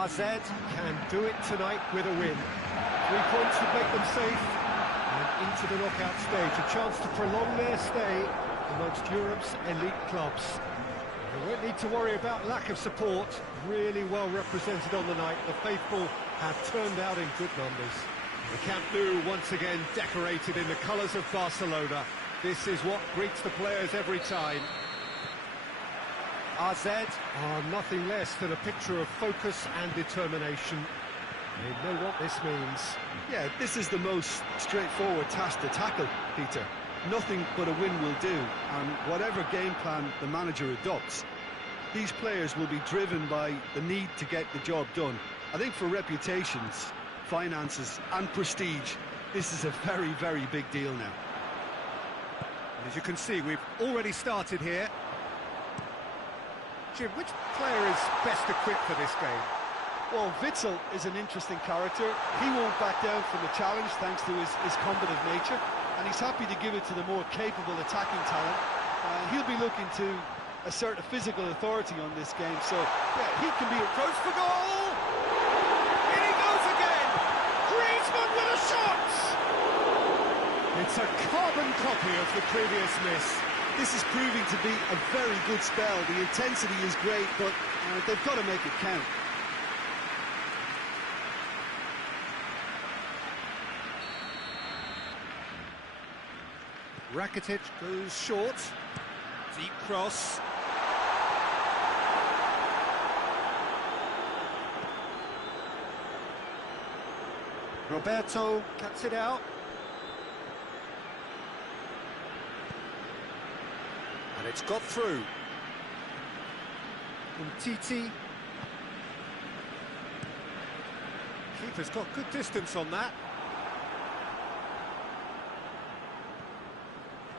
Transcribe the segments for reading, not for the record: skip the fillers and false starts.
AZ can do it tonight with a win. 3 points would make them safe and into the knockout stage. A chance to prolong their stay amongst Europe's elite clubs. They won't need to worry about lack of support. Really well represented on the night. The faithful have turned out in good numbers. The Camp Nou once again decorated in the colours of Barcelona. This is what greets the players every time. AZ are nothing less than a picture of focus and determination. They know what this means. Yeah, this is the most straightforward task to tackle, Peter. Nothing but a win will do, and whatever game plan the manager adopts, these players will be driven by the need to get the job done. I think for reputations, finances and prestige, this is a very, very big deal now. And as you can see, we've already started here. Jim, which player is best equipped for this game? Well, Witsel is an interesting character. He won't back down from the challenge thanks to his combative nature, and he's happy to give it to the more capable attacking talent. He'll be looking to assert a physical authority on this game, so yeah, he can be approached for goal! In he goes again! Griezmann with a shot! It's a carbon copy of the previous miss. This is proving to be a very good spell. The intensity is great, but they've got to make it count. Rakitic goes short. Deep cross. Roberto cuts it out. And it's got through. Titi. Keeper's got good distance on that.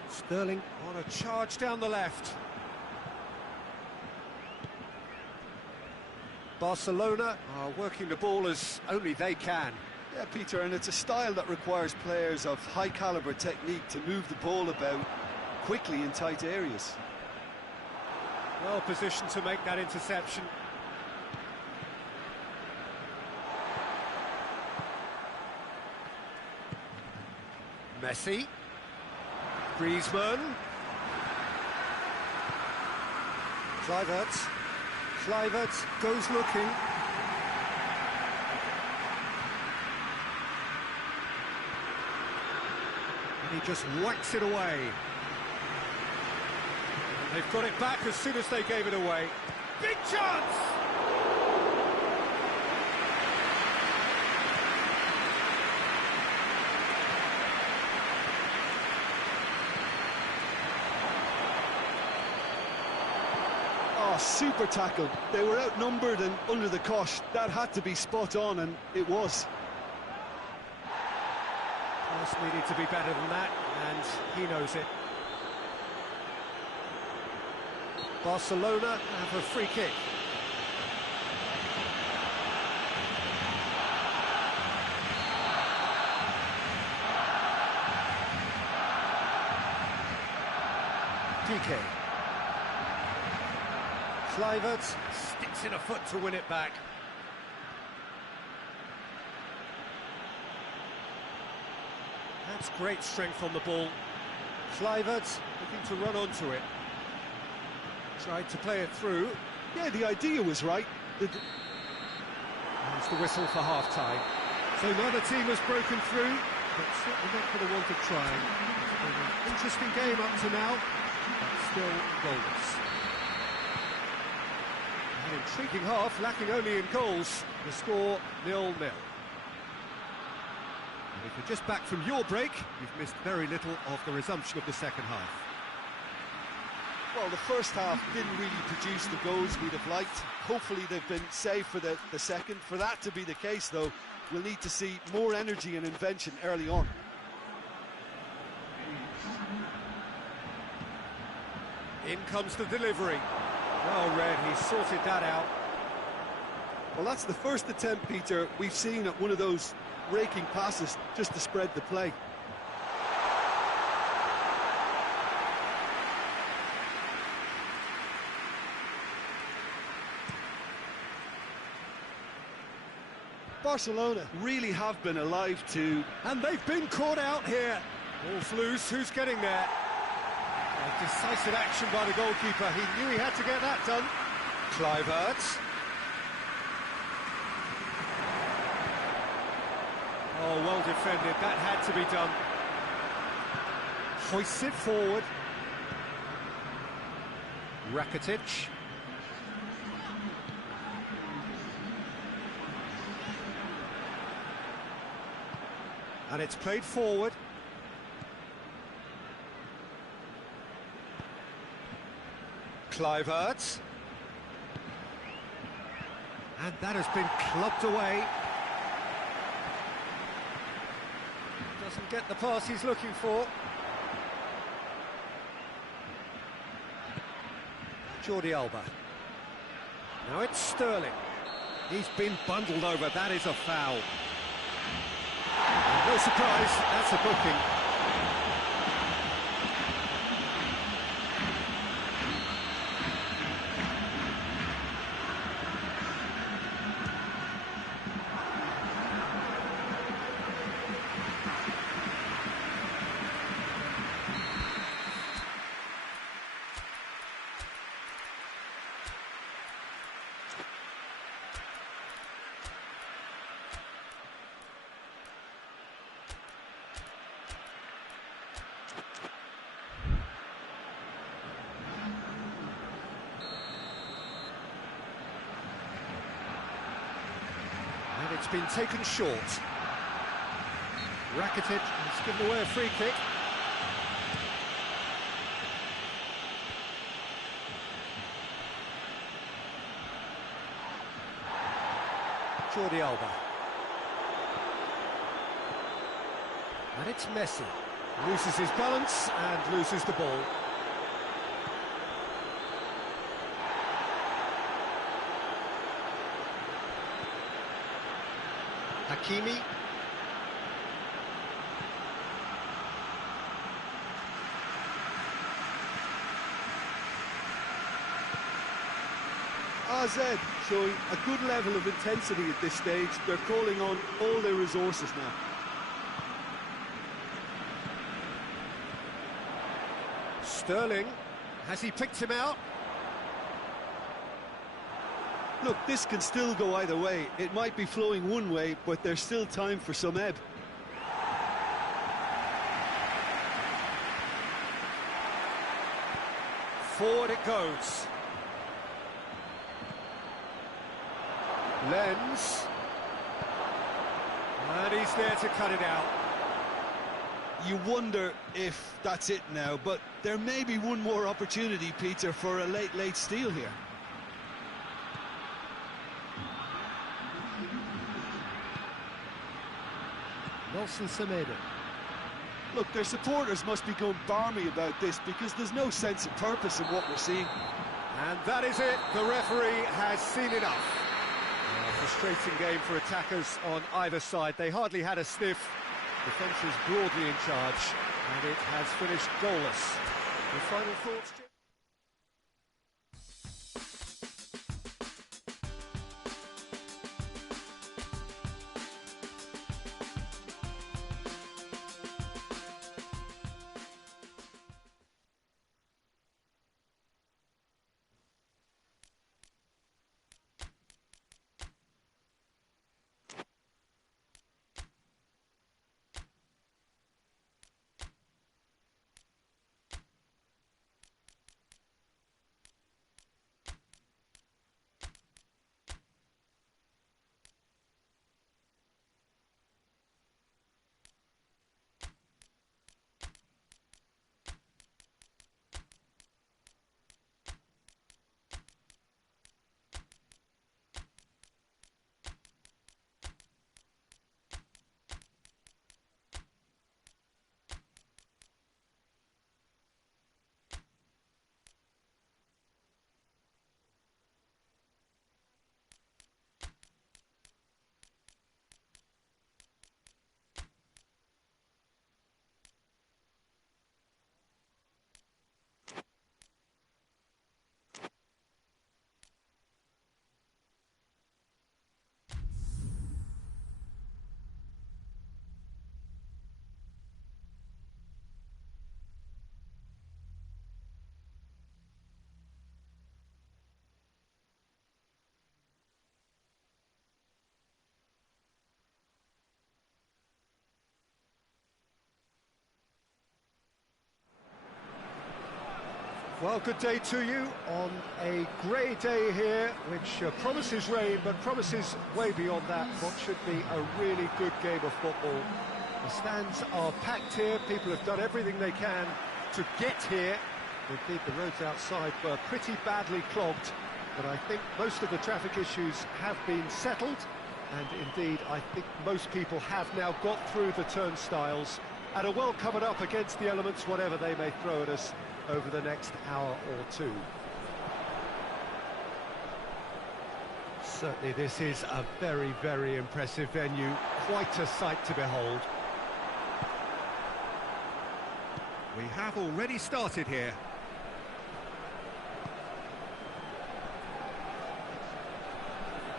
Sterling on a charge down the left. Barcelona are working the ball as only they can. Yeah, Peter, and it's a style that requires players of high-caliber technique to move the ball about quickly in tight areas. Well positioned to make that interception. Messi. Griezmann. Kluivert goes looking. And he just whacks it away. They've got it back as soon as they gave it away. Big chance! Oh, super tackle. They were outnumbered and under the cosh. That had to be spot on, and it was. Pass needed to be better than that, and he knows it. Barcelona have a free kick. PK. Kluivert sticks in a foot to win it back. That's great strength on the ball. Kluivert looking to run onto it. Tried to play it through. Yeah, the idea was right. There's the whistle for half-time. So neither team has broken through, but certainly not for the want of trying. It's been an interesting game up to now, but still goalless. An intriguing half, lacking only in goals. The score 0-0. If you're just back from your break, you've missed very little of the resumption of the second half. Well, the first half didn't really produce the goals we'd have liked. Hopefully they've been saved for the second. For that to be the case, though, we'll need to see more energy and invention early on. In comes the delivery. Well read, he sorted that out. Well, that's the first attempt, Peter, we've seen at one of those raking passes just to spread the play. Barcelona really have been alive to... And they've been caught out here. Ball's loose, who's getting there? A decisive action by the goalkeeper. He knew he had to get that done. Kluivert. Oh, well defended. That had to be done. Hoists it forward. Rakitic. And it's played forward. Kluivert. And that has been clubbed away. Doesn't get the pass he's looking for. Jordi Alba. Now it's Sterling. He's been bundled over. That is a foul. No surprise, that's a booking. And it's been taken short. Rakitic has given away a free kick. Jordi Alba. And it's Messi. Loses his balance and loses the ball. Hakimi. AZ showing a good level of intensity at this stage. They're calling on all their resources now. Sterling. Has he picked him out? Look, this can still go either way. It might be flowing one way, but there's still time for some ebb. Forward it goes. Lens. And he's there to cut it out. You wonder if that's it now, but there may be one more opportunity, Peter, for a late steal here. Nelson Semedo. Look, their supporters must be going balmy about this because there's no sense of purpose in what we're seeing. And that is it. The referee has seen enough. A frustrating game for attackers on either side. They hardly had a sniff. Defence is broadly in charge, and it has finished goalless. Your final thoughts, Jim? Well, good day to you on a grey day here, which promises rain, but promises way beyond that what should be a really good game of football. The stands are packed here, people have done everything they can to get here. Indeed, the roads outside were pretty badly clogged, but I think most of the traffic issues have been settled, and indeed, I think most people have now got through the turnstiles and are well covered up against the elements, whatever they may throw at us over the next hour or two. Certainly this is a very, very impressive venue, quite a sight to behold. We have already started here.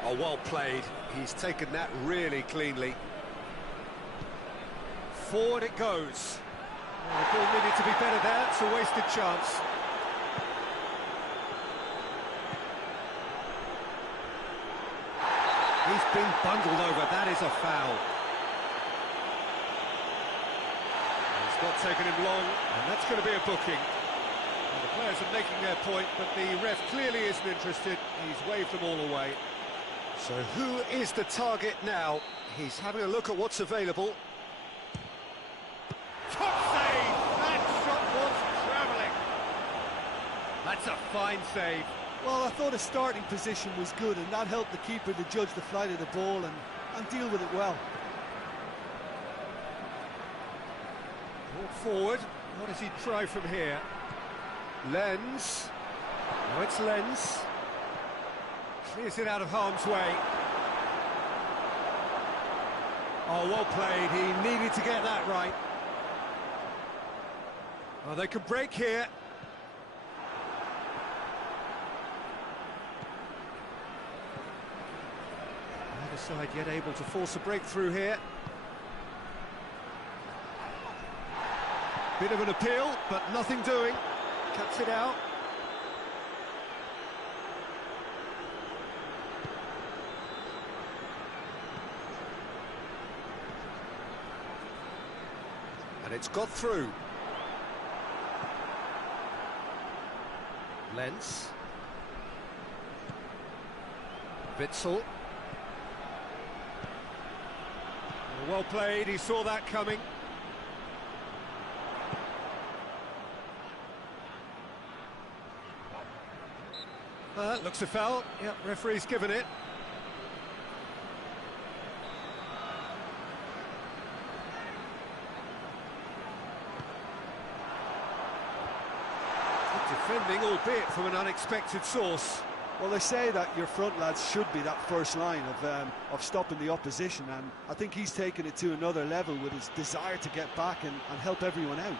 Oh, well played. He's taken that really cleanly. Forward it goes. The ball needed to be better there, it's a wasted chance. He's been bundled over, that is a foul. It's not taken him long, and that's going to be a booking. Well, the players are making their point, but the ref clearly isn't interested. He's waved them all away. So who is the target now? He's having a look at what's available. Top save! That shot was travelling. That's a fine save. Well, I thought his starting position was good, and that helped the keeper to judge the flight of the ball and deal with it well. Walk forward. What does he try from here? Lenz. Oh, it's Lenz. Clears it out of harm's way. Oh, well played. He needed to get that right. Oh, they can break here. Neither side yet able to force a breakthrough here. Bit of an appeal, but nothing doing. Cuts it out. And it's got through. Lenz. Witsel. Well played, he saw that coming. Looks a foul. Yep, referee's given it. Defending, albeit from an unexpected source. Well, they say that your front lads should be that first line of stopping the opposition, and I think he's taken it to another level with his desire to get back and help everyone out.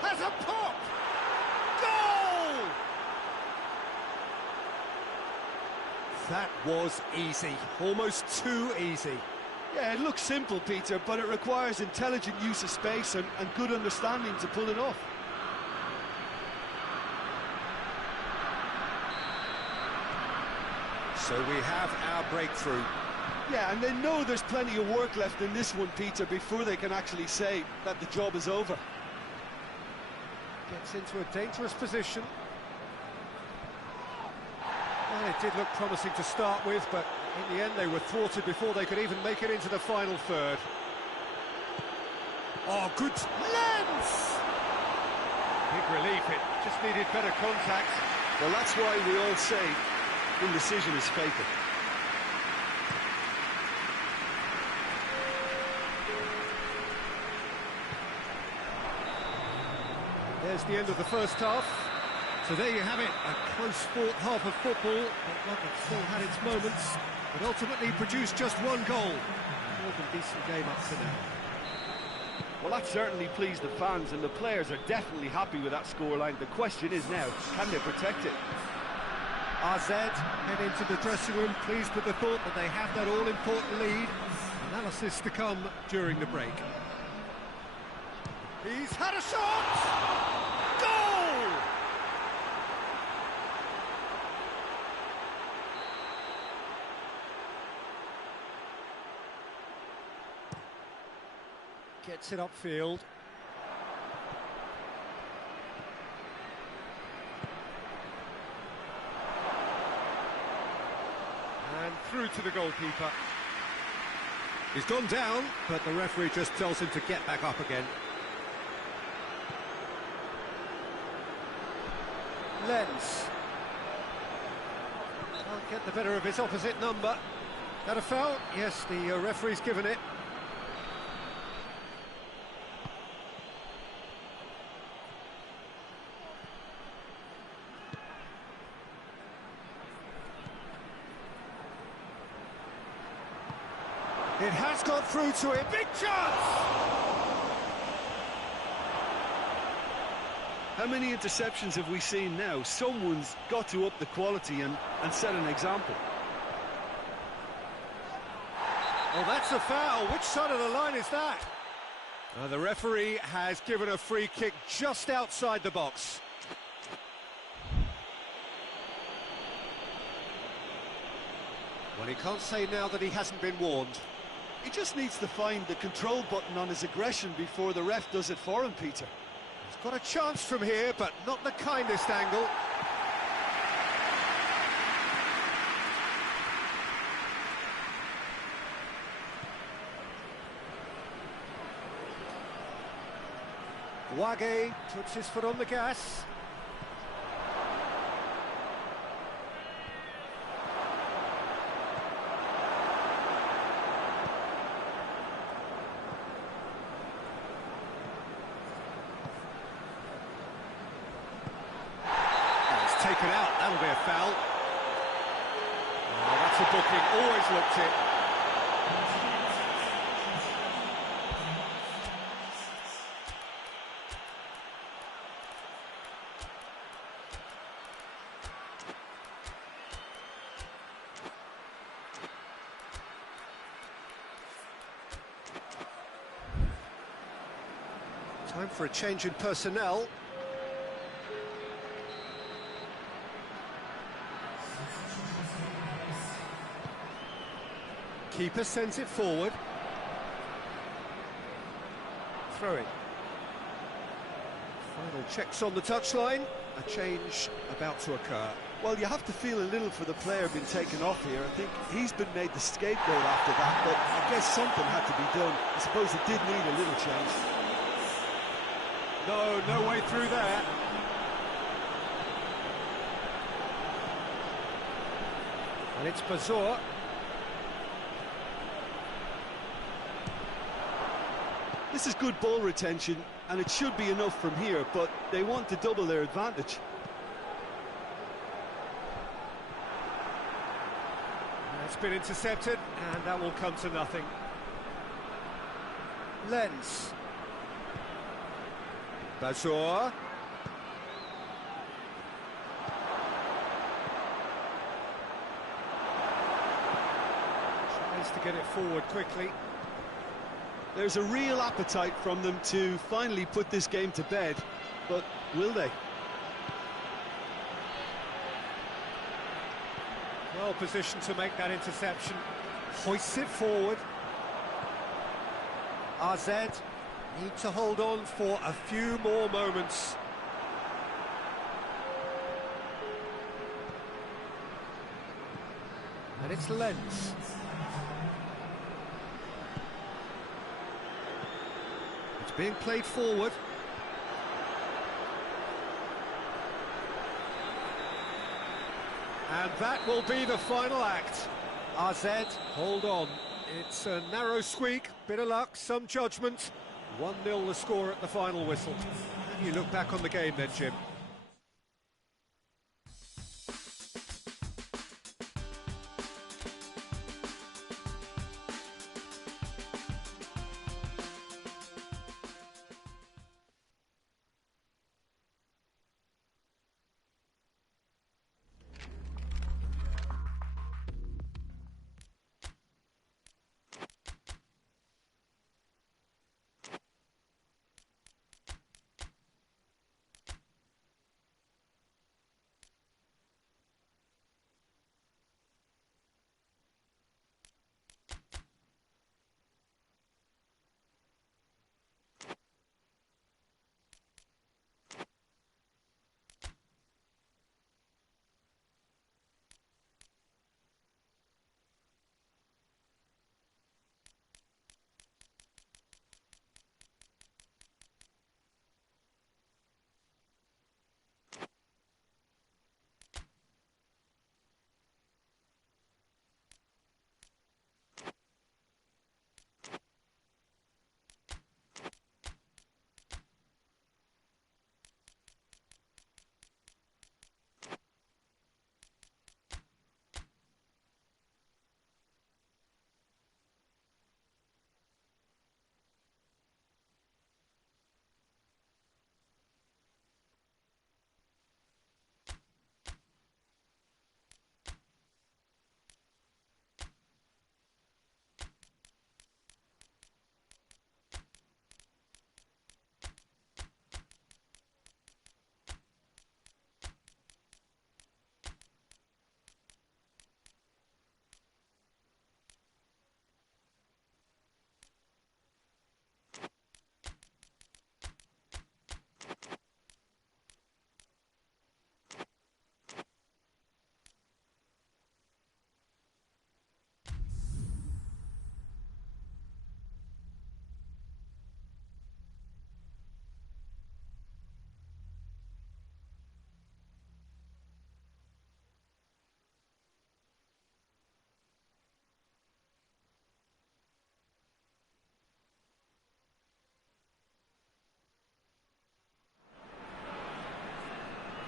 Has a pop! Goal! That was easy, almost too easy. Yeah, it looks simple, Peter, but it requires intelligent use of space and good understanding to pull it off. So we have our breakthrough. Yeah, and they know there's plenty of work left in this one, Peter, before they can actually say that the job is over. Gets into a dangerous position. Well, it did look promising to start with, but in the end they were thwarted before they could even make it into the final third. Oh, good lens! Big relief, it just needed better contact. Well, that's why we all say indecision is fatal. There's the end of the first half. So there you have it, a close-fought half of football, but one that still had its moments, but ultimately produced just one goal. More than decent game up to now. Well, that certainly pleased the fans, and the players are definitely happy with that scoreline. The question is now, can they protect it? AZ head into the dressing room, pleased with the thought that they have that all-important lead. Analysis to come during the break. He's had a shot! Goal! Gets it upfield. through to the goalkeeper. He's gone down, but the referee just tells him to get back up again. Lenz. Can't get the better of his opposite number. That a foul? Yes, the referee's given it. It has got through to him. Big chance! How many interceptions have we seen now? Someone's got to up the quality and set an example. Well, that's a foul. Which side of the line is that? The referee has given a free kick just outside the box. Well, he can't say now that he hasn't been warned. He just needs to find the control button on his aggression before the ref does it for him, Peter. He's got a chance from here, but not the kindest angle. Wage puts his foot on the gas. Taken out, that'll be a foul. Oh, that's a booking, always looked it. Time for a change in personnel. Keeper sends it forward. Throw it. Final checks on the touchline. A change about to occur. Well, you have to feel a little for the player being taken off here. I think he's been made the scapegoat after that, but I guess something had to be done. I suppose it did need a little change. No way through there. And it's Bazor. This is good ball retention, and it should be enough from here, but they want to double their advantage. It's been intercepted, and that will come to nothing. Lenz. Bazor. Tries to get it forward quickly. There's a real appetite from them to finally put this game to bed, but will they? Well positioned to make that interception. Hoists it forward. AZ need to hold on for a few more moments. And it's Lenz. It's being played forward. And that will be the final act. AZ, hold on. It's a narrow squeak, bit of luck, some judgment. 1-0 the score at the final whistle. You look back on the game then, Jim.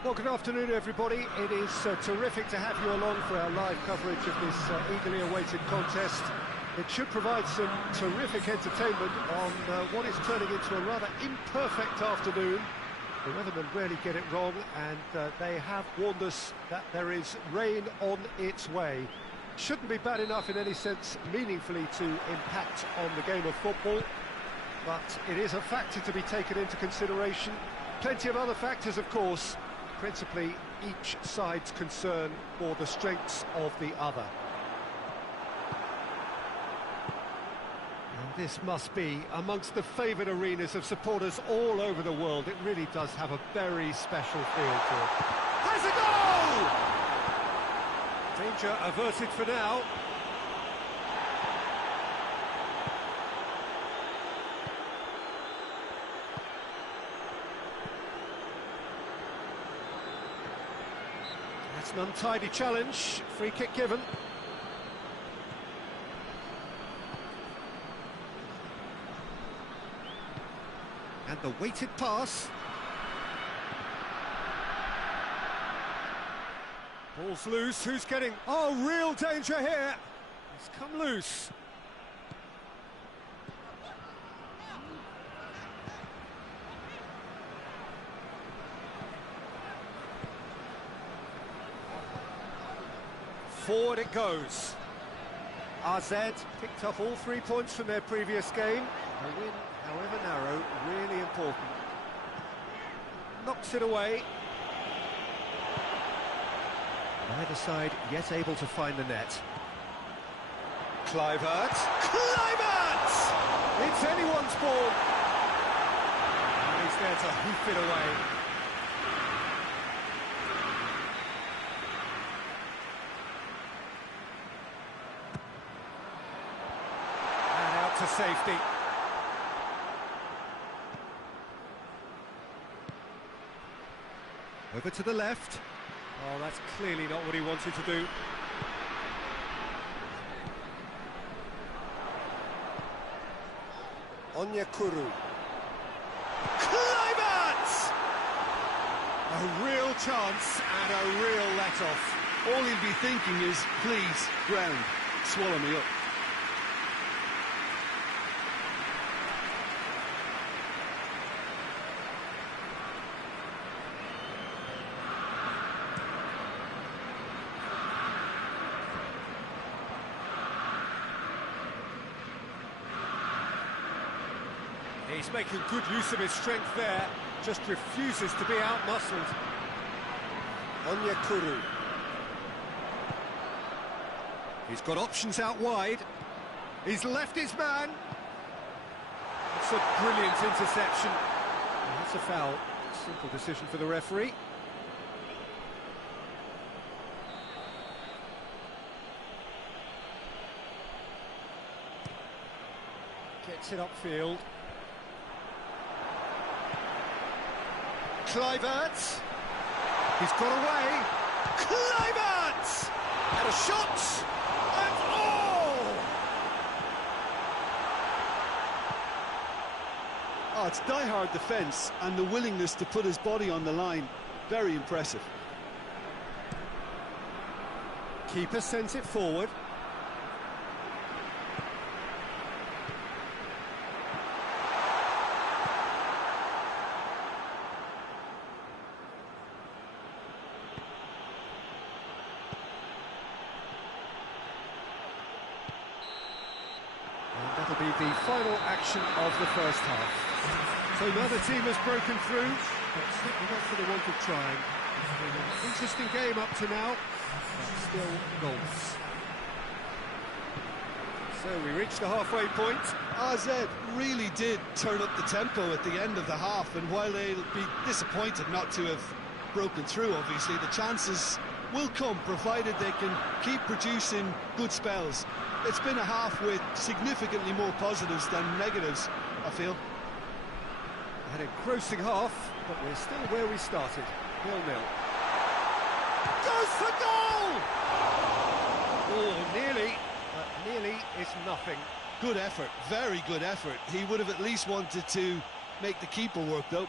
Well, good afternoon, everybody. It is terrific to have you along for our live coverage of this eagerly awaited contest. It should provide some terrific entertainment on what is turning into a rather imperfect afternoon. The weathermen rarely get it wrong, and they have warned us that there is rain on its way. Shouldn't be bad enough in any sense meaningfully to impact on the game of football, but it is a factor to be taken into consideration. Plenty of other factors, of course, principally each side's concern for the strengths of the other. And this must be amongst the favoured arenas of supporters all over the world. It really does have a very special feel to it. Has a goal! Danger averted for now. That's an untidy challenge, free kick given. And the weighted pass. Ball's loose, who's getting... Oh, real danger here! It's come loose. Forward it goes. AZ picked up all 3 points from their previous game. A win, however narrow, really important. Knocks it away. Neither side yet able to find the net. Kluivert! Kluivert! It's anyone's ball! And he's there to hoof it away. To safety. Over to the left. Oh, that's clearly not what he wanted to do. Onyekuru. Kluivert! A real chance and a real let-off. All he'll be thinking is, please, ground, swallow me up. He's making good use of his strength there, just refuses to be out-muscled. Onyekuru. He's got options out wide. He's left his man. It's a brilliant interception. And that's a foul. Simple decision for the referee. Gets it upfield. Kluivert. He's got away. Kluivert! And a shot! And Oh, it's die-hard defence and the willingness to put his body on the line. Very impressive. Keeper sends it forward. That'll be the final action of the first half. So another team has broken through, but certainly not for the want of trying. It's been an interesting game up to now, but still goals. So we reached the halfway point. AZ really did turn up the tempo at the end of the half, and while they'll be disappointed not to have broken through, obviously, the chances will come, provided they can keep producing good spells. It's been a half with significantly more positives than negatives, I feel. An engrossing half, but we're still where we started, 0-0. Goes for goal! Oh, nearly, but nearly is nothing. Good effort, very good effort. He would have at least wanted to make the keeper work, though.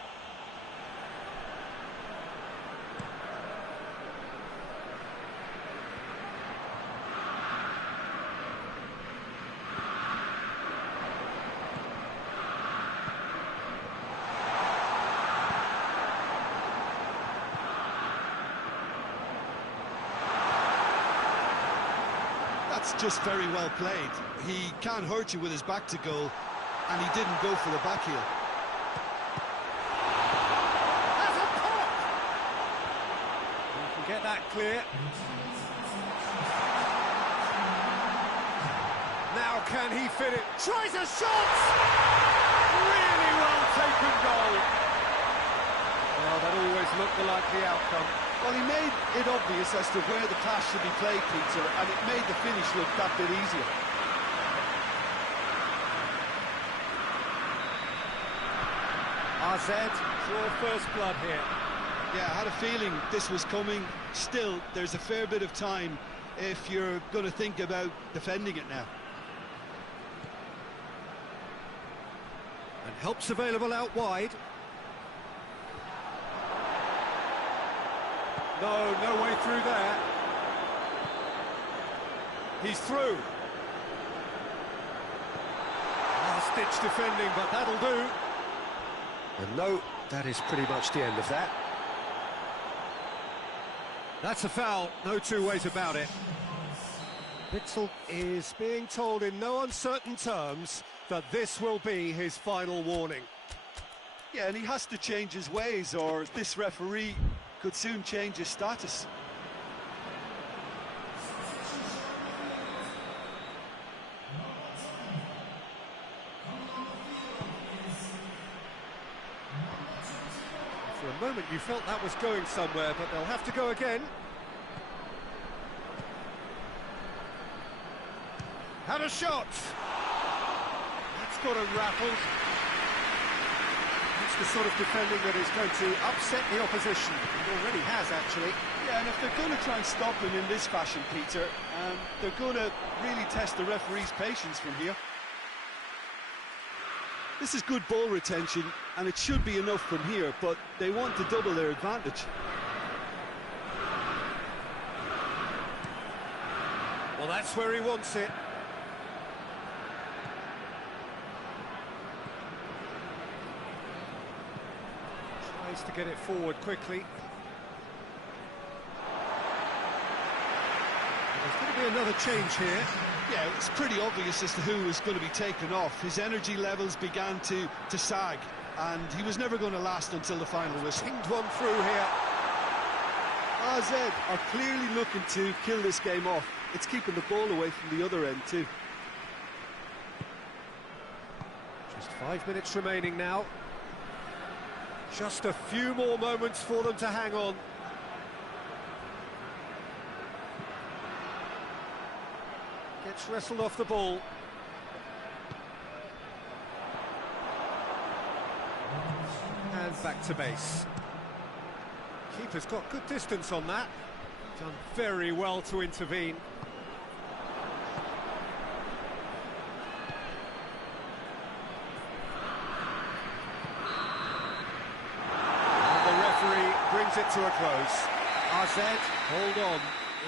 That's just very well played. He can't hurt you with his back to goal, and he didn't go for the back heel. That's a pop! You can get that clear. Now can he fit it? Tries a shot! Really well taken goal. Well, that always looked the likely outcome. Well, he made it obvious as to where the pass should be played, Peter, and it made the finish look that bit easier. RZ draw first blood here. Yeah, I had a feeling this was coming. Still, there's a fair bit of time if you're going to think about defending it now. And help's available out wide. No way through there. He's through. Last-ditch defending, but that'll do. And no, that is pretty much the end of that. That's a foul, no two ways about it. Witsel is being told in no uncertain terms that this will be his final warning. Yeah, and he has to change his ways, or this referee could soon change his status. For a moment you felt that was going somewhere, but they'll have to go again. Had a shot! That's got him rattled. That's the sort of defending that is going to upset the opposition. It already has, actually. Yeah, and if they're going to try and stop him in this fashion, Peter, they're going to really test the referee's patience from here. This is good ball retention, and it should be enough from here, but they want to double their advantage. Well, that's where he wants it. Tries to get it forward quickly. There's going to be another change here. Yeah, it's pretty obvious as to who was going to be taken off. His energy levels began to sag, and he was never going to last until the final whistle. Pinged one through here. AZ are clearly looking to kill this game off. It's keeping the ball away from the other end too. Just 5 minutes remaining now. Just a few more moments for them to hang on. Gets wrestled off the ball. And back to base. Keeper's got good distance on that. Done very well to intervene. And the referee brings it to a close. RZ, hold on.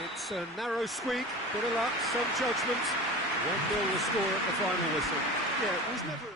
It's a narrow squeak, bit of luck, some judgment. 1-0 the score at the final whistle. Yeah, it was never...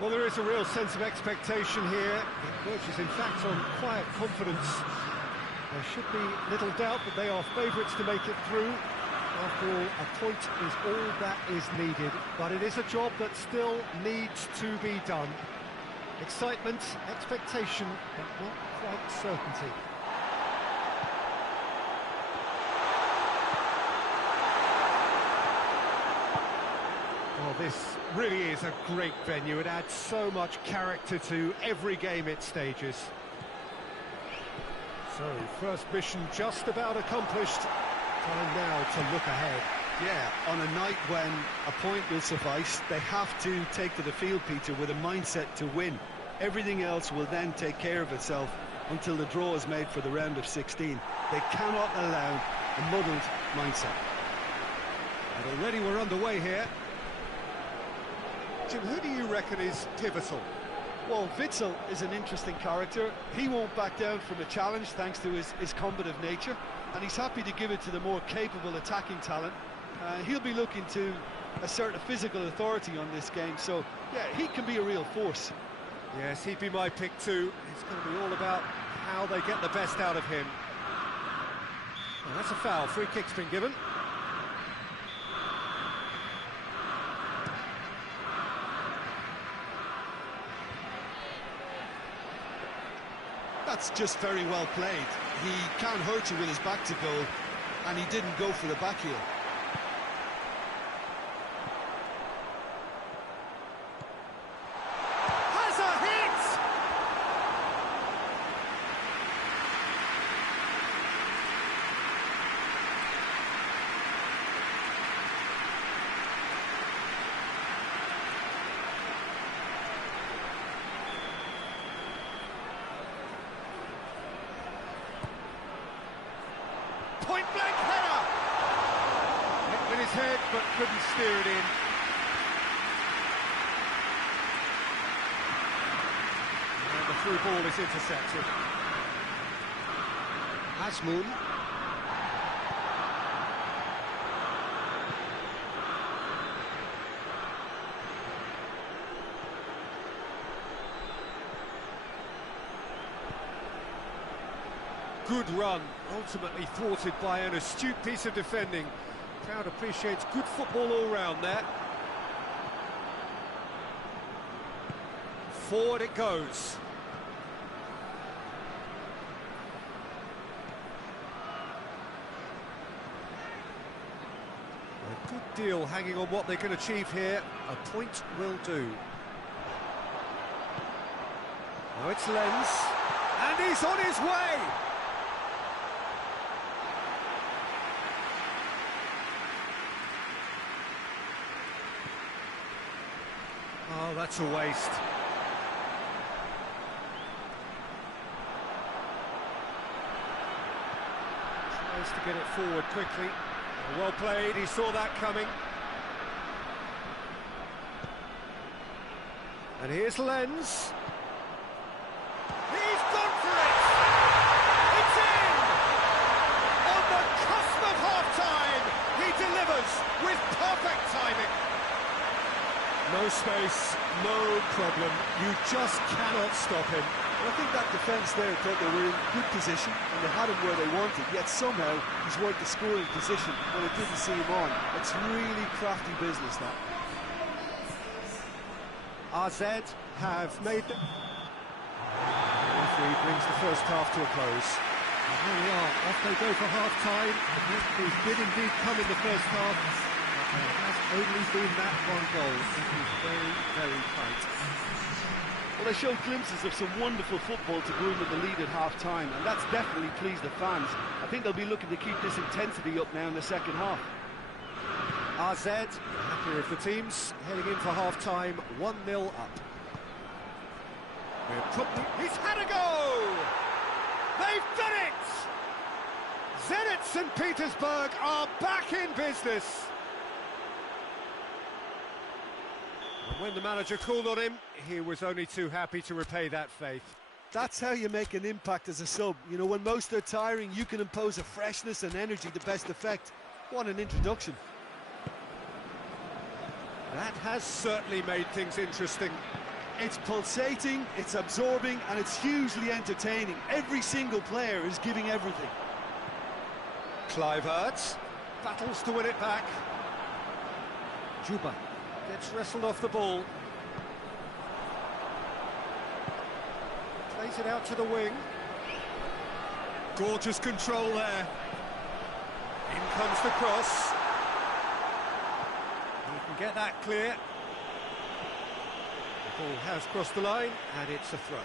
Well, there is a real sense of expectation here. It verges, in fact, on quiet confidence. There should be little doubt that they are favourites to make it through. After all, a point is all that is needed, but it is a job that still needs to be done. Excitement, expectation, but not quite certainty. Well, this really is a great venue. It adds so much character to every game it stages. So, first mission just about accomplished. Time now to look ahead. Yeah, on a night when a point will suffice, they have to take to the field, Peter, with a mindset to win. Everything else will then take care of itself until the draw is made for the round of 16. They cannot allow a muddled mindset. And already we're underway here. Jim, who do you reckon is pivotal? Well, Witsel is an interesting character. He won't back down from a challenge thanks to his combative nature, and he's happy to give it to the more capable attacking talent. He'll be looking to assert a physical authority on this game, so yeah, he can be a real force. Yes, he'd be my pick too. It's going to be all about how they get the best out of him. Well, that's a foul. Free kick's been given. That's just very well played. He can't hurt you with his back to goal, and he didn't go for the back heel. Has a hit! Point-blank header! Hit with his head, but couldn't steer it in. And the through ball is intercepted. Asmoon. Good run, ultimately thwarted by an astute piece of defending. Crowd appreciates good football all round there. Forward it goes. A good deal hanging on what they can achieve here. A point will do. Now it's Lenz, and he's on his way! Oh, that's a waste. Tries to get it forward quickly. Well played, he saw that coming. And here's Lenz. He's gone for it! It's in! On the cusp of half-time, he delivers with perfect timing. No space, no problem. You just cannot stop him. I think that defence there thought they were in good position and they had him where they wanted, yet somehow he's worked the scoring position when it didn't see him on. It's really crafty business, that. AZ have made the... referee brings the first half to a close. And here we are, off they go for half-time. The penalties did indeed come in the first half. There has only been that one goal. It is very, very tight. Well, they showed glimpses of some wonderful football to go into the lead at half-time, and that's definitely pleased the fans. I think they'll be looking to keep this intensity up now in the second half. AZ, happier of the teams, heading in for half-time, 1-0 up. He's had a go! They've done it! Zenit St. Petersburg are back in business. And when the manager called on him, he was only too happy to repay that faith. That's how you make an impact as a sub. You know, when most are tiring, you can impose a freshness and energy to best effect. What an introduction. That has certainly made things interesting. It's pulsating, it's absorbing, and it's hugely entertaining. Every single player is giving everything. Clive Hurts battles to win it back. Juba gets wrestled off the ball. Plays it out to the wing. Gorgeous control there. In comes the cross. He can get that clear. The ball has crossed the line, and it's a throw.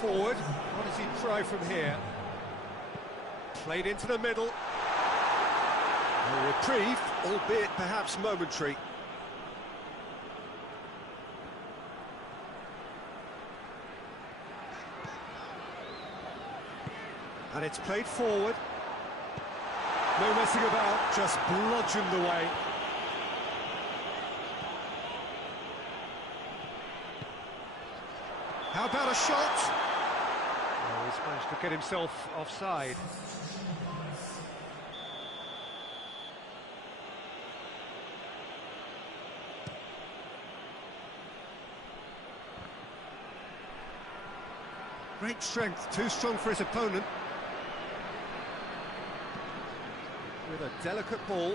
Forward, what does he try from here? Played into the middle. A reprieve, albeit perhaps momentary. And it's played forward. No messing about, just bludgeoned away. How about a shot? Oh, he's managed to get himself offside. Great strength, too strong for his opponent. With a delicate ball.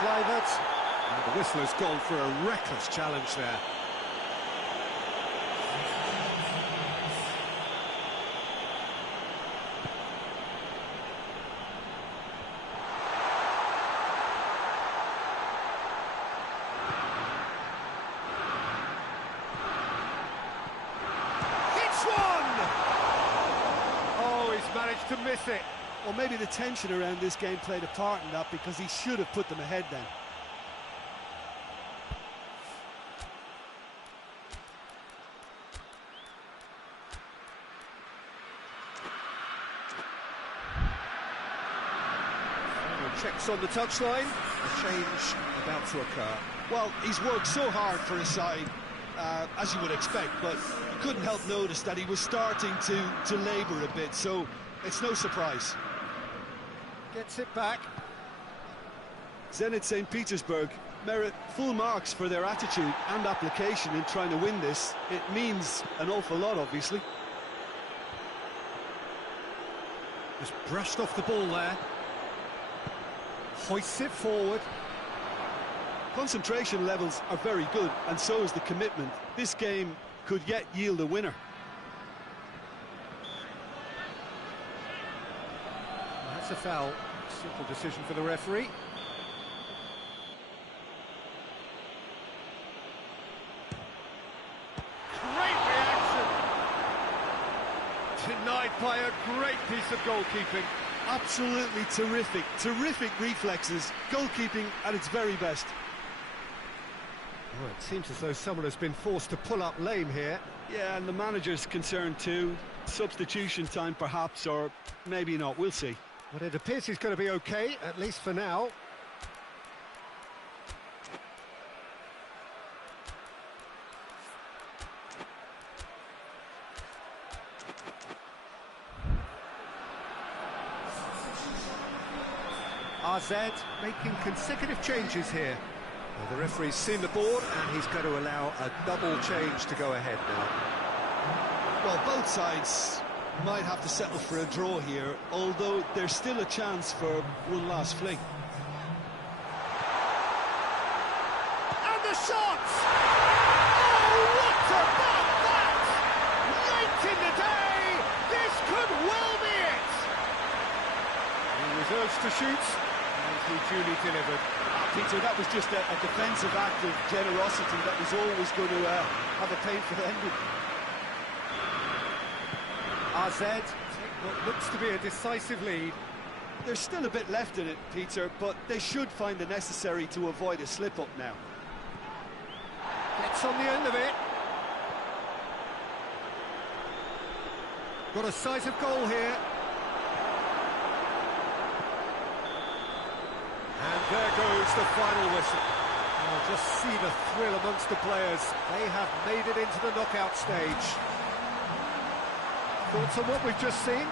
Kluivert, and the whistler's gone for a reckless challenge there. Hits one! Oh, he's managed to miss it. Well, maybe the tension around this game played a part in that, because he should have put them ahead then. Checks on the touchline, a change about to occur. Well, he's worked so hard for his side, as you would expect, but you couldn't help notice that he was starting to labour a bit, so it's no surprise. Gets it back. Zenit St. Petersburg merit full marks for their attitude and application in trying to win this. It means an awful lot, obviously. Just brushed off the ball there. Hoists it forward. Concentration levels are very good, and so is the commitment. This game could yet yield a winner. That's a foul. Simple decision for the referee. Great reaction! Denied by a great piece of goalkeeping. Absolutely terrific, terrific reflexes. Goalkeeping at its very best. Well, it seems as though someone has been forced to pull up lame here. Yeah, and the manager's concerned too. Substitution time perhaps, or maybe not, we'll see. But it appears he's going to be okay, at least for now. AZ making consecutive changes here. Well, the referee's seen the board and he's going to allow a double change to go ahead now. Well, both sides might have to settle for a draw here, although there's still a chance for one last fling. And the shots! Oh, what about that? Late in the day, this could well be it! He reserves to shoot, and he duly delivered. Peter, that was just a defensive act of generosity that was always going to have a painful ending. AZ take what looks to be a decisive lead. There's still a bit left in it, Peter, but they should find the necessary to avoid a slip-up now. Gets on the end of it. Got a decisive goal here. And there goes the final whistle. Oh, just see the thrill amongst the players. They have made it into the knockout stage. Thoughts on what we've just seen?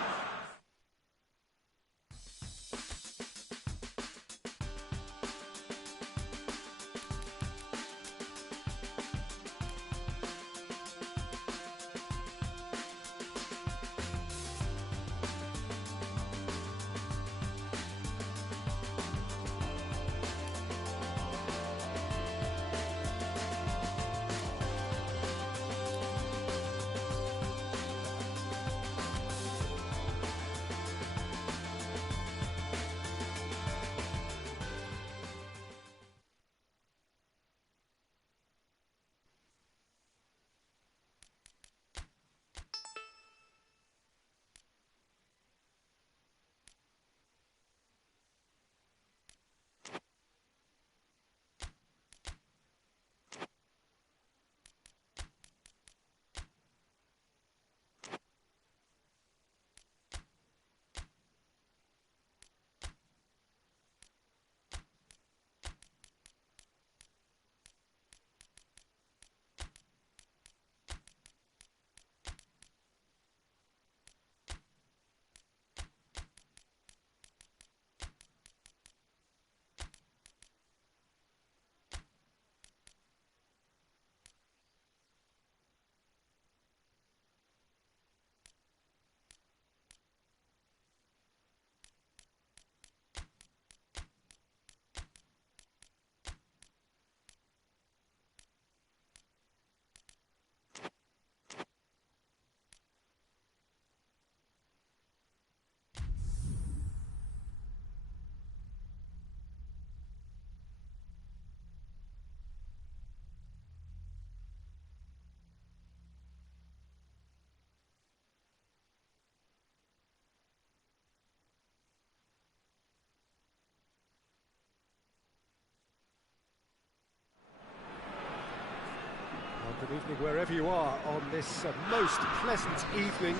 Good evening wherever you are on this most pleasant evening.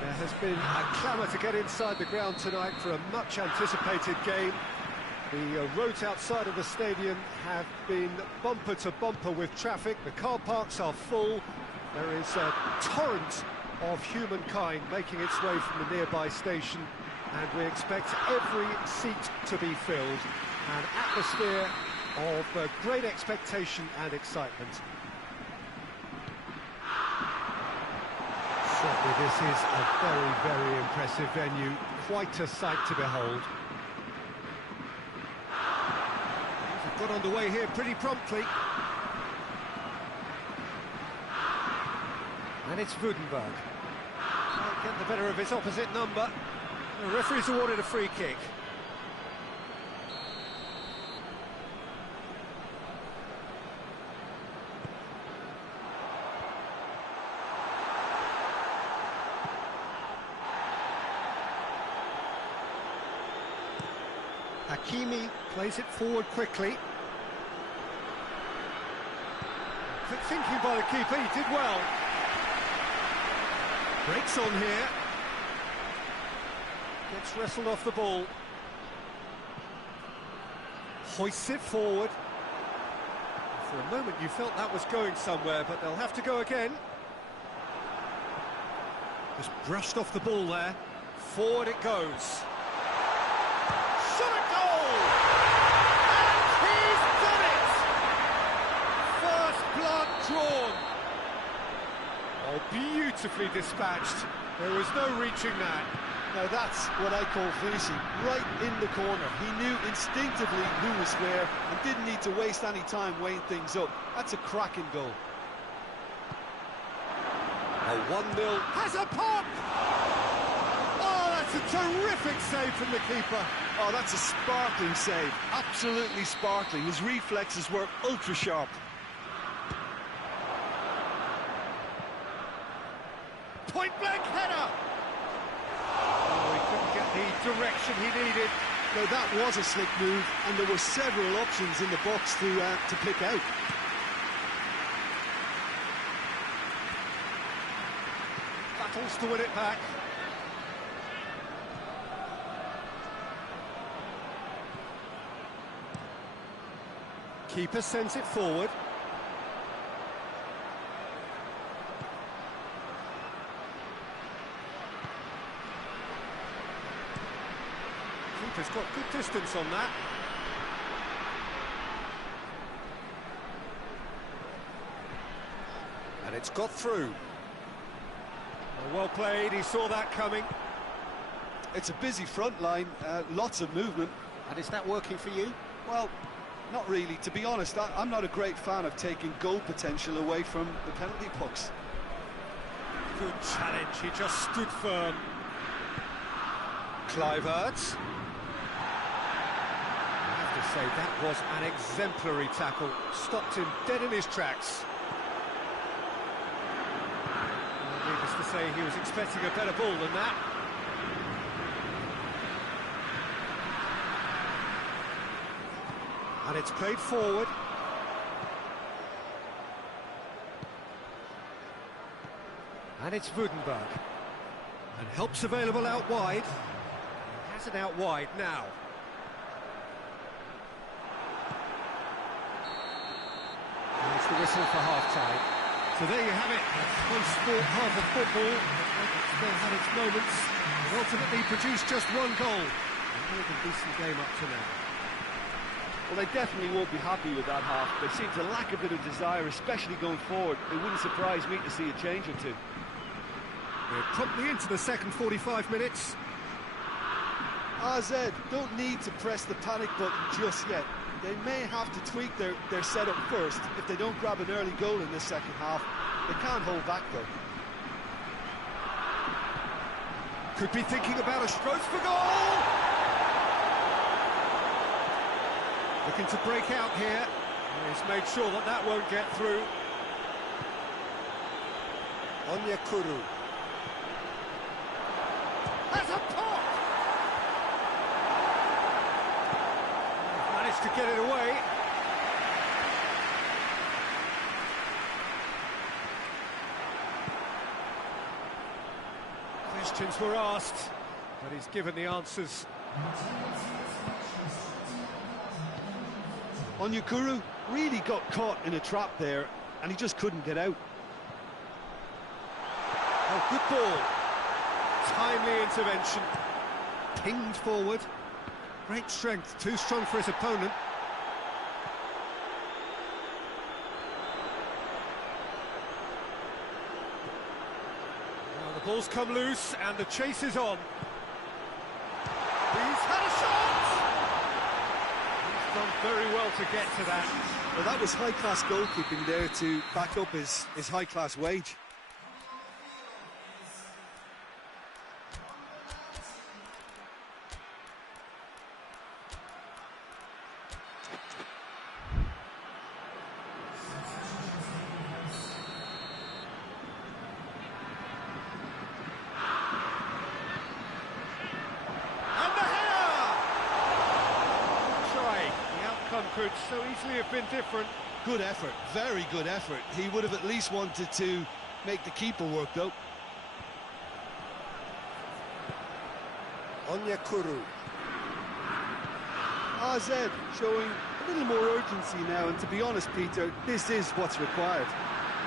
There has been a clamour to get inside the ground tonight for a much anticipated game. The roads outside of the stadium have been bumper to bumper with traffic. The car parks are full. There is a torrent of humankind making its way from the nearby station, and we expect every seat to be filled. An atmosphere of great expectation and excitement. Certainly this is a very, very impressive venue, quite a sight to behold. We've got underway here pretty promptly. And it's Woudenberg. Can't get the better of his opposite number. The referee's awarded a free kick. Hakimi plays it forward quickly. Quick thinking by the keeper, he did well. Breaks on here. Gets wrestled off the ball. Hoists it forward. For a moment you felt that was going somewhere, but they'll have to go again. Just brushed off the ball there. Forward it goes. Shot at goal! And he's done it! First blood drawn. Oh, beautifully dispatched. There was no reaching that. Now that's what I call finishing, right in the corner. He knew instinctively who was where and didn't need to waste any time weighing things up. That's a cracking goal. A 1-0 has a pop! Oh, that's a terrific save from the keeper. Oh, that's a sparkling save, absolutely sparkling. His reflexes were ultra sharp. Point-blank header! Oh, he couldn't get the direction he needed. Now that was a slick move, and there were several options in the box to pick out. battles to win it back. Keeper sends it forward. Keeper's got good distance on that. And it's got through. Well played, he saw that coming. It's a busy front line, lots of movement. And is that working for you? Well, not really. To be honest, I'm not a great fan of taking goal potential away from the penalty pucks. Good challenge, he just stood firm. Kluivert. I have to say, that was an exemplary tackle. Stopped him dead in his tracks. Well, needless to say, he was expecting a better ball than that. And it's played forward. And it's Woudenberg. And help's available out wide. He has it out wide now. There's the whistle for half-time. So there you have it. That's one sport, half of football. It's still had its moments. And ultimately produced just one goal. A more than decent game up to now. Well, they definitely won't be happy with that half. They seem to lack a bit of desire, especially going forward. It wouldn't surprise me to see a change or two. We're promptly into the second 45 minutes. AZ don't need to press the panic button just yet. They may have to tweak their setup first if they don't grab an early goal in the second half. They can't hold back, though. Could be thinking about a stroke for goal! Looking to break out here. He's made sure that that won't get through. Onyekuru. Has a pop! Managed to get it away. Questions were asked, but he's given the answers. Onyekuru really got caught in a trap there, and he just couldn't get out. Oh, good ball. Timely intervention. Pinged forward. Great strength, too strong for his opponent. Well, the ball's come loose, and the chase is on. He's had a shot! Done very well to get to that. Well, that was high-class goalkeeping there to back up his high-class wage. Could so easily have been different. Good effort, very good effort. He would have at least wanted to make the keeper work, though. Onyekuru. AZ showing a little more urgency now, and to be honest, Peter, this is what's required.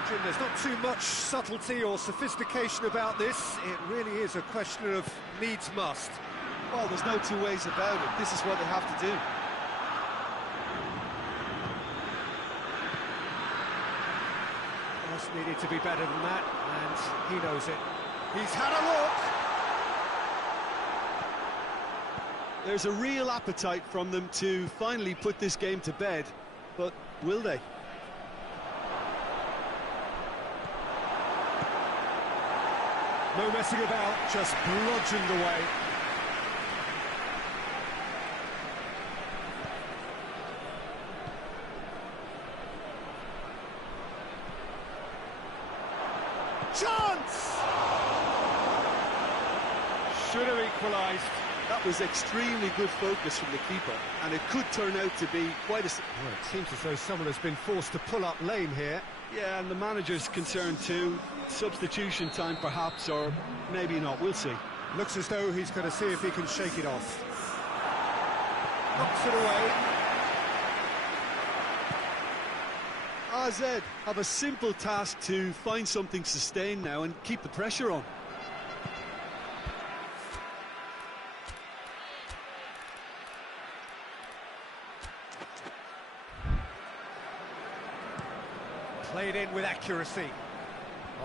Jim, there's not too much subtlety or sophistication about this. It really is a question of needs must. Well, there's no two ways about it. This is what they have to do. Needed to be better than that, and he knows it. He's had a look! There's a real appetite from them to finally put this game to bed, but will they? No messing about, just bludgeoned away. Chance! Should have equalised. That was extremely good focus from the keeper, and it could turn out to be quite a... Well, it seems as though someone has been forced to pull up lame here. Yeah, and the manager's concerned too. Substitution time perhaps, or maybe not, we'll see. Looks as though he's going to see if he can shake it off. Knocks it away. AZ have a simple task to find something sustained now and keep the pressure on. Played in with accuracy.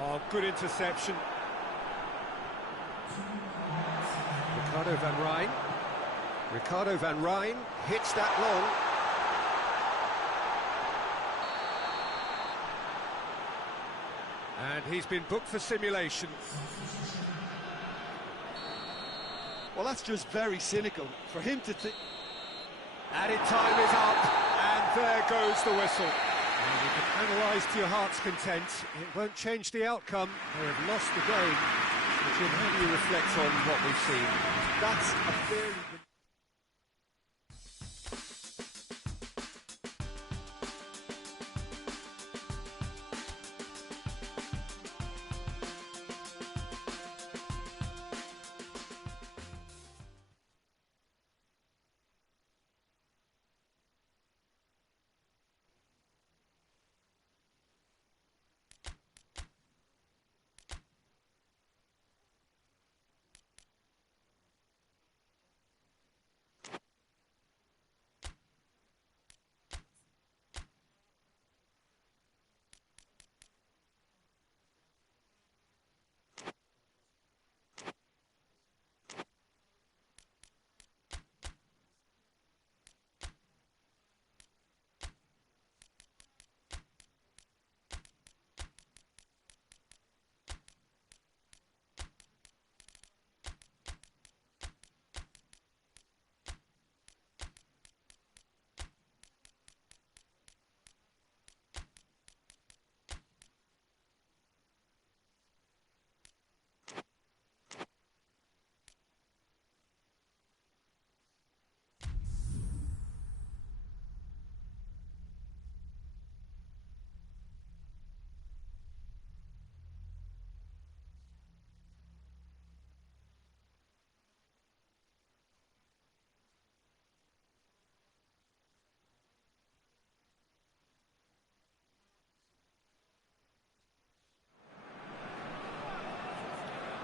Oh, good interception. Ricardo van Rijn hits that long. And he's been booked for simulation. Well, that's just very cynical for him to think. Added time is up, and there goes the whistle. And you can analyse to your heart's content. It won't change the outcome. They have lost the game. But Jim, how do you reflect on what we've seen? That's a fairly good...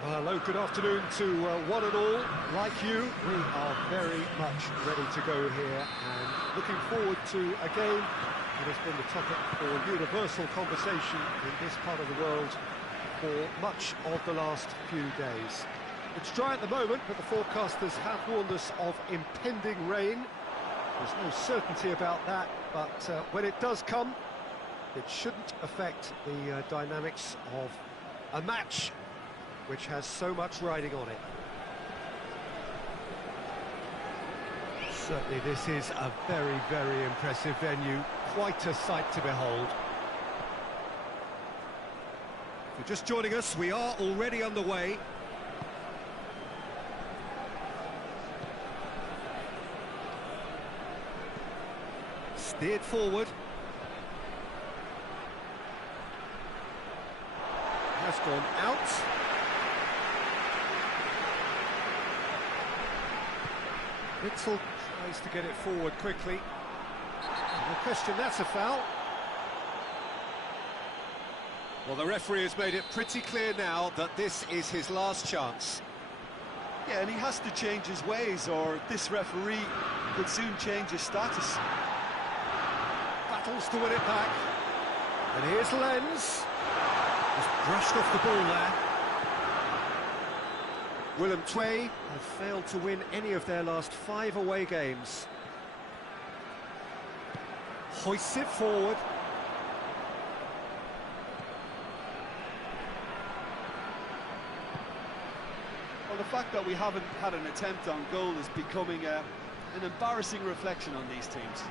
Hello, good afternoon to one and all. Like you, we are very much ready to go here and looking forward to a game that has been the topic for universal conversation in this part of the world for much of the last few days. It's dry at the moment, but the forecasters have warned us of impending rain. There's no certainty about that, but when it does come, it shouldn't affect the dynamics of a match which has so much riding on it. Certainly this is a very, very impressive venue, quite a sight to behold. If you're just joining us, we are already underway. Steered forward. Has gone out. Witzel tries to get it forward quickly. No question, that's a foul. Well, the referee has made it pretty clear now that this is his last chance. Yeah, and he has to change his ways, or this referee could soon change his status. Battles to win it back. And here's Lenz. Just brushed off the ball there. Willem II have failed to win any of their last 5 away games. Hoists it forward. Well, the fact that we haven't had an attempt on goal is becoming an embarrassing reflection on these teams.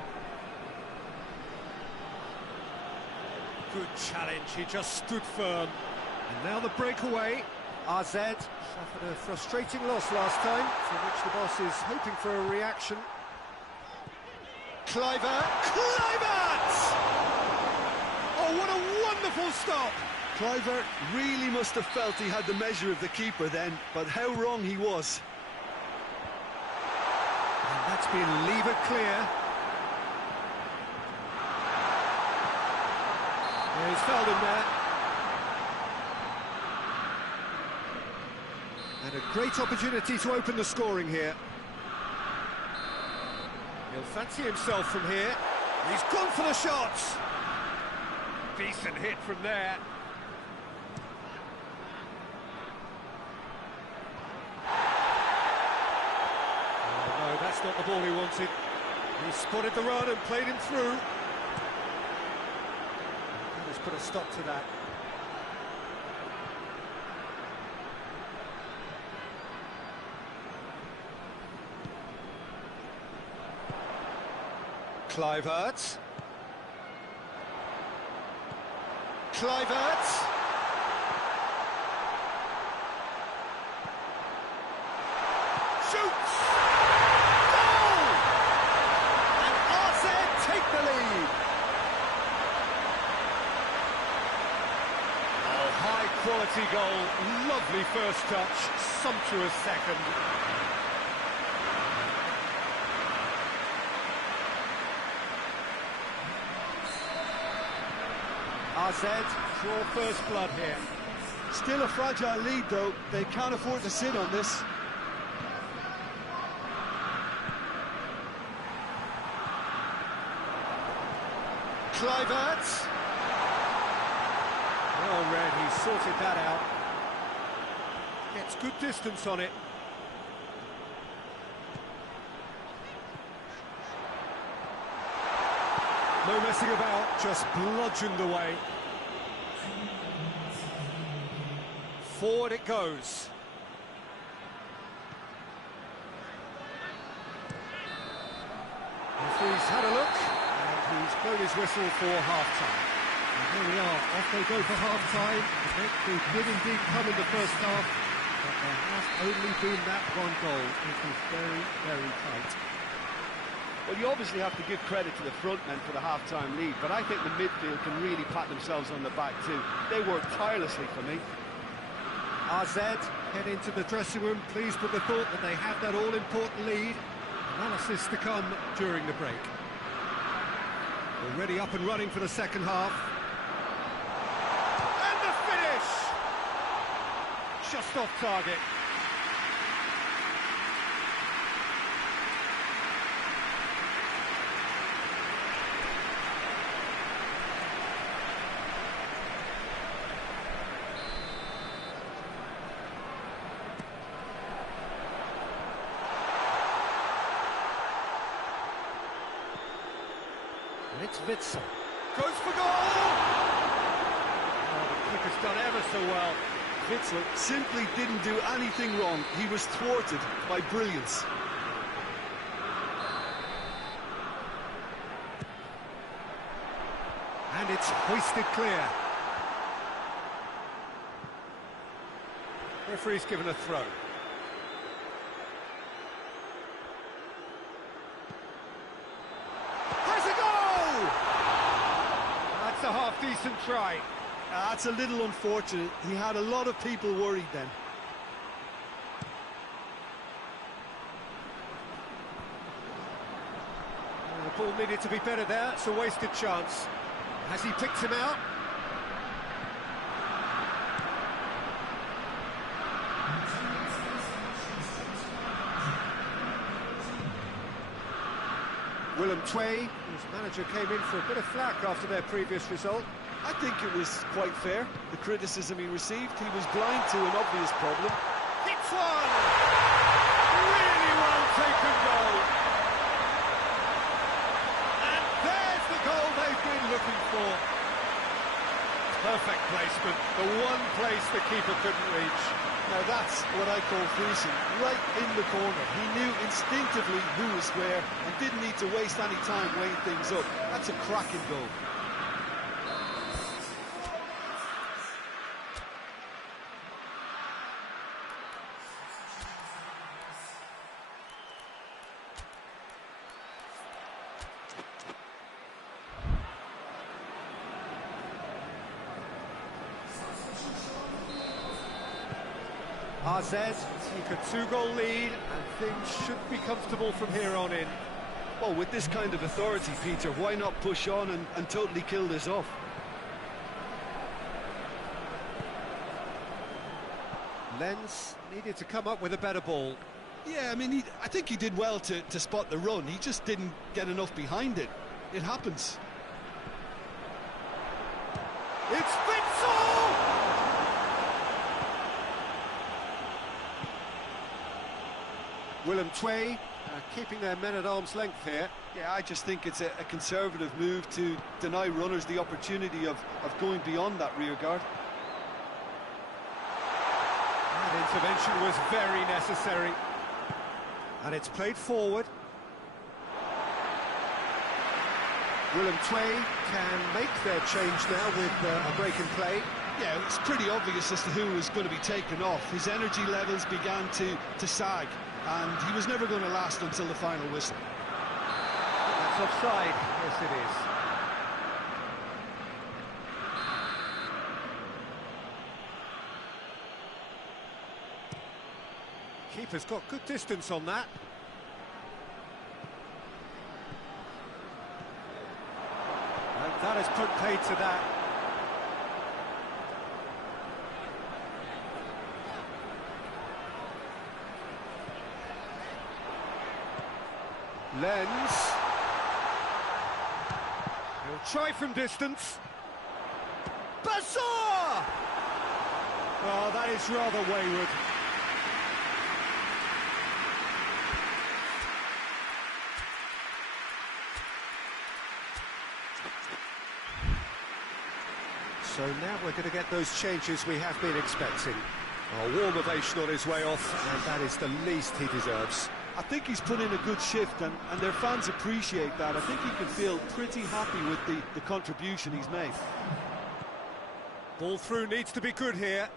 Good challenge, he just stood firm. And now the breakaway. RZ suffered a frustrating loss last time, for which the boss is hoping for a reaction. Kluivert! Oh, what a wonderful stop! Kluivert really must have felt he had the measure of the keeper then, but how wrong he was. And that's been levered clear. He's fouled him there. And a great opportunity to open the scoring here. He'll fancy himself from here. He's gone for the shots. Decent hit from there. Oh, no, that's not the ball he wanted. He spotted the run and played him through. Let's put a stop to that. Kluivert. Shoots! Goal! And RZ take the lead. Oh, high quality goal. Lovely first touch, sumptuous second. RZ draw first blood here. Still a fragile lead though, they can't afford to sit on this. Kluivert. Well read, he sorted that out. Gets good distance on it. No messing about, just bludgeoned away. Forward it goes. Referee's had a look, and he's blown his whistle for half-time. And here we are, off they go for half-time. They did indeed come in the first half, but there has only been that one goal. It is very, very tight. Well, you obviously have to give credit to the front men for the half-time lead, but I think the midfield can really pat themselves on the back too. They worked tirelessly for me. RZ head into the dressing room, pleased with the thought that they have that all-important lead. Analysis to come during the break. Already up and running for the second half. And the finish! Just off target. And it's Witsel. Goes for goal! Oh, the keeper's done ever so well. Witsel simply didn't do anything wrong. He was thwarted by brilliance. And it's hoisted clear. Referee's given a throw. That's a half-decent try. That's a little unfortunate. He had a lot of people worried then. The ball needed to be better there. It's a wasted chance. Has he picked him out? Willem Twey, whose manager came in for a bit of flack after their previous result. I think it was quite fair, the criticism he received. He was blind to an obvious problem. Hits one! Really well taken goal. And there's the goal they've been looking for. Perfect placement, the one place the keeper couldn't reach. Now that's what I call freezing, right in the corner. He knew instinctively who was where and didn't need to waste any time weighing things up. That's a cracking goal. AZ take a two-goal lead, and things should be comfortable from here on in. Well, with this kind of authority, Peter, why not push on and totally kill this off? Lens needed to come up with a better ball. Yeah, I mean, I think he did well to spot the run. He just didn't get enough behind it. It happens. It's Witsel! Willem Twey keeping their men at arm's length here. Yeah, I just think it's a conservative move to deny runners the opportunity of going beyond that rear guard. That intervention was very necessary. And it's played forward. Willem Twey can make their change now with a break in play. Yeah, it's pretty obvious as to who was going to be taken off. His energy levels began to sag, and he was never going to last until the final whistle. That's offside. Yes, it is. Keeper's got good distance on that. And that has put paid to that. Lens. He'll try from distance. Bassor! Oh, that is rather wayward. So now we're going to get those changes we have been expecting. A warm ovation on his way off, and that is the least he deserves. I think he's put in a good shift, and their fans appreciate that. I think he can feel pretty happy with the contribution he's made. Ball through needs to be good here.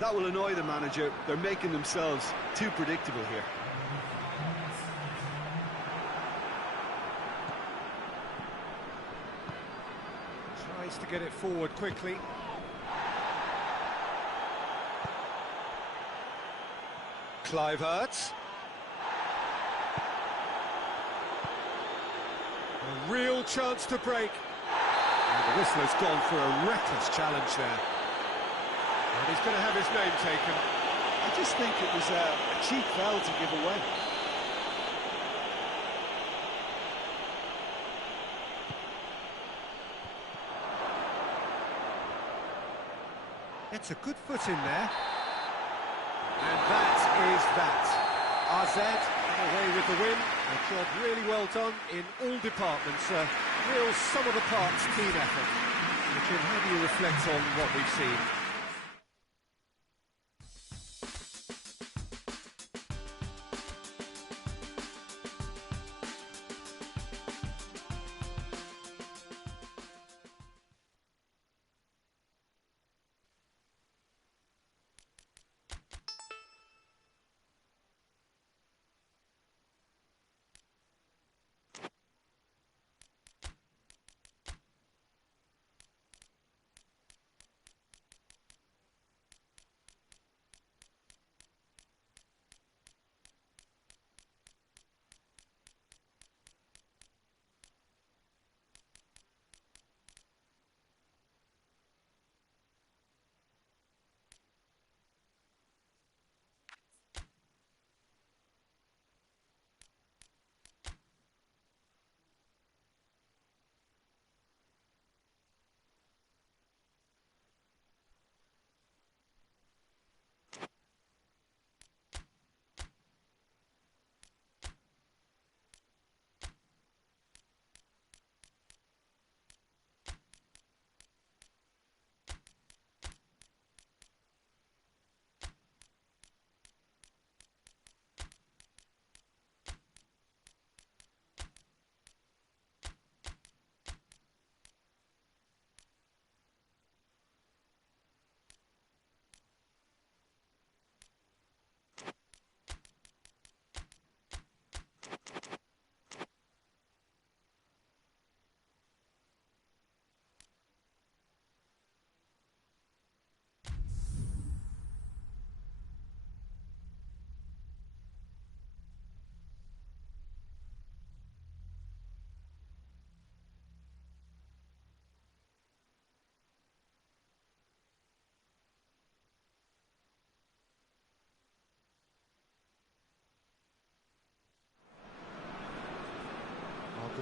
That will annoy the manager. They're making themselves too predictable here. Tries to get it forward quickly. Kluivert. A real chance to break. And the whistler's gone for a reckless challenge there. And he's going to have his name taken. I just think it was a cheap foul to give away. It's a good foot in there. And that is that. AZ away with the win. A job really well done in all departments. A real sum-of-the-parts team effort. Jim, how do you reflect on what we've seen?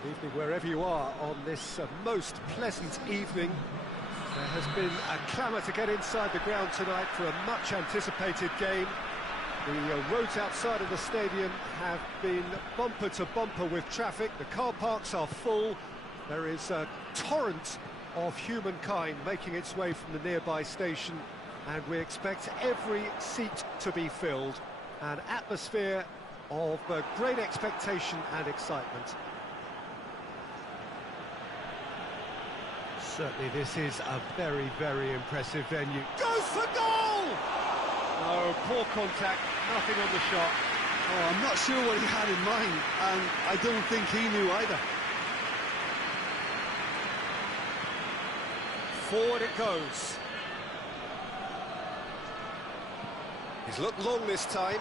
Good evening wherever you are on this most pleasant evening. There has been a clamour to get inside the ground tonight for a much anticipated game. The roads outside of the stadium have been bumper to bumper with traffic. The car parks are full. There is a torrent of humankind making its way from the nearby station, and we expect every seat to be filled. An atmosphere of great expectation and excitement. Certainly this is a very, very impressive venue. Goes for goal! Oh, poor contact, nothing on the shot. Oh, I'm not sure what he had in mind, and I don't think he knew either. Forward it goes. He's looked long this time.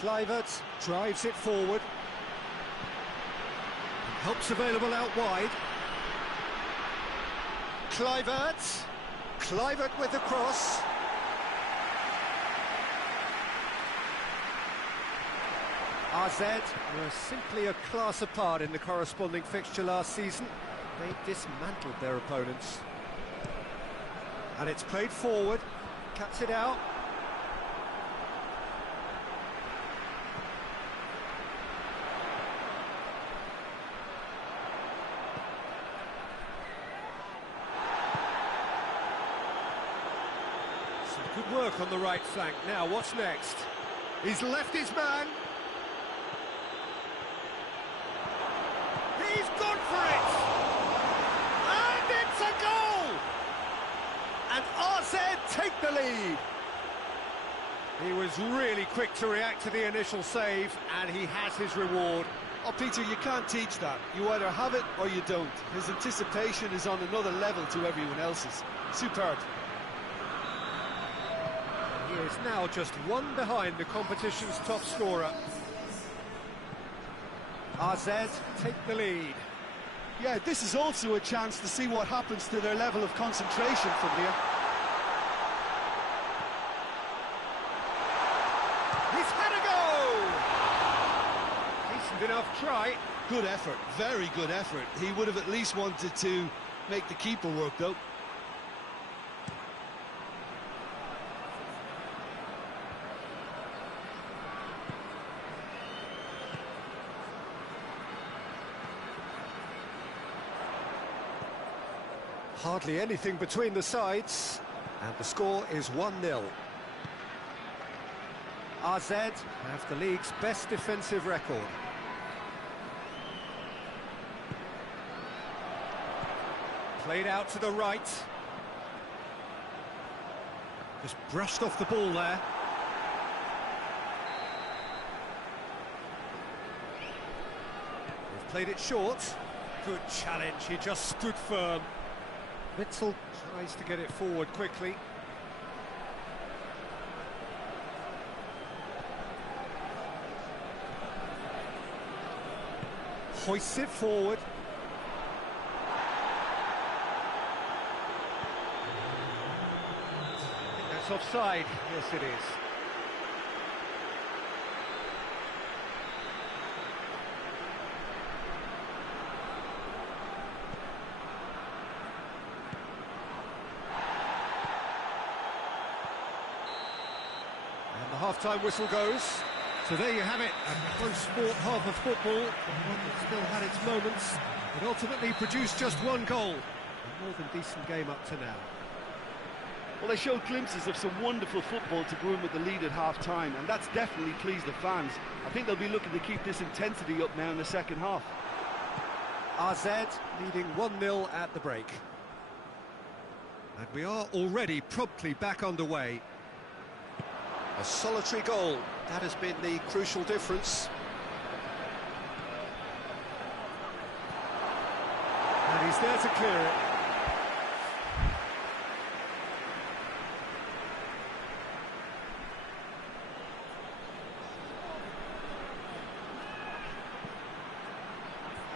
Kluivert drives it forward. Help's available out wide. Kluivert with the cross. AZ were simply a class apart in the corresponding fixture last season. They dismantled their opponents. And it's played forward, cuts it out. Some good work on the right flank. Now, what's next? He's left his man. He's gone for it! And it's a goal! And AZ take the lead. He was really quick to react to the initial save, and he has his reward. Oh, Peter, you can't teach that. You either have it or you don't. His anticipation is on another level to everyone else's. Superb. He is now just one behind the competition's top scorer. AZ take the lead. Yeah, this is also a chance to see what happens to their level of concentration from here. He's had a go! Decent enough try. Good effort, very good effort. He would have at least wanted to make the keeper work, though. Hardly anything between the sides, and the score is 1-0. AZ have the league's best defensive record. Played out to the right. Just brushed off the ball there. They've played it short. Good challenge, he just stood firm. Witzel tries to get it forward quickly. Hoists it forward. I think that's offside. Yes, it is. Half-time whistle goes. So there you have it, a close-fought half of football, one that still had its moments, but ultimately produced just one goal. A more than decent game up to now. Well, they showed glimpses of some wonderful football to go in with the lead at half-time, and that's definitely pleased the fans. I think they'll be looking to keep this intensity up now in the second half. AZ leading 1-0 at the break. And we are already promptly back underway. A solitary goal, that has been the crucial difference. And he's there to clear it.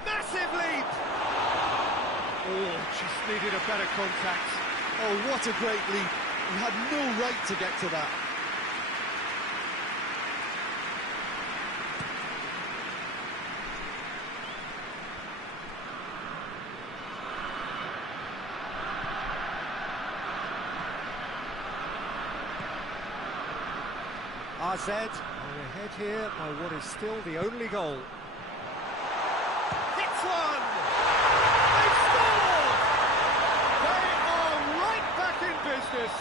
Massive leap! Oh, just needed a better contact. Oh, what a great leap. He had no right to get to that. AZ are ahead here by what is still the only goal. Hits one! They've scored! They are right back in business.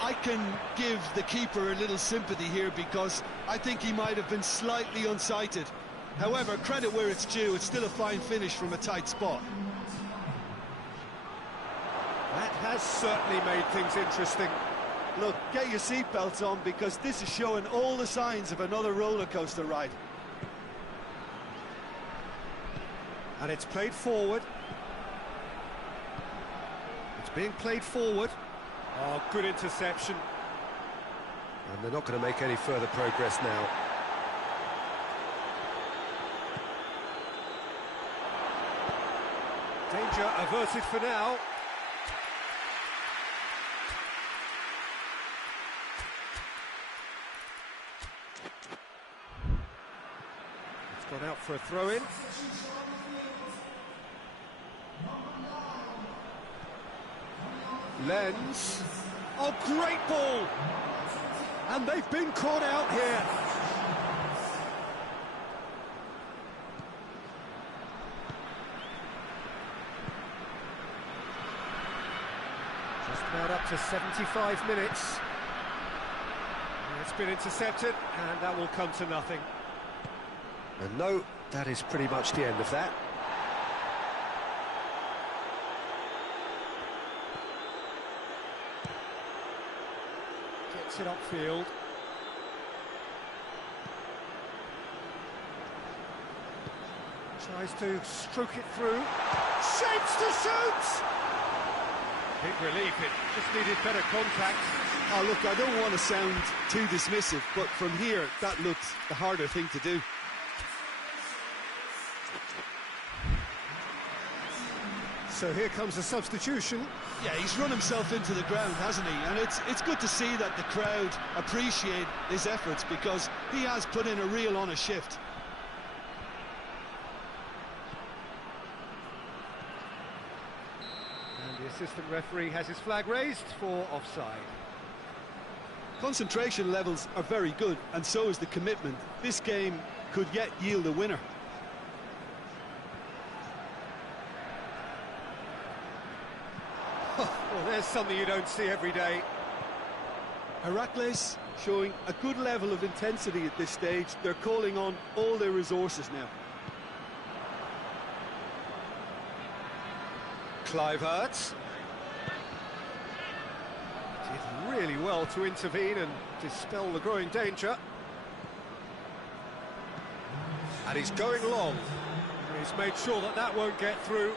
I can give the keeper a little sympathy here because I think he might have been slightly unsighted. However, credit where it's due, it's still a fine finish from a tight spot. That has certainly made things interesting. Look, get your seatbelts on because this is showing all the signs of another roller coaster ride. And it's played forward. It's being played forward. Oh, good interception. And they're not going to make any further progress now. Danger averted for now. Gone out for a throw-in. Lenz. Oh, great ball! And they've been caught out here. Just about up to 75 minutes. It's been intercepted, and that will come to nothing. And no, that is pretty much the end of that. Gets it upfield. Tries to stroke it through. Shapes to shoot! Big relief, it just needed better contact. Oh, look, I don't want to sound too dismissive, but from here, that looked the harder thing to do. So here comes a substitution. Yeah, he's run himself into the ground, hasn't he? And it's good to see that the crowd appreciate his efforts because he has put in a real honest shift. And the assistant referee has his flag raised for offside. Concentration levels are very good, and so is the commitment. This game could yet yield a winner. Well, there's something you don't see every day. Heracles showing a good level of intensity at this stage. They're calling on all their resources now. Kluivert did really well to intervene and dispel the growing danger. And he's going long. He's made sure that that won't get through.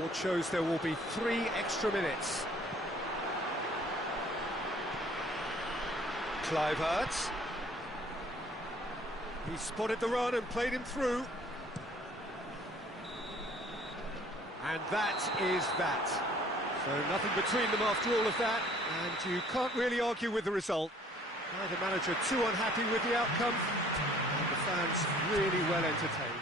Board shows there will be 3 extra minutes. Kluivert. He spotted the run and played him through. And that is that. So nothing between them after all of that, and you can't really argue with the result. Neither manager too unhappy with the outcome, and the fans really well entertained.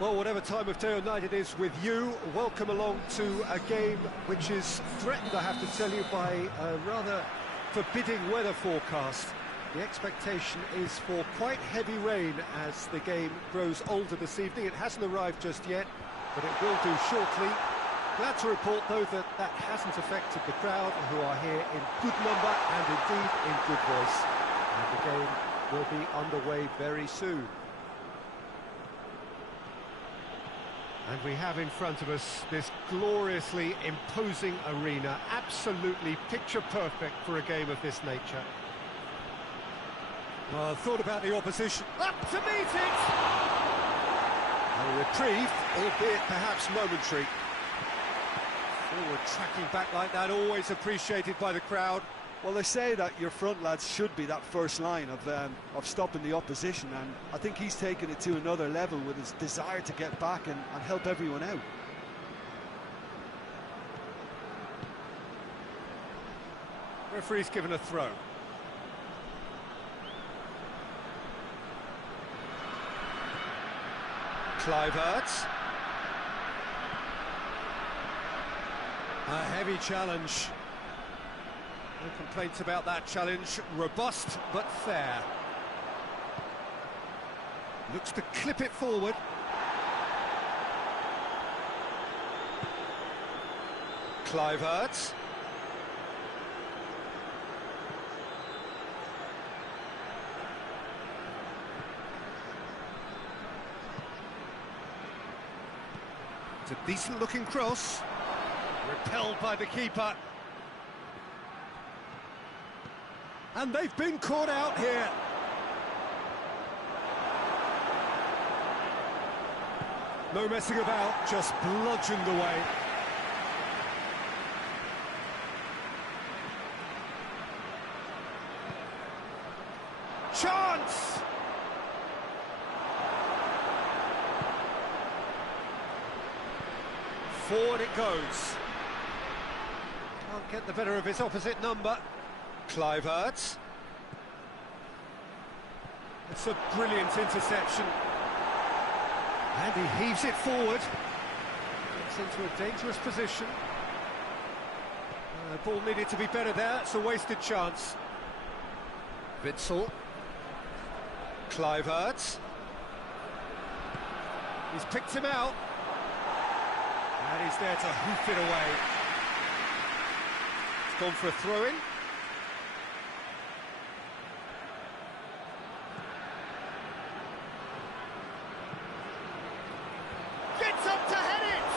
Well, whatever time of day or night it is with you, welcome along to a game which is threatened, I have to tell you, by a rather forbidding weather forecast. The expectation is for quite heavy rain as the game grows older this evening. It hasn't arrived just yet, but it will do shortly. Glad to report, though, that that hasn't affected the crowd, who are here in good number and indeed in good voice. And the game will be underway very soon. And we have in front of us this gloriously imposing arena, absolutely picture perfect for a game of this nature. Well, thought about the opposition, up to meet it! A reprieve, albeit perhaps momentary. Forward tracking back like that, always appreciated by the crowd. Well, they say that your front lads should be that first line of stopping the opposition, and I think he's taken it to another level with his desire to get back and help everyone out. Referee's given a throw. Kluivert. A heavy challenge. No complaints about that challenge. Robust but fair. Looks to clip it forward. Kluivert. It's a decent looking cross. Repelled by the keeper. And they've been caught out here. No messing about, just bludgeoned away. Chance! Forward it goes. Can't get the better of his opposite number. Kluivert. It's a brilliant interception. And he heaves it forward. Gets into a dangerous position. The ball needed to be better there. It's a wasted chance. Witsel. Kluivert. He's picked him out. And he's there to hoof it away. It's gone for a throw-in. Gets up to head it!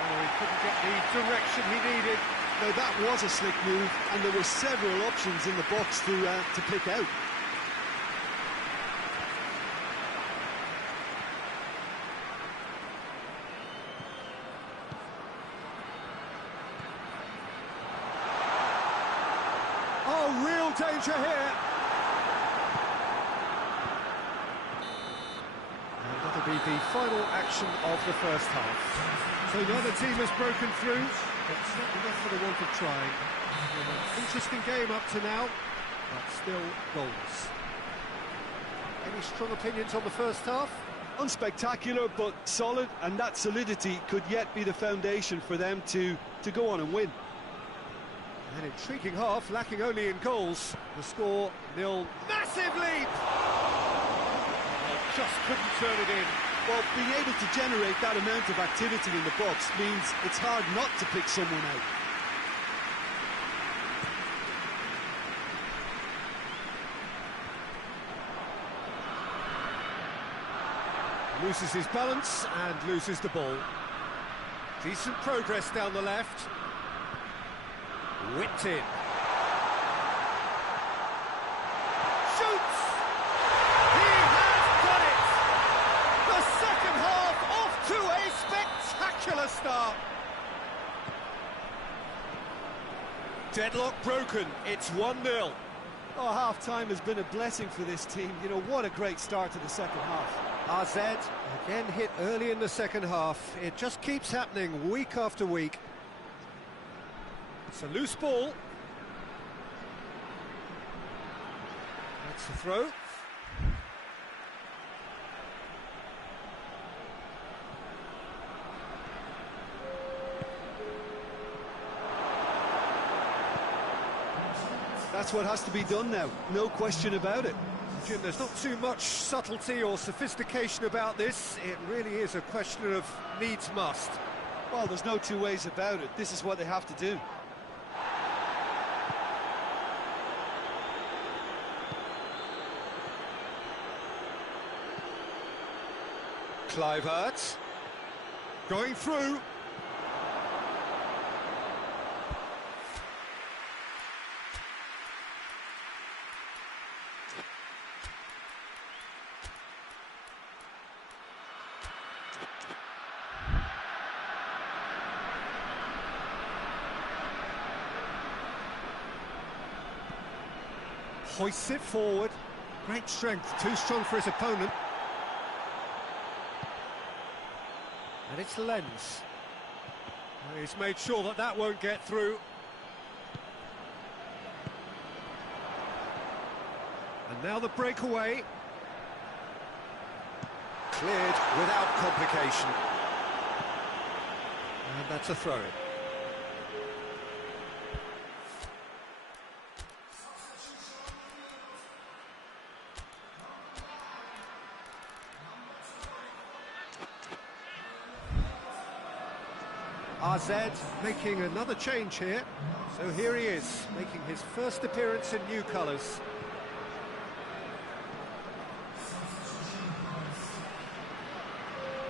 Oh, he couldn't get the direction he needed. No, that was a slick move, and there were several options in the box to pick out. Oh, real danger here. And that'll be the final action of the first half. So neither team has broken through, but certainly not for the want of trying. An interesting game up to now, but still goals. Any strong opinions on the first half? Unspectacular, but solid, and that solidity could yet be the foundation for them to go on and win. An intriguing half, lacking only in goals. The score, 0. Massive leap! Just couldn't turn it in. Well, being able to generate that amount of activity in the box means it's hard not to pick someone out. Loses his balance and loses the ball. Decent progress down the left. Whipped in. Shoots! He has done it! The second half off to a spectacular start. Deadlock broken, it's 1-0. Oh, half-time has been a blessing for this team. You know, what a great start to the second half. AZ again hit early in the second half. It just keeps happening week after week. It's a loose ball. That's the throw. That's what has to be done now, no question about it. Jim, there's not too much subtlety or sophistication about this. It really is a question of needs must. Well, there's no two ways about it. This is what they have to do. Kluivert going through. Hoists it forward. Great strength, too strong for his opponent. And it's Lens. He's made sure that that won't get through. And now the breakaway. Cleared without complication. And that's a throw-in. AZ making another change here. So here he is, making his first appearance in new colours.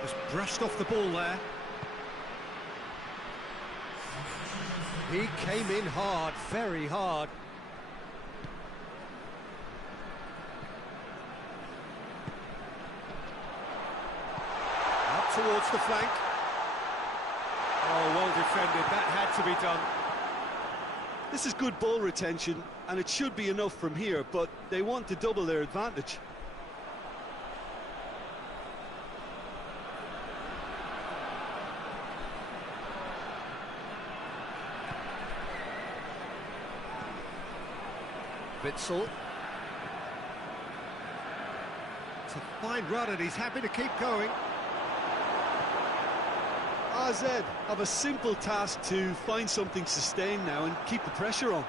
Just brushed off the ball there. He came in hard, very hard. Up towards the flank. Oh, well defended, that had to be done. This is good ball retention, and it should be enough from here, but they want to double their advantage. Witsel. It's a fine run, and he's happy to keep going. AZ have a simple task to find something sustained now and keep the pressure on.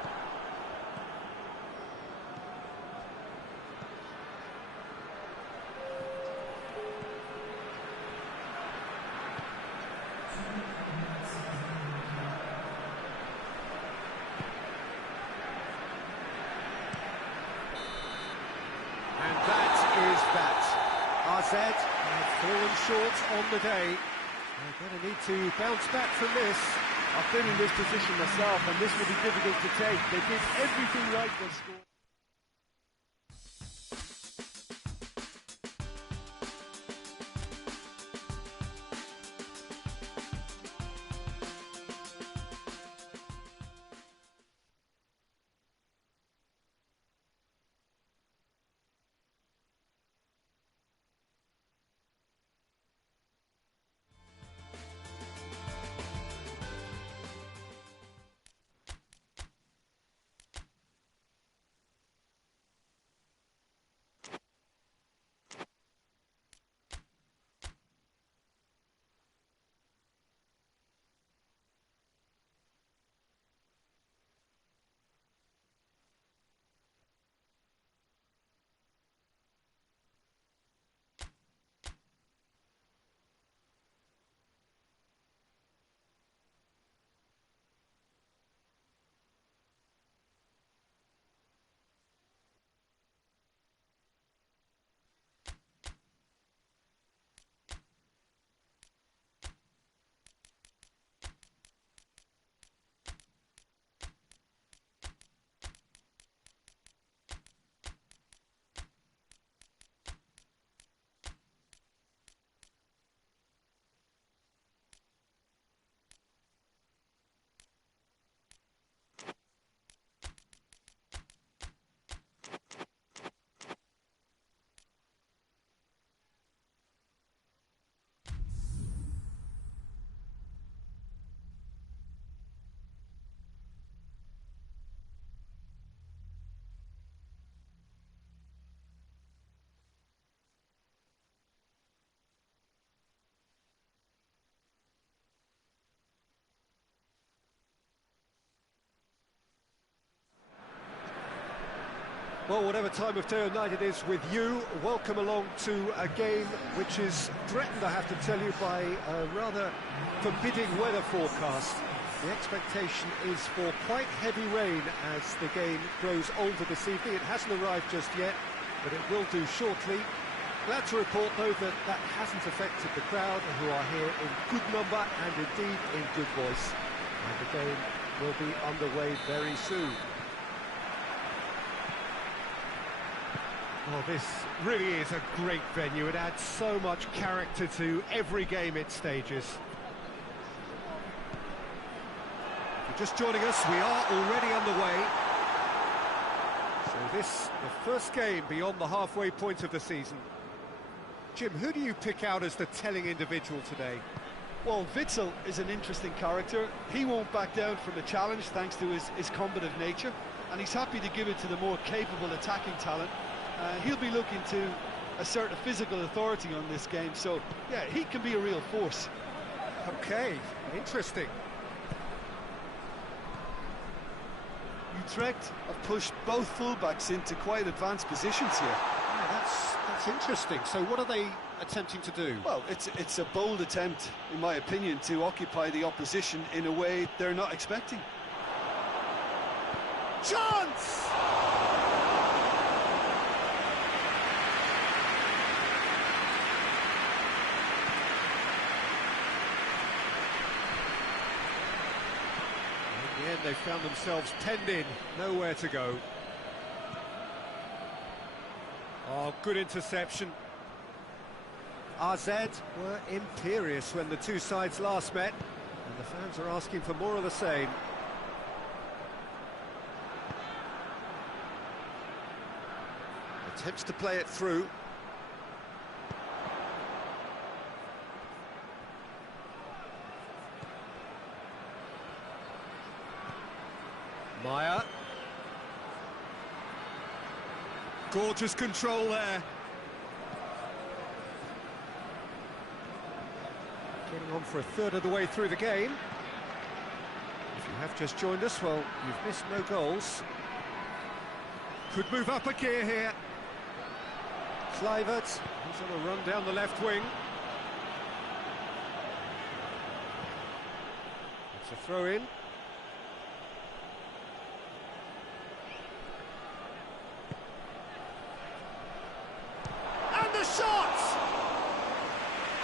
And that is that. AZ have fallen short on the day. They're going to need to bounce back from this. I've been in this position myself, and this will be difficult to take. They did everything right when scoring. Well, whatever time of day or night it is with you, welcome along to a game which is threatened, I have to tell you, by a rather forbidding weather forecast. The expectation is for quite heavy rain as the game grows older this evening. It hasn't arrived just yet, but it will do shortly. Glad to report, though, that that hasn't affected the crowd, who are here in good number and indeed in good voice. And the game will be underway very soon. Well, this really is a great venue. It adds so much character to every game it stages. If you're just joining us, we are already underway. So this, the first game beyond the halfway point of the season. Jim, who do you pick out as the telling individual today? Well, Witsel is an interesting character. He won't back down from a challenge thanks to his combative nature, and he's happy to give it to the more capable attacking talent. He'll be looking to assert a physical authority on this game, so yeah, he can be a real force. Okay, interesting. Utrecht have pushed both fullbacks into quite advanced positions here. Yeah, that's interesting. So what are they attempting to do? Well, it's a bold attempt, in my opinion, to occupy the opposition in a way they're not expecting. Chance! In the end, they found themselves penned in, nowhere to go. Oh, good interception. RZ were imperious when the two sides last met, and the fans are asking for more of the same. Attempts to play it through. Meyer. Gorgeous control there. Getting on for a third of the way through the game. If you have just joined us, well, you've missed no goals. Could move up a gear here. Kluivert, he's on a run down the left wing. It's a throw in. Shot!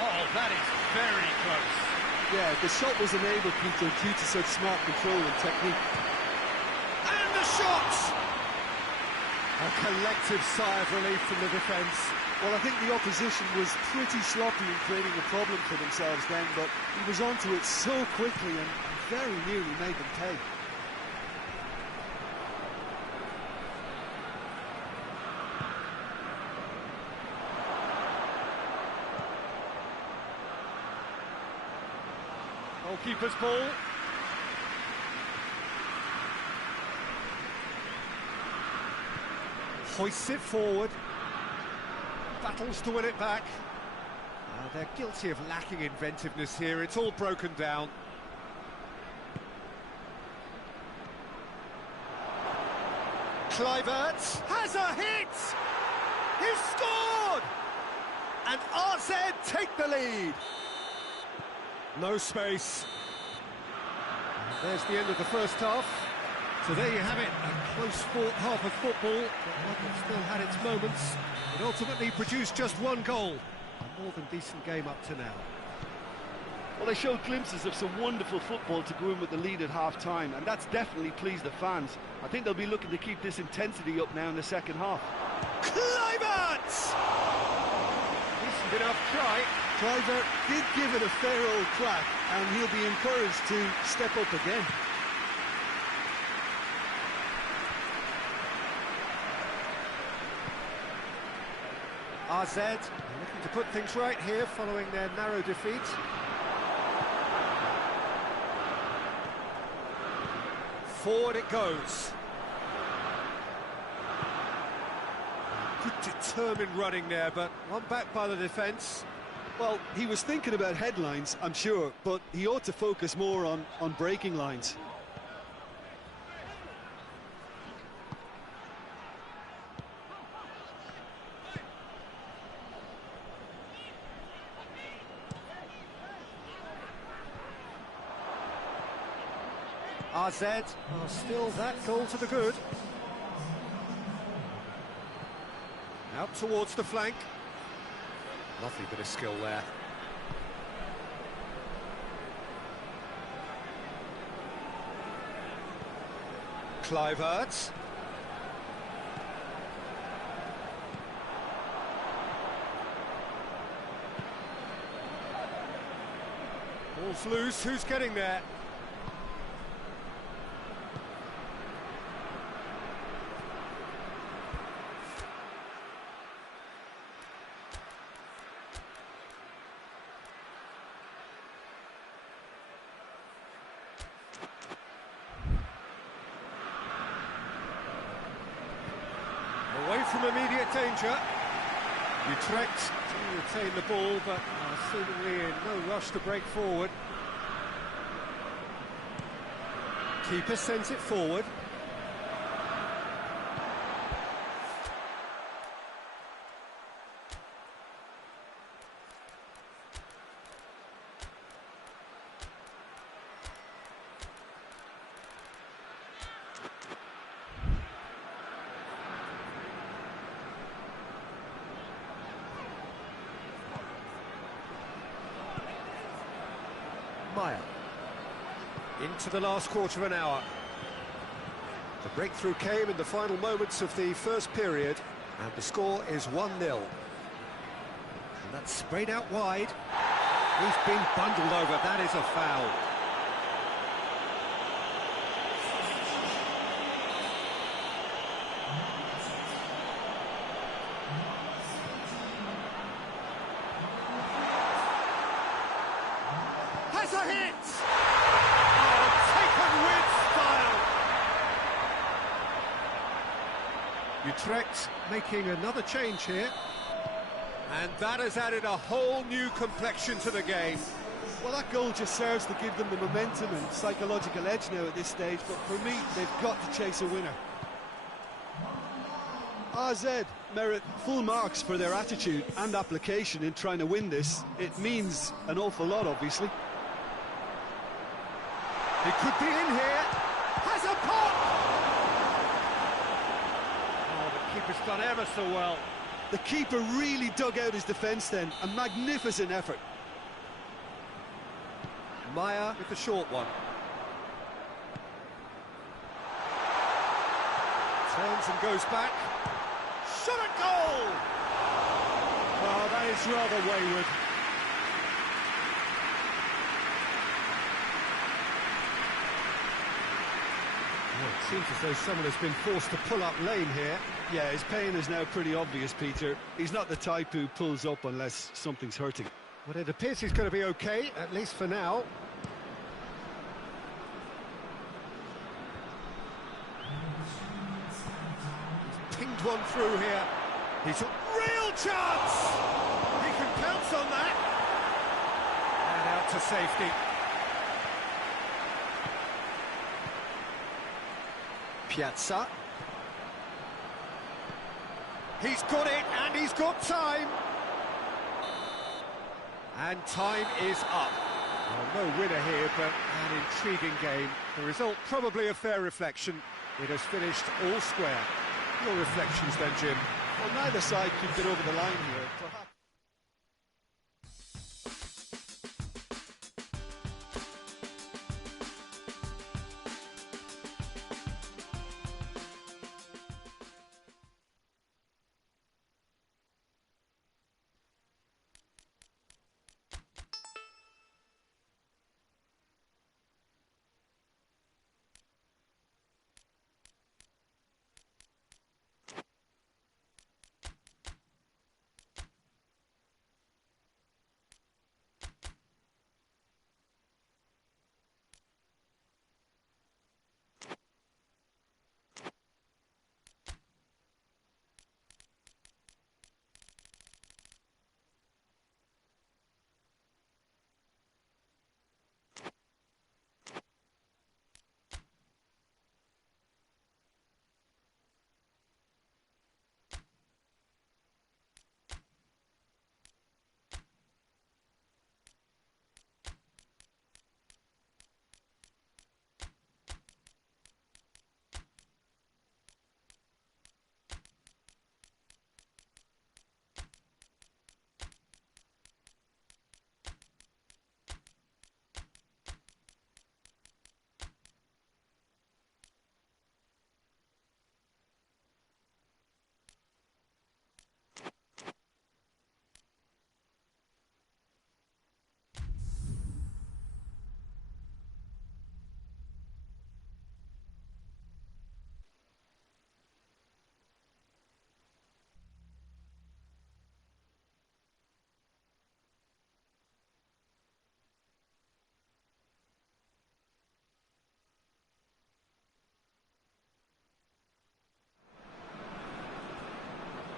Oh, that is very close. Yeah, the shot was enabled, Peter, due to such smart control and technique. And the shot! A collective sigh of relief from the defence. Well, I think the opposition was pretty sloppy in creating a problem for themselves then, but he was onto it so quickly and very nearly made them pay. Goalkeeper's ball. Hoists it forward. Battles to win it back. They're guilty of lacking inventiveness here. It's all broken down. Kluivert has a hit! He's scored! And RZ take the lead. No space. And there's the end of the first half. So there you have it, a close-fought half of football, but one that still had its moments. It ultimately produced just one goal. A more than decent game up to now. Well, they showed glimpses of some wonderful football to go in with the lead at half-time, and that's definitely pleased the fans. I think they'll be looking to keep this intensity up now in the second half. Kluivert! Decent enough try. Kluivert did give it a fair old crack, and he'll be encouraged to step up again. RZ looking to put things right here following their narrow defeat. Forward it goes. Good determined running there, but one back by the defence. Well, he was thinking about headlines, I'm sure, but he ought to focus more on breaking lines. AZ are still that goal to the good. Out towards the flank. Lovely bit of skill there. Kluivert. Ball's loose, who's getting there? Away from immediate danger. Utrecht to retain the ball, but seemingly in no rush to break forward. Keeper sends it forward. Meyer. Into the last quarter of an hour. The breakthrough came in the final moments of the first period, and the score is 1-0. And that's sprayed out wide. He's been bundled over, that is a foul. Has a hit! Oh, taken with style! Utrecht making another change here. And that has added a whole new complexion to the game. Well, that goal just serves to give them the momentum and psychological edge now at this stage, but for me, they've got to chase a winner. AZ merit full marks for their attitude and application in trying to win this. It means an awful lot, obviously. He could be in here. Has a pop! Oh, the keeper's done ever so well. The keeper really dug out his defence then. A magnificent effort. Meyer with the short one. Turns and goes back. Shot a goal! Oh, that is rather wayward. Well, it seems as though someone has been forced to pull up lane here. Yeah, his pain is now pretty obvious, Peter. He's not the type who pulls up unless something's hurting. But it appears he's going to be okay, at least for now. He's pinged one through here. He's a real chance! He can pounce on that. And out to safety. Piazza. He's got it, and he's got time. And time is up. Well, no winner here, but an intriguing game. The result probably a fair reflection. It has finished all square. Your reflections then, Jim? Well, neither side could get over the line here. Perhaps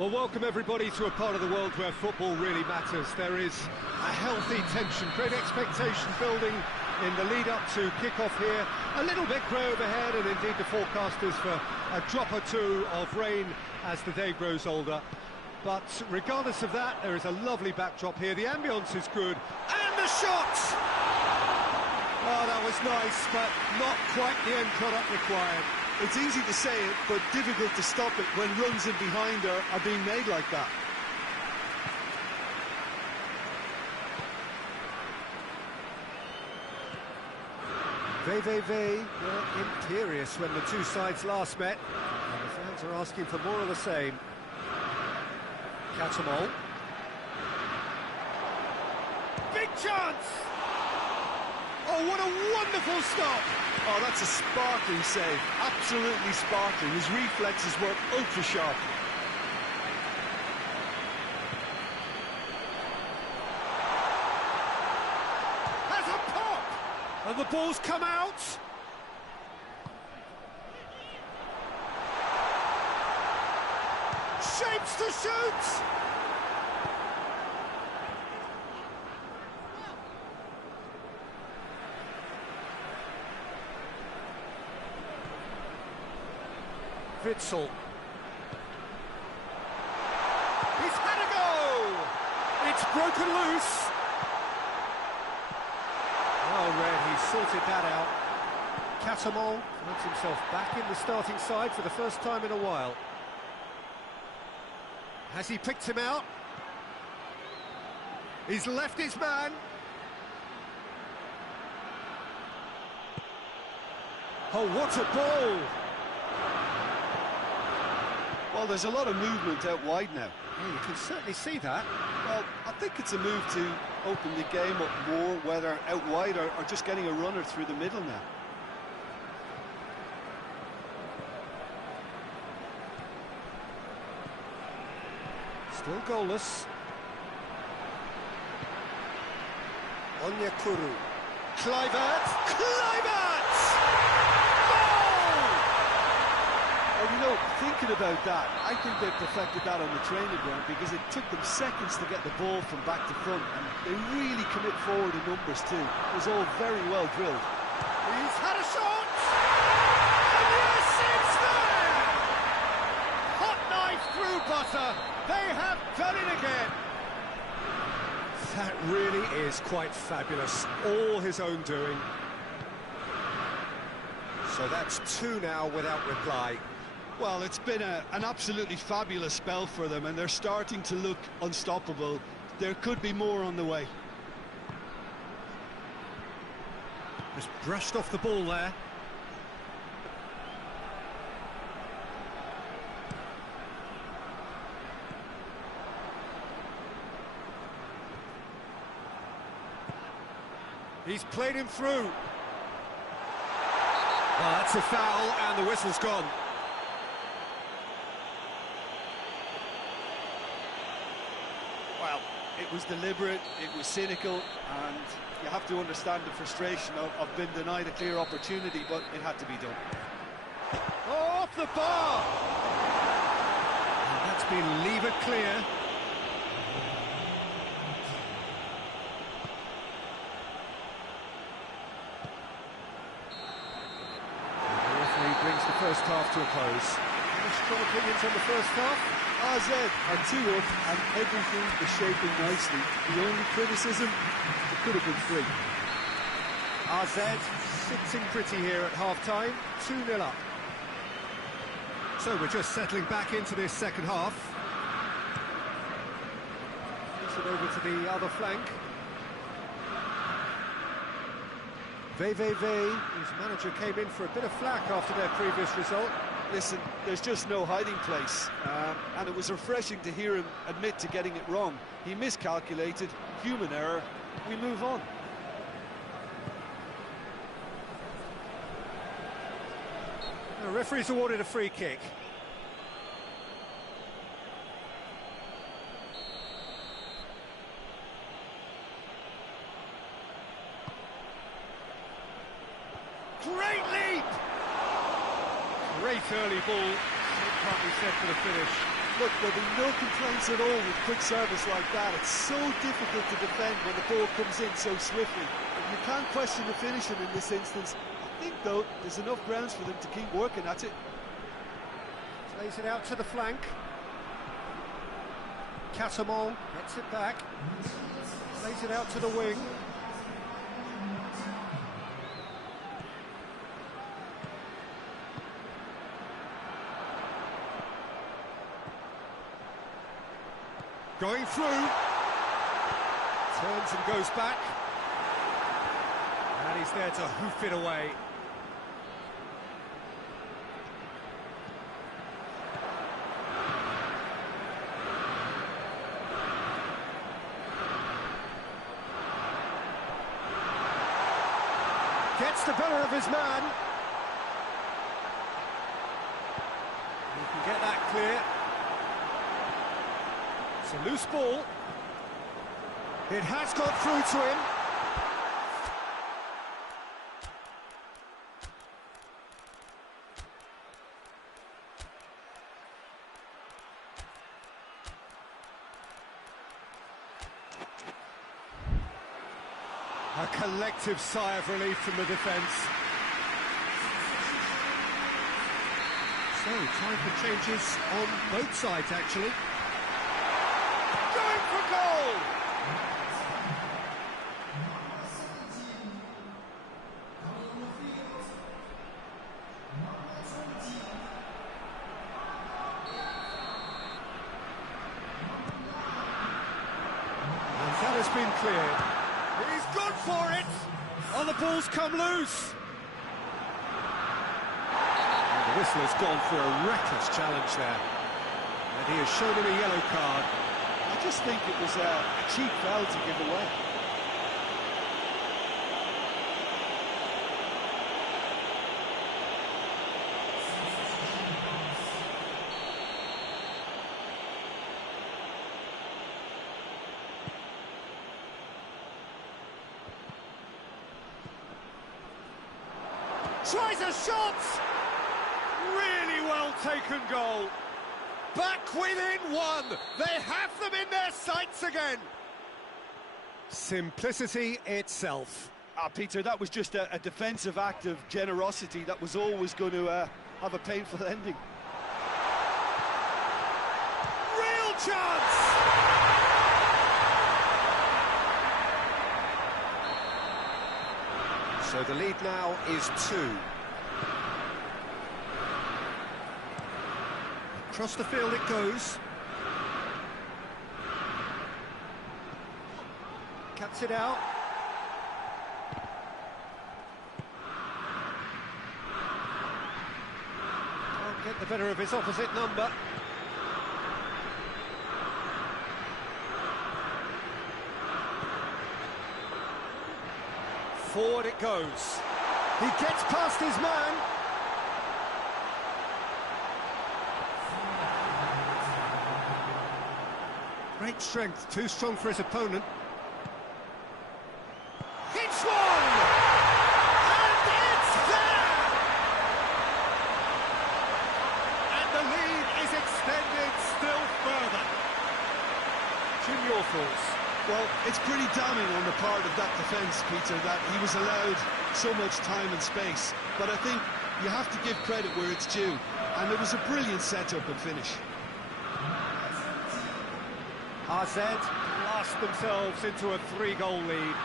Well, welcome everybody to a part of the world where football really matters. There is a healthy tension, great expectation building in the lead-up to kick-off here. A little bit grey overhead, and indeed the forecasters for a drop or two of rain as the day grows older. But regardless of that, there is a lovely backdrop here. The ambience is good, and the shot! Oh, that was nice, but not quite the end product required. It's easy to say it, but difficult to stop it when runs in behind are being made like that. They were imperious when the two sides last met, and the fans are asking for more of the same. Catch 'em all. Big chance! Oh, what a wonderful stop! Oh, that's a sparkling save. Absolutely sparkling. His reflexes were ultra sharp. Has a pop! And the ball's come out! Shapes to shoot! Witsel. He's had a go! It's broken loose! Well read, he sorted that out. Catamol finds himself back in the starting side for the first time in a while. Has he picked him out? He's left his man. Oh, what a ball! Well, there's a lot of movement out wide now. Yeah, you can certainly see that. Well, I think it's a move to open the game up more, whether out wide or just getting a runner through the middle now. Still goalless. Onyekuru. Kluivert! Kluivert! Goal! Well, you know, thinking about that, I think they perfected that on the training ground because it took them seconds to get the ball from back to front, and they really commit forward in numbers too. It was all very well drilled. He's had a shot! And yes, it's there! Hot knife through butter. They have done it again. That really is quite fabulous. All his own doing. So that's two now without reply. Well, it's been an absolutely fabulous spell for them, and they're starting to look unstoppable. There could be more on the way. Just brushed off the ball there. He's played him through. Well, that's a foul, and the whistle's gone. Well, it was deliberate, it was cynical, and you have to understand the frustration of being denied a clear opportunity, but it had to be done. Oh, off the bar! And that's been levered clear. Brings the first half to a close. Any strong opinions on the first half? AZ are 2 up and everything is shaping nicely. The only criticism, it could have been 3. AZ sitting pretty here at half-time, 2-0 up. So we're just settling back into this second half. Push it over to the other flank. Whose manager came in for a bit of flack after their previous result. Listen, there's just no hiding place, and it was refreshing to hear him admit to getting it wrong. He miscalculated, human error, we move on. The referee's awarded a free kick. Great leap! Great early ball, so it can't be said for the finish. Look, there'll be no complaints at all with quick service like that. It's so difficult to defend when the ball comes in so swiftly. But you can't question the finishing in this instance. I think, though, there's enough grounds for them to keep working at it. Plays it out to the flank. Catamol gets it back. Plays it out to the wing. Going through. Turns and goes back. And he's there to hoof it away. Gets the better of his man. He can get that clear. It's a loose ball. It has got through to him. A collective sigh of relief from the defence. So, time for changes on both sides, actually. Going for goal! And that has been cleared. He's gone for it! Oh, the ball's come loose! And the whistle has gone for a reckless challenge there. And he has shown him a yellow card. I just think it was a cheap foul to give away. Tries a shot! Really well taken goal. Back within one. They have them in their sights again. Simplicity itself. Peter, that was just a defensive act of generosity that was always going to have a painful ending. Real chance! So the lead now is 2. Across the field it goes. Cuts it out. Can't get the better of his opposite number. Forward it goes. He gets past his man. Great strength, too strong for his opponent. Hits one! And it's there! And the lead is extended still further. Jim, your thoughts? Well, it's pretty damning on the part of that defence, Peter, that he was allowed so much time and space. But I think you have to give credit where it's due. And it was a brilliant setup and finish. RZ blast themselves into a 3-goal lead.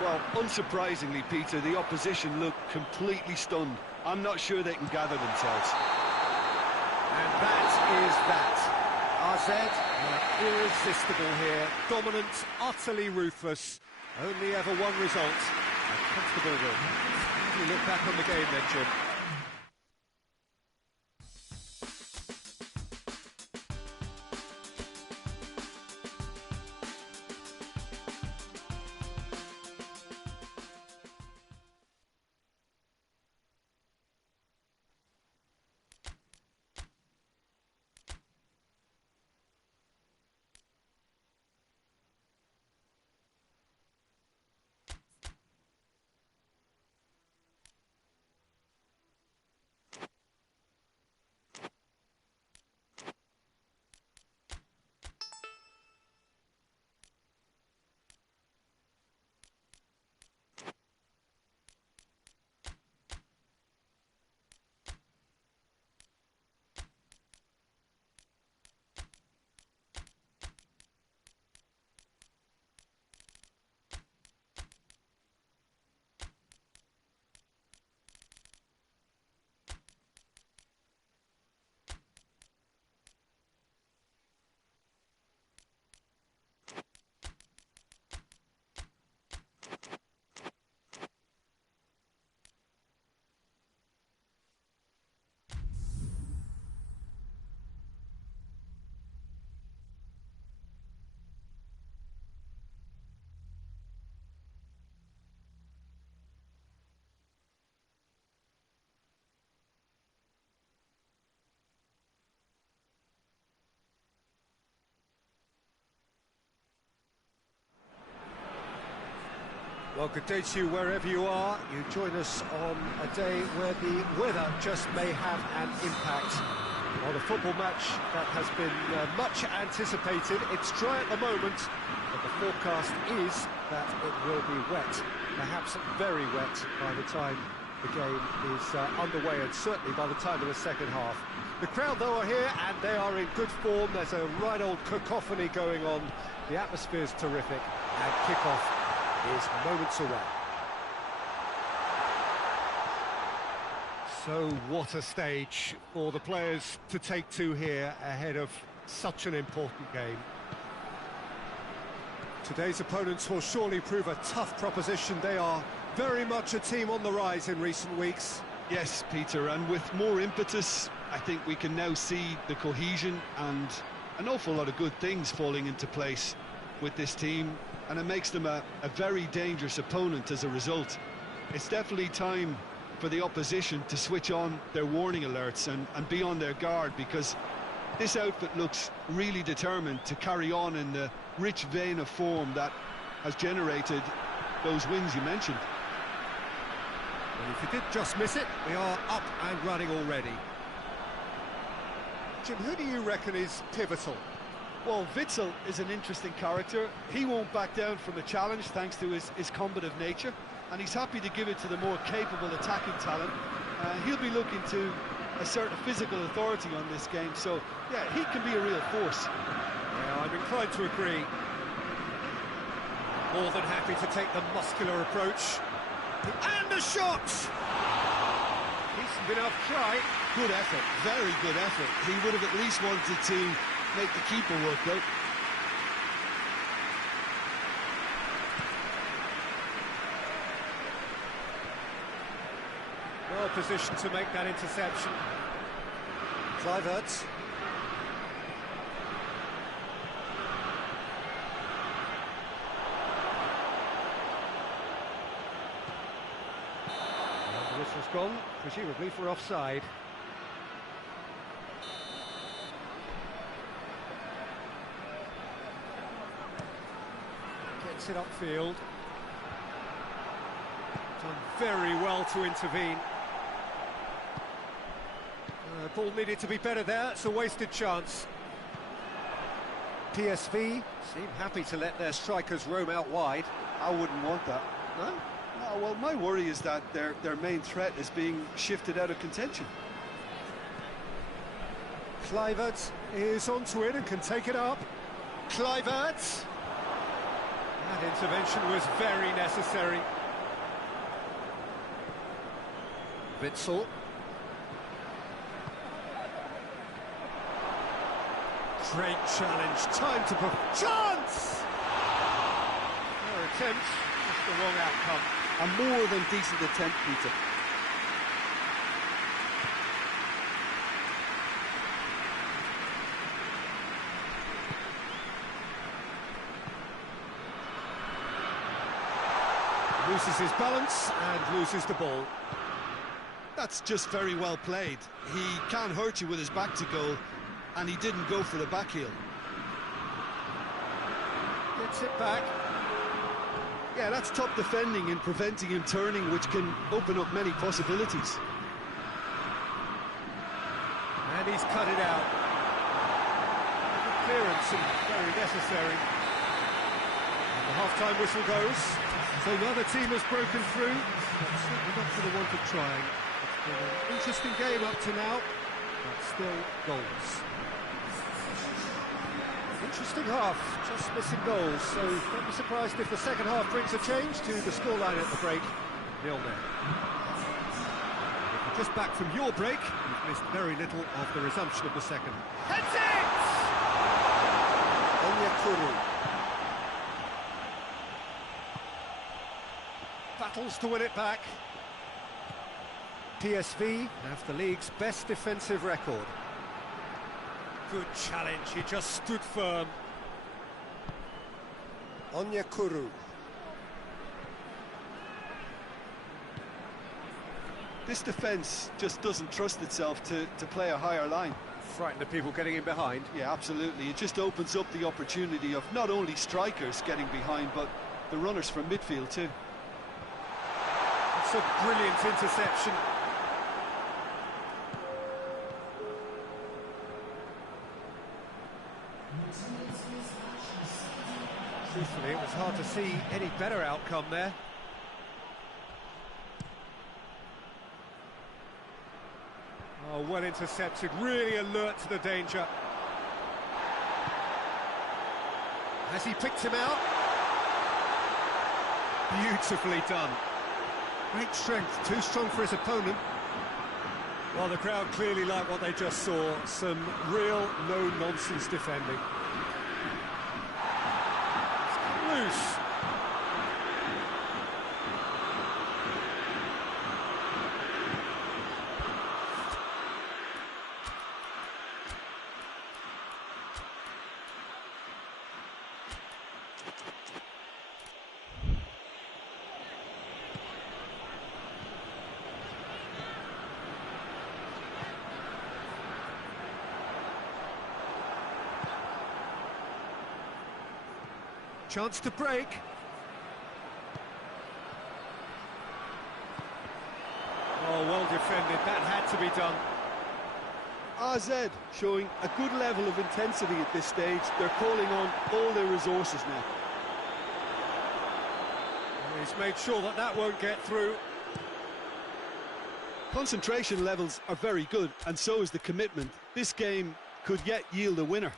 Well, unsurprisingly, Peter, the opposition looked completely stunned. I'm not sure they can gather themselves. And that is that. RZ are irresistible here. Dominant, utterly ruthless. Only ever one result. A comfortable win. How do you look back on the game then, Jim? Well, good day to you wherever you are. You join us on a day where the weather just may have an impact on a football match that has been much anticipated. It's dry at the moment, but the forecast is that it will be wet, perhaps very wet by the time the game is underway, and certainly by the time of the second half. The crowd, though, are here, and they are in good form. There's a right old cacophony going on. The atmosphere's terrific, and kick-off is moments away. So what a stage for the players to take to here ahead of such an important game. Today's opponents will surely prove a tough proposition. They are very much a team on the rise in recent weeks. Yes, Peter, and with more impetus, I think we can now see the cohesion and an awful lot of good things falling into place with this team, and it makes them a very dangerous opponent as a result. It's definitely time for the opposition to switch on their warning alerts and be on their guard, because this outfit looks really determined to carry on in the rich vein of form that has generated those wins you mentioned. And if you did just miss it, we are up and running already. Jim, who do you reckon is pivotal? Well, Witsel is an interesting character. He won't back down from a challenge thanks to his combative nature, and he's happy to give it to the more capable attacking talent. He'll be looking to assert a physical authority on this game, so yeah, he can be a real force. Yeah, I'm inclined to agree. More than happy to take the muscular approach. And the shot! Decent enough try. Good effort, very good effort. He would have at least wanted to make the keeper work though. Well positioned to make that interception. Kluivert. And the whistle's gone, presumably for offside. Gets it upfield. Done very well to intervene. Ball needed to be better there. It's a wasted chance. PSV seem happy to let their strikers roam out wide. I wouldn't want that. No? No, well, my worry is that their main threat is being shifted out of contention. Kluivert is onto it and can take it up. Kluivert! That intervention was very necessary. Witsel. Great challenge, time to put... Chance! Their attempt, just the wrong outcome. A more than decent attempt, Peter. Loses his balance and loses the ball. That's just very well played. He can't hurt you with his back to goal, and he didn't go for the back heel. Gets it back. Yeah, that's top defending and preventing him turning, which can open up many possibilities. And he's cut it out. Good clearance and very necessary. And the half-time whistle goes. So another team has broken through. But certainly not for the want of trying. It's been an interesting game up to now, but still goals. Interesting half, just missing goals, so don't be surprised if the second half brings a change to the scoreline at the break, 0-0. If you're just back from your break, you've missed very little of the resumption of the second. Heads it! Onyekuru. Battles to win it back. PSV have the league's best defensive record. Good challenge, he just stood firm. Onyekuru. This defence just doesn't trust itself to play a higher line. Frighten the people getting in behind. Yeah, absolutely. It just opens up the opportunity of not only strikers getting behind, but the runners from midfield too. That's a brilliant interception. Truthfully, it was hard to see any better outcome there. Oh, well intercepted, really alert to the danger. Has he picked him out? Beautifully done. Great strength, too strong for his opponent. Well, the crowd clearly like what they just saw. Some real no-nonsense defending. It's loose. Chance to break. Oh, well defended. That had to be done. AZ showing a good level of intensity at this stage. They're calling on all their resources now. And he's made sure that that won't get through. Concentration levels are very good, and so is the commitment. This game could yet yield a winner.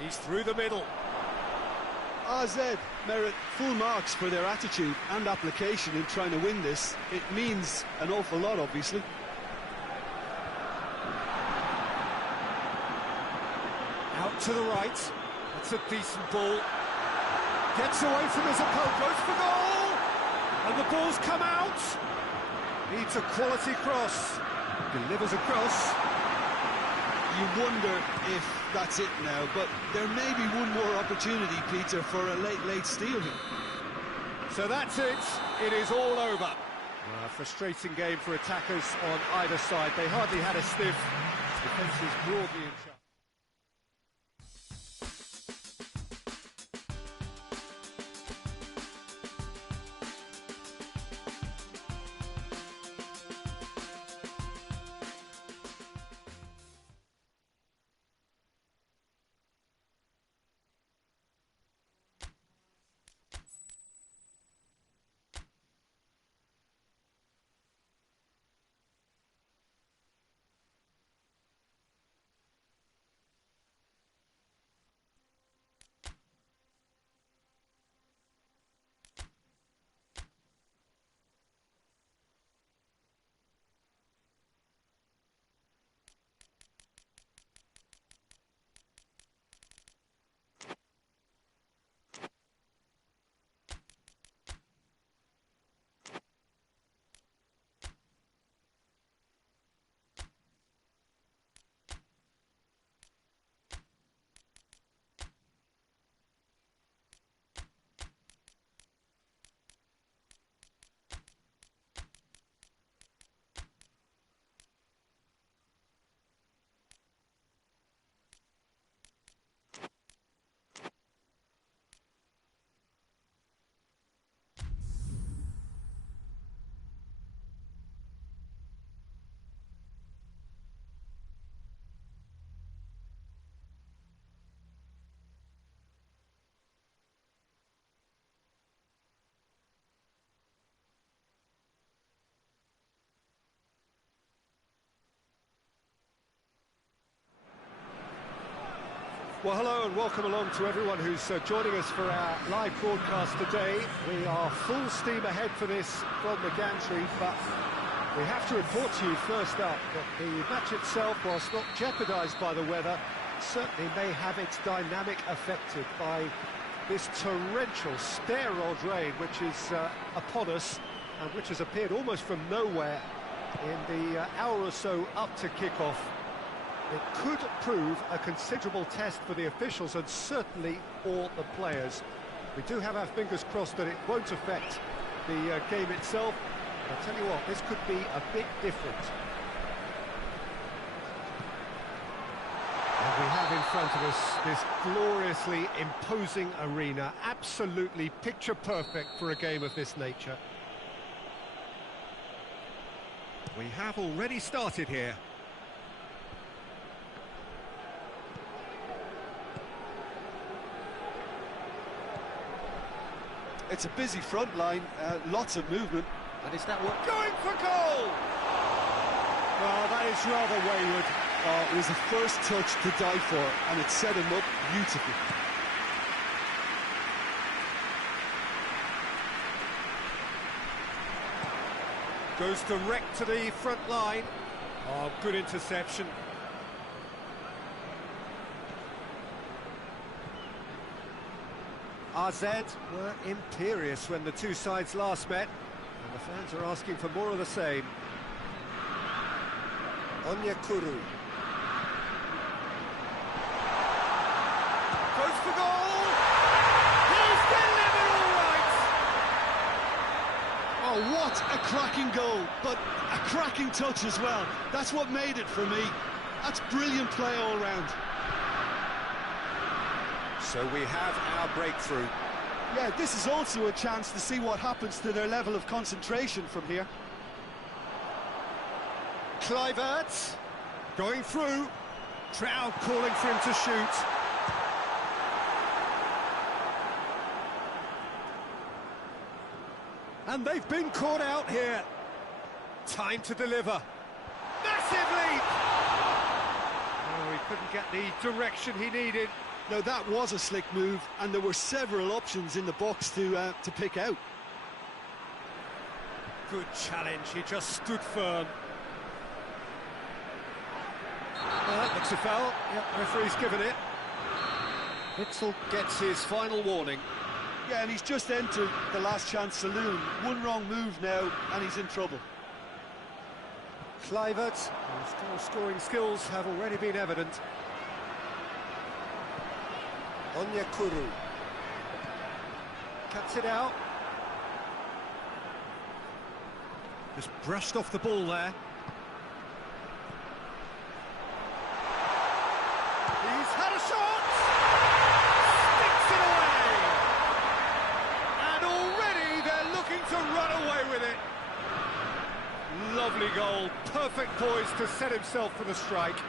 He's through the middle. AZ merit full marks for their attitude and application in trying to win this. It means an awful lot, obviously. Out to the right. That's a decent ball. Gets away from his opponent, goes for goal! And the ball's come out! Needs a quality cross. Delivers a cross. You wonder if that's it now, but there may be one more opportunity, Peter, for a late steal here. So that's it. It is all over. A frustrating game for attackers on either side. They hardly had a sniff. Defence is broadly in charge. Well, hello and welcome along to everyone who's joining us for our live broadcast today. We are full steam ahead for this from the gantry, but we have to report to you first up that the match itself, whilst not jeopardised by the weather, certainly may have its dynamic affected by this torrential stair-rod rain which is upon us and which has appeared almost from nowhere in the hour or so up to kick-off. It could prove a considerable test for the officials and certainly all the players. We do have our fingers crossed that it won't affect the game itself. But I'll tell you what, this could be a bit different. front of us, this gloriously imposing arena, absolutely picture perfect for a game of this nature. We have already started here. It's a busy front line, lots of movement. And is that what... Going for goal! Well, that is rather wayward. It was the first touch to die for, and it set him up beautifully. Goes direct to the front line. Oh, good interception. AZ were imperious when the two sides last met, and the fans are asking for more of the same. Onyekuru. Goes for goal! He's delivered all right! Oh, what a cracking goal, but a cracking touch as well. That's what made it for me. That's brilliant play all round. So we have our breakthrough. Yeah, this is also a chance to see what happens to their level of concentration from here. Kluivert going through. Trout calling for him to shoot. And they've been caught out here. Time to deliver. Massive leap! Oh, he couldn't get the direction he needed. Now that was a slick move, and there were several options in the box to pick out. Good challenge, he just stood firm. That looks a foul. Yep, referee's given it. Witzel gets his final warning. Yeah, and he's just entered the last chance saloon. One wrong move now, and he's in trouble. Kluivert, whose scoring skills have already been evident. Onyekuru cuts it out. Just brushed off the ball there. He's had a shot! Sticks it away! And already they're looking to run away with it. Lovely goal, perfect poise to set himself for the strike.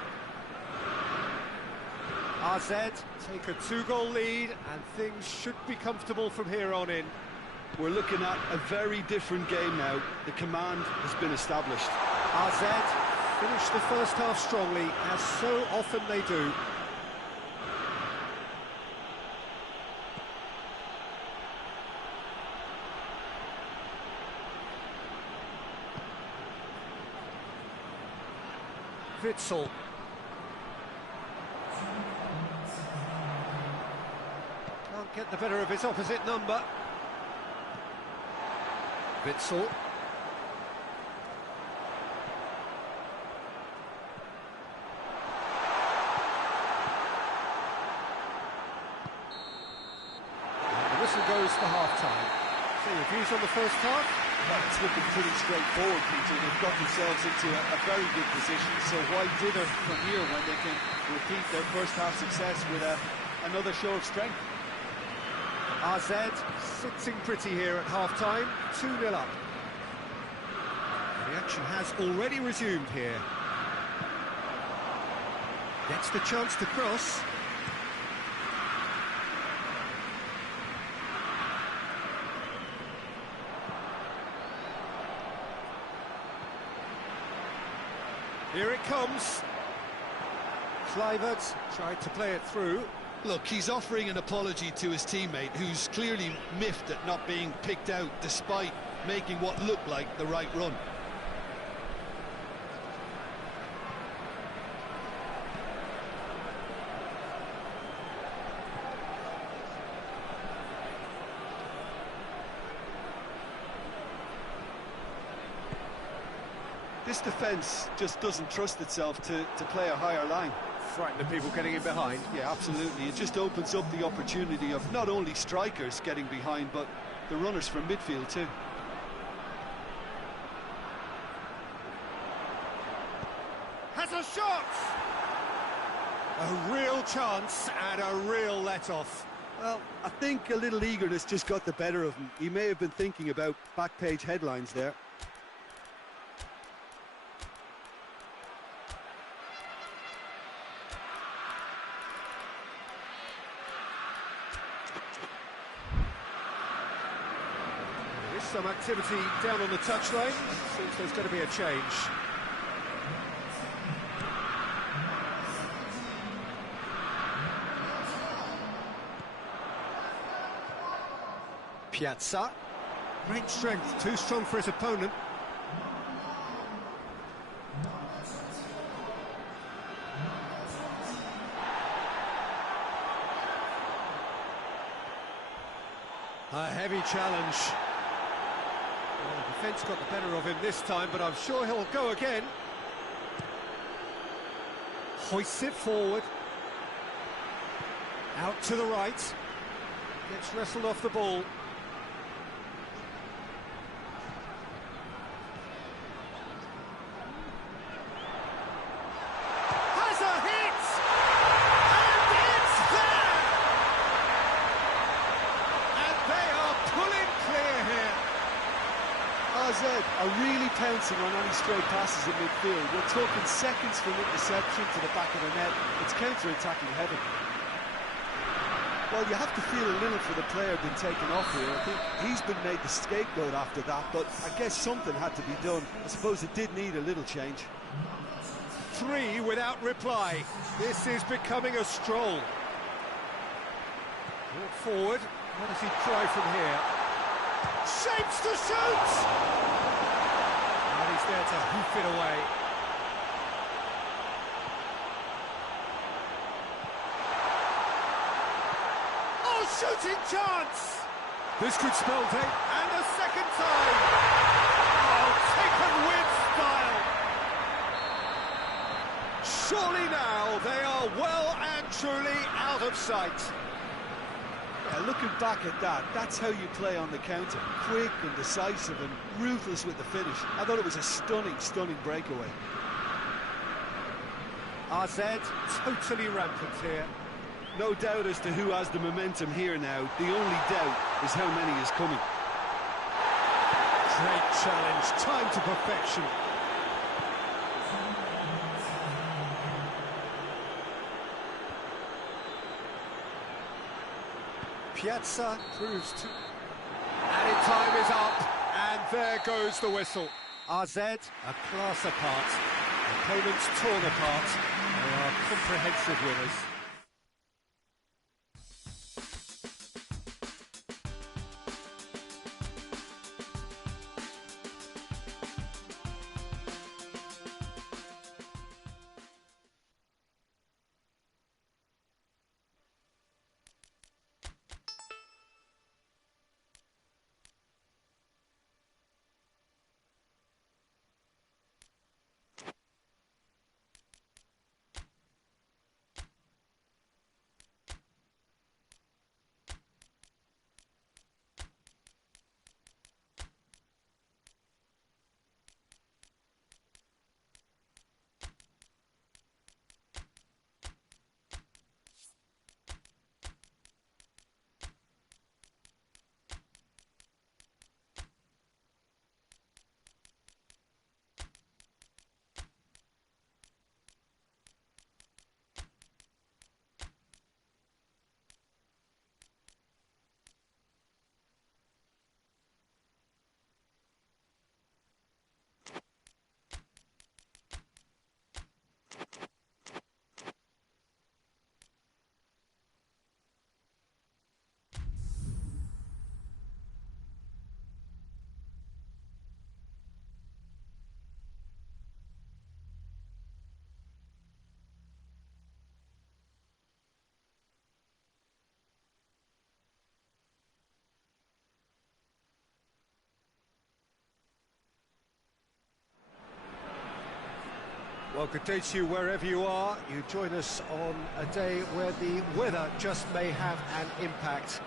AZ take a 2-goal lead, and things should be comfortable from here on in. We're looking at a very different game now. The command has been established. AZ finished the first half strongly, as so often they do. Witzel. Can't get the better of his opposite number. Witzel. And the whistle goes for half-time. So your views on the first half? Well, it's looking pretty straightforward, Peter. They've got themselves into a very good position, so why dither from here when they can repeat their first half success with another show of strength? AZ sitting pretty here at half-time, 2-0 up. The action has already resumed here. Gets the chance to cross. Here it comes. Kluivert tried to play it through. Look, he's offering an apology to his teammate, who's clearly miffed at not being picked out despite making what looked like the right run. This defence just doesn't trust itself to play a higher line. Frightened of people getting in behind. Yeah, absolutely. It just opens up the opportunity of not only strikers getting behind, but the runners from midfield too. Has a shot! A real chance and a real let-off. Well, I think a little eagerness just got the better of him. He may have been thinking about back-page headlines there. There is some activity down on the touchline. Seems there's going to be a change. Piazza. Great strength, too strong for his opponent. A heavy challenge. Well, the defence got the better of him this time, but I'm sure he'll go again. Hoists it forward. Out to the right. Gets wrestled off the ball. Has a hit! And it's there! And they are pulling clear here. AZ are really pouncing on any stray passes in midfield. We're talking seconds from interception to the back of the net. It's counter-attacking heaven. Well, you have to feel a little for the player being taken off here. I think he's been made the scapegoat after that, but I guess something had to be done. I suppose it did need a little change. 3 without reply. This is becoming a stroll. Walk forward. What does he try from here? Shapes to shoot! And he's there to hoof it away. Shooting chance! This could spell date, and a second time! Oh, taken with style! Surely now they are well and truly out of sight. Yeah, looking back at that, that's how you play on the counter. Quick and decisive and ruthless with the finish. I thought it was a stunning, stunning breakaway. AZ totally rampant here. No doubt as to who has the momentum here now. The only doubt is how many is coming. Great challenge, time to perfection. Piazza proves to... And time is up, and there goes the whistle. AZ, a class apart. Opponents torn apart. They are comprehensive winners. Well, good day to you wherever you are. You join us on a day where the weather just may have an impact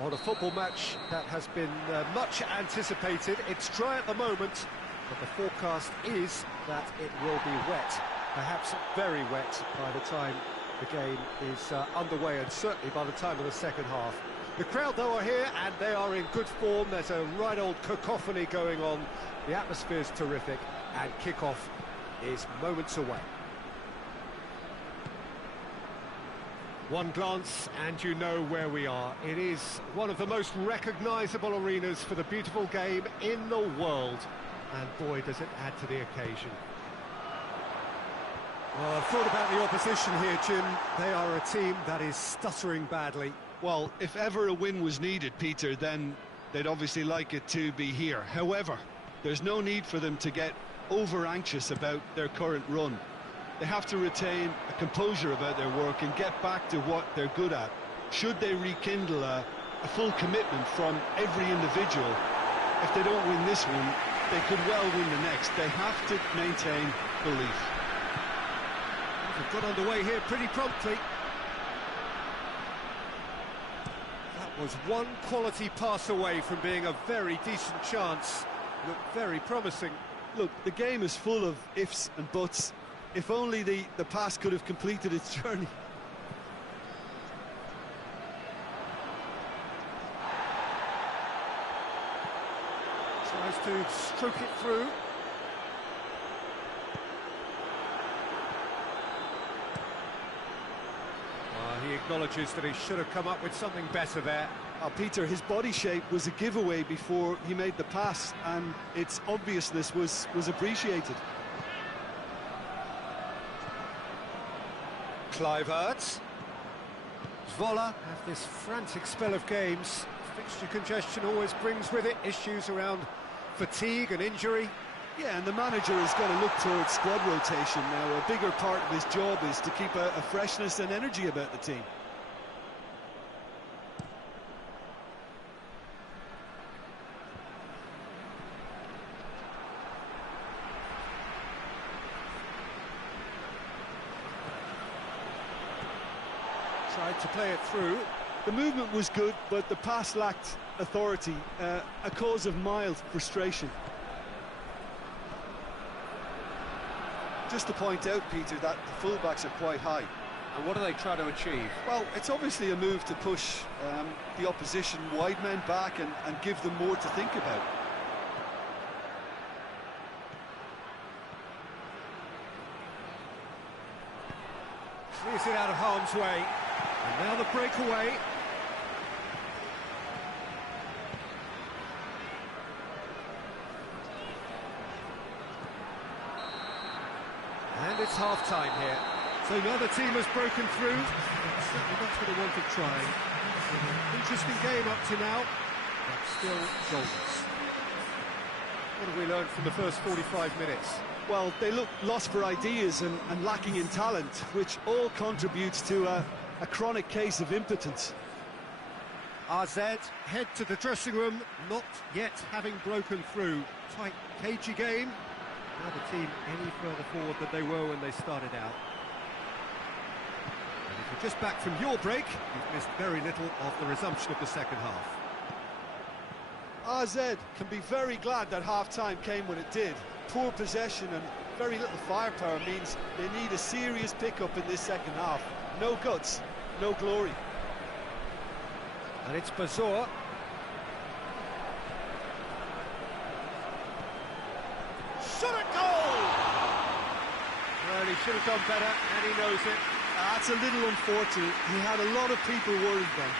on a football match that has been much anticipated. It's dry at the moment, but the forecast is that it will be wet, perhaps very wet by the time the game is underway, and certainly by the time of the second half. The crowd, though, are here, and they are in good form. There's a right old cacophony going on. The atmosphere's terrific, and kick-off is moments away. One glance and you know where we are. It is one of the most recognisable arenas for the beautiful game in the world. And boy, does it add to the occasion. Well, I've thought about the opposition here, Jim. They are a team that is stuttering badly. Well, if ever a win was needed, Peter, then they'd obviously like it to be here. However, there's no need for them to get over-anxious about their current run. They have to retain a composure about their work and get back to what they're good at. Should they rekindle a full commitment from every individual, if they don't win this one, they could well win the next. They have to maintain belief. They've got underway here pretty promptly. That was one quality pass away from being a very decent chance. Looked very promising. Look, the game is full of ifs and buts. If only the pass could have completed its journey. Tries to stroke it through. He acknowledges that he should have come up with something better there. Peter, his body shape was a giveaway before he made the pass, and its obviousness was appreciated. Kluivert. Zwolle have this frantic spell of games. Fixture congestion always brings with it issues around fatigue and injury. Yeah, and the manager is going to look towards squad rotation now. A bigger part of his job is to keep a freshness and energy about the team. Tried to play it through. The movement was good, but the pass lacked authority, a cause of mild frustration. Just to point out, Peter, that the fullbacks are quite high. And what are they trying to achieve? Well, it's obviously a move to push the opposition wide men back and give them more to think about. Clears it out of harm's way. And now the breakaway. And it's half-time here. So now the team has broken through. Certainly not for the want of trying. Interesting game up to now, but still goalless. What have we learned from the first 45 minutes? Well, they look lost for ideas and lacking in talent, which all contributes to a chronic case of impotence. AZ head to the dressing room, not yet having broken through. Tight, cagey game. Now the team any further forward than they were when they started out. And if you're just back from your break, you've missed very little of the resumption of the second half. AZ can be very glad that half-time came when it did. Poor possession and very little firepower means they need a serious pickup in this second half. No guts, no glory. And it's Bazor. Shot at goal! Well, he should have done better, and he knows it. That's a little unfortunate. He had a lot of people worried then.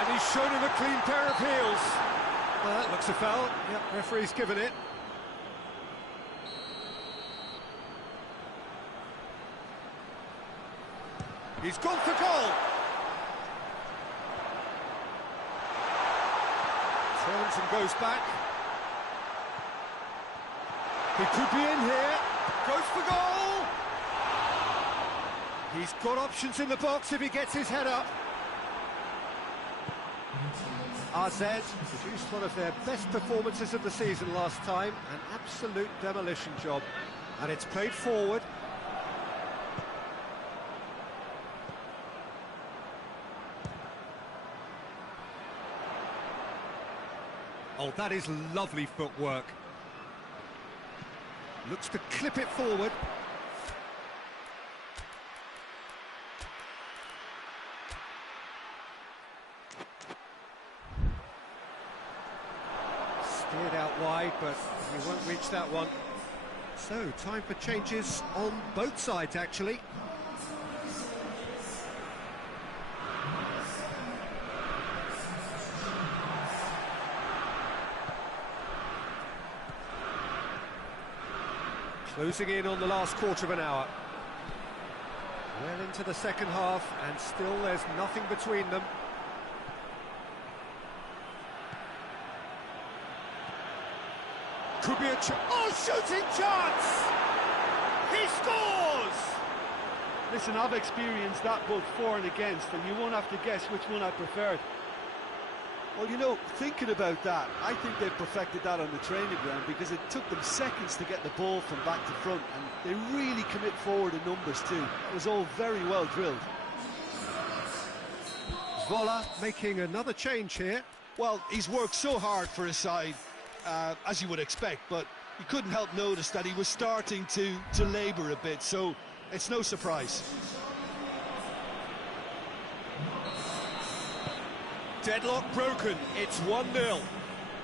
And he's shown him a clean pair of heels. Well, that looks a foul. Yep, referee's given it. He's gone for goal. Turns and goes back. He could be in here. Goes for goal. He's got options in the box if he gets his head up. AZ produced one of their best performances of the season last time. An absolute demolition job. And it's played forward. Oh, that is lovely footwork. Looks to clip it forward. Steered out wide, but he won't reach that one. So, time for changes on both sides, actually. Closing in on the last quarter of an hour. Well into the second half, and still there's nothing between them. Could be a shooting chance! He scores! Listen, I've experienced that both for and against, and you won't have to guess which one I preferred. Well, you know, thinking about that, I think they've perfected that on the training ground because it took them seconds to get the ball from back to front, and they really commit forward in numbers too. It was all very well drilled. Vola making another change here. Well, he's worked so hard for his side, as you would expect, but you couldn't help notice that he was starting to labour a bit, so it's no surprise. Deadlock broken, it's 1-0.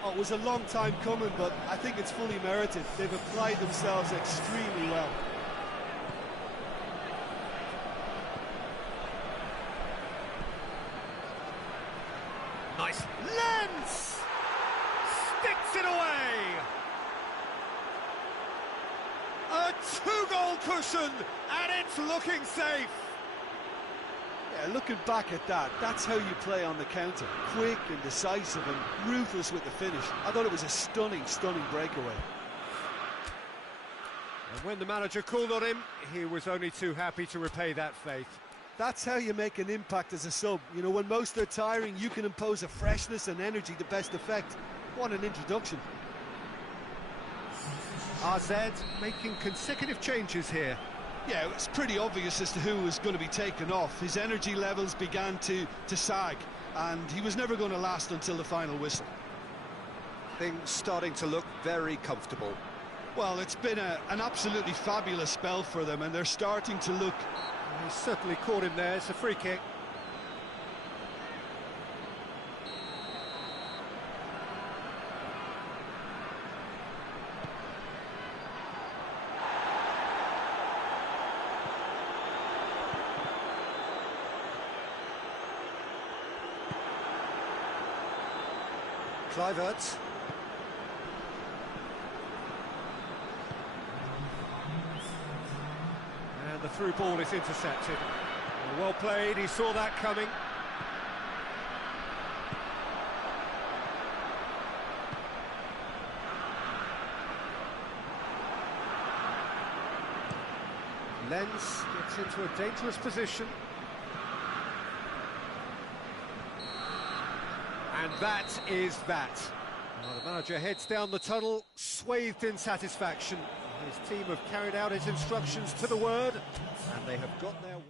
Oh, it was a long time coming, but I think it's fully merited. They've applied themselves extremely well. Nice. Lens! Sticks it away! A two-goal cushion, and it's looking safe. Yeah, looking back at that, that's how you play on the counter. Quick and decisive and ruthless with the finish. I thought it was a stunning, stunning breakaway. And when the manager called on him, he was only too happy to repay that faith. That's how you make an impact as a sub. You know, when most are tiring, you can impose a freshness and energy to best effect. What an introduction. AZ making consecutive changes here. Yeah, it was pretty obvious as to who was going to be taken off. His energy levels began to sag, and he was never going to last until the final whistle. Things starting to look very comfortable. Well, it's been an absolutely fabulous spell for them, and they're starting to look... He certainly caught him there. It's a free kick. Kluivert. And the through ball is intercepted. Well played, he saw that coming. Lens gets into a dangerous position. And that is that. Well, the manager heads down the tunnel, swathed in satisfaction. His team have carried out his instructions to the word, and they have got their win.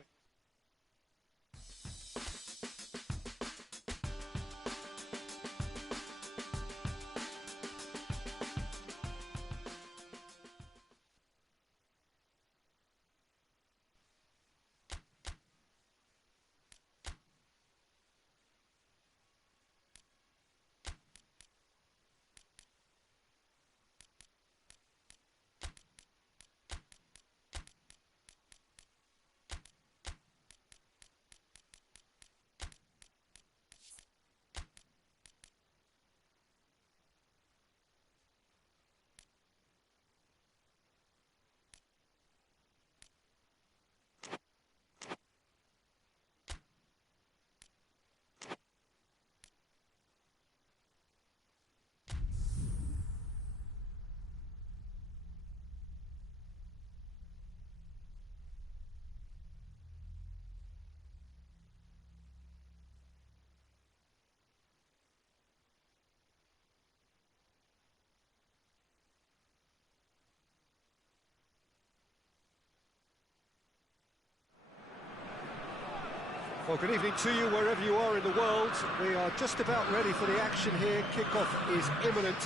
Well, good evening to you wherever you are in the world. We are just about ready for the action here. Kickoff is imminent.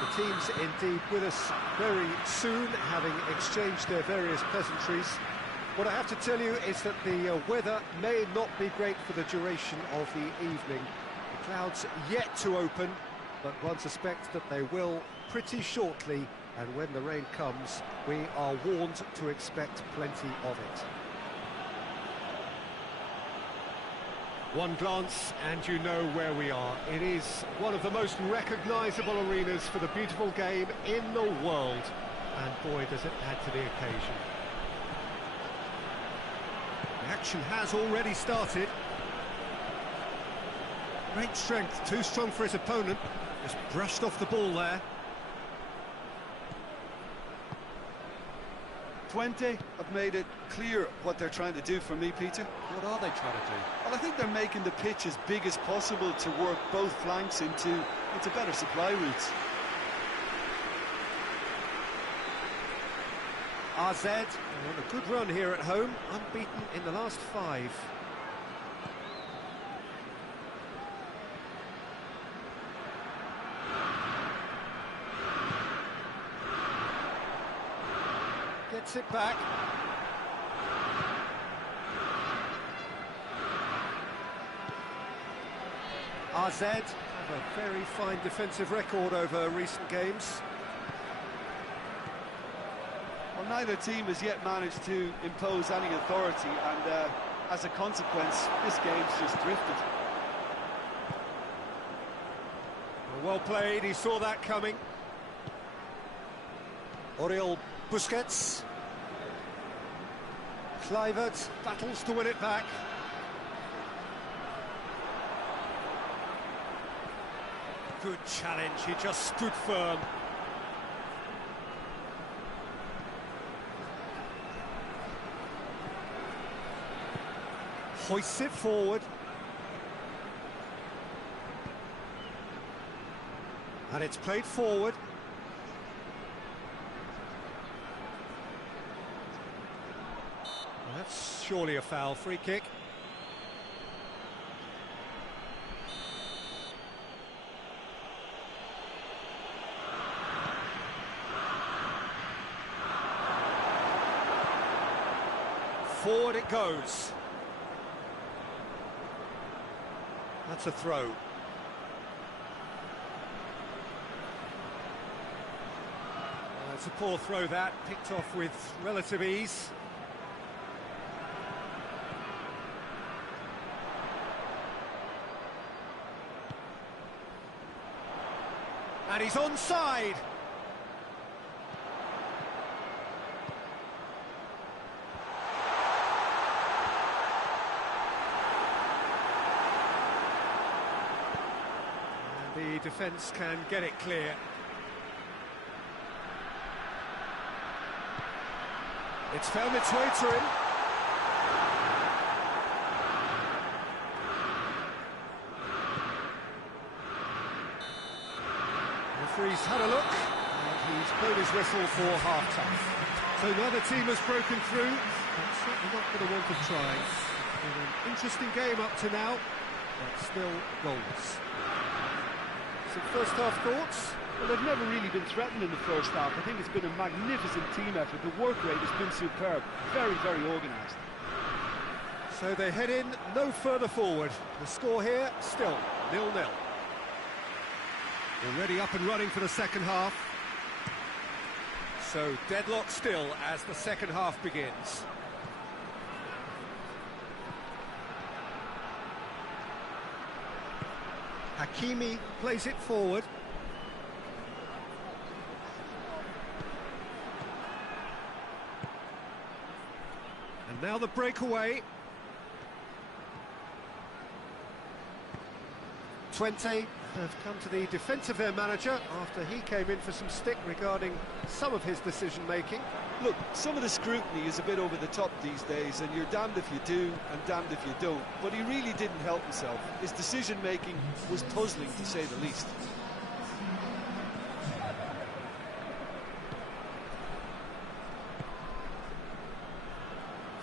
The team's indeed with us very soon, having exchanged their various pleasantries. What I have to tell you is that the weather may not be great for the duration of the evening. The clouds yet to open, but one suspects that they will pretty shortly, and when the rain comes, we are warned to expect plenty of it. One glance and you know where we are. It is one of the most recognisable arenas for the beautiful game in the world. And boy, does it add to the occasion. The action has already started. Great strength, too strong for his opponent. Just brushed off the ball there. 20 have made it clear what they're trying to do for me, Peter. What are they trying to do? Well, I think they're making the pitch as big as possible to work both flanks into better supply routes. RZ on a good run here at home, unbeaten in the last 5. Gets it back. RZ have a very fine defensive record over recent games. Well, neither team has yet managed to impose any authority, and as a consequence, this game's just drifted. Well played, he saw that coming. Oriol Busquets. Kluivert battles to win it back. Good challenge, he just stood firm. Hoists it forward. And it's played forward. That's surely a foul. Free kick. Forward it goes. That's a throw. It's a poor throw that, picked off with relative ease. And he's onside. And the defence can get it clear. It's found its way to him. The referee's had a look, and he's blown his whistle for half-time. So neither team has broken through, but certainly not going to want to try. Been an interesting game up to now, but still goals. Some first-half thoughts? Well, they've never really been threatened in the first half. I think it's been a magnificent team effort. The work rate has been superb. Very, very organised. So they head in no further forward. The score here, still 0-0. Already up and running for the second half. So deadlock still as the second half begins. Hakimi plays it forward. And now the breakaway. 20 have come to the defence of their manager after he came in for some stick regarding some of his decision-making. Look, some of the scrutiny is a bit over the top these days, and you're damned if you do and damned if you don't. But he really didn't help himself. His decision-making was puzzling, to say the least.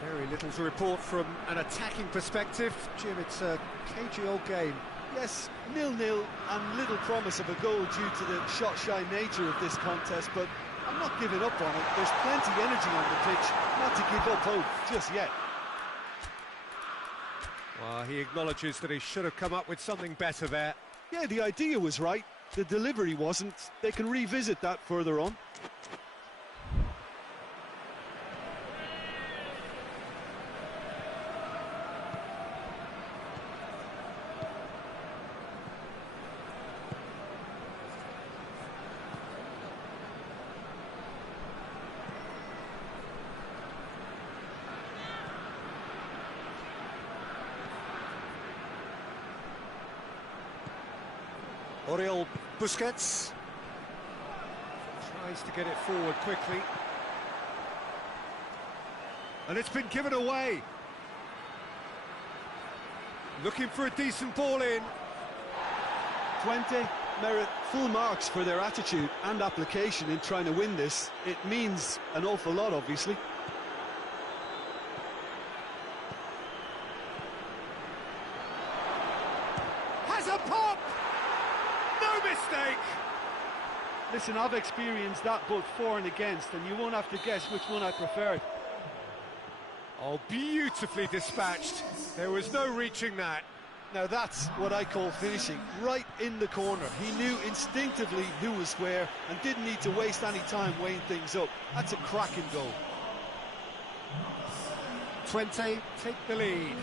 Very Little to report from an attacking perspective. Jim, it's a cagey old game. Yes, 0-0 and little promise of a goal due to the shot-shy nature of this contest, but I'm not giving up on it. There's plenty energy on the pitch, not to give up hope just yet. Well, he acknowledges that he should have come up with something better there. Yeah, the idea was right, the delivery wasn't. They can revisit that further on. Oriol Busquets tries to get it forward quickly. And it's been given away. Looking for a decent ball in. 20 merit full marks for their attitude and application in trying to win this. It means an awful lot, obviously. Has a pop! No mistake! Listen, I've experienced that both for and against, and you won't have to guess which one I preferred. Oh, beautifully dispatched. There was no reaching that. Now that's what I call finishing, right in the corner. He knew instinctively who was where and didn't need to waste any time weighing things up. That's a cracking goal. 20 take the lead.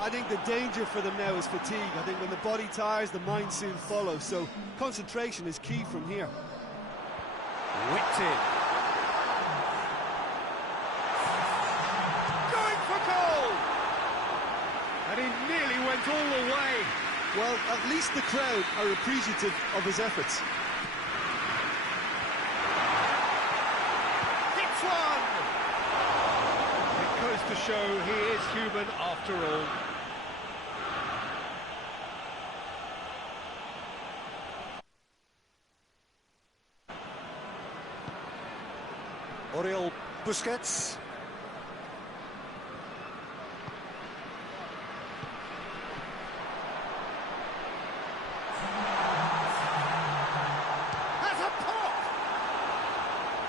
I think the danger for them now is fatigue. I think when the body tires, the mind soon follows. So concentration is key from here. Whipped in. Going for goal! And he nearly went all the way. Well, at least the crowd are appreciative of his efforts. Hits one! It goes to show he is human after all. Oriol Busquets. Has a pop!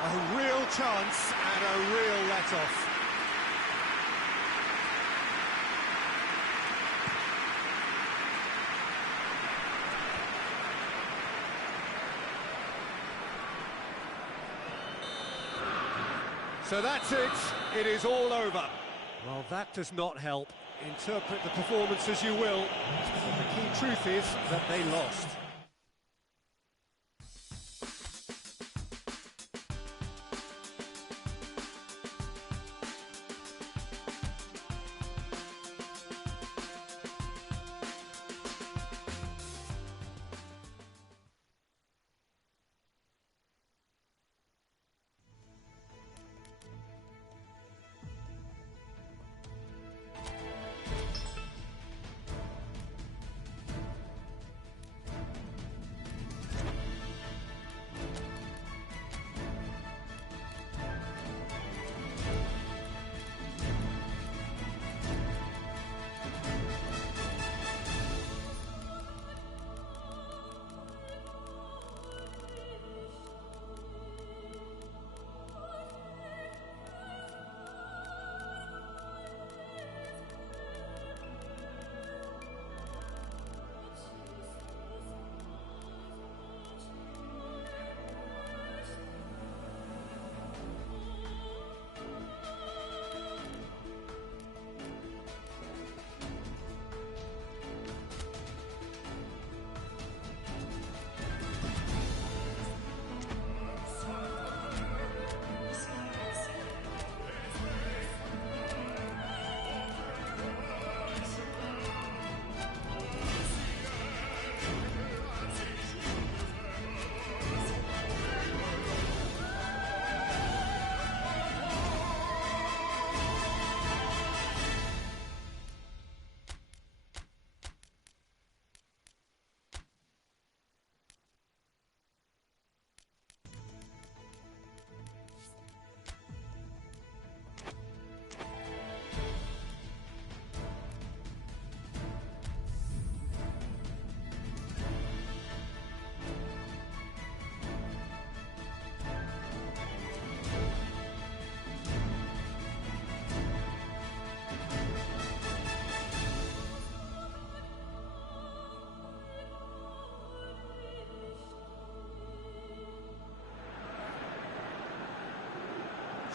A real chance and a real let-off. So that's it. It is all over. Well, that does not help. Interpret the performance as you will. But the key truth is that they lost.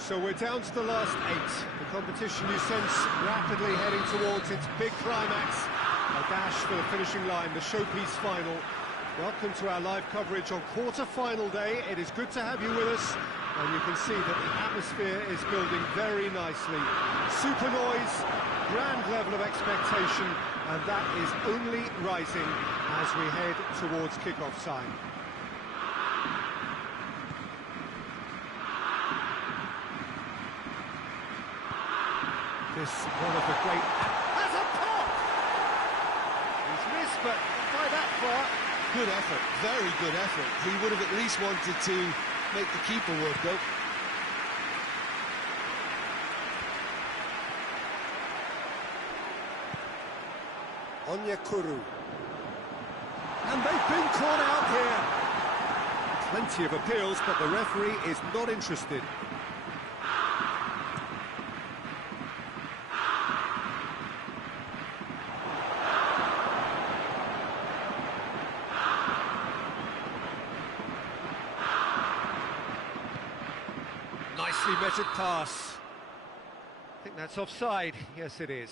So we're down to the last 8. The competition, you sense, rapidly heading towards its big climax. A dash for the finishing line, the showpiece final. Welcome to our live coverage on quarter-final day. It is good to have you with us, and you can see that the atmosphere is building very nicely. Super noise, grand level of expectation, and that is only rising as we head towards kick-off time. This one of the great... Has a pop! He's missed, but not by that far. Good effort, very good effort. He would have at least wanted to make the keeper work, though. Onyekuru. And they've been caught out here. Plenty of appeals, but the referee is not interested. Nicely measured pass. I think that's offside. Yes, it is.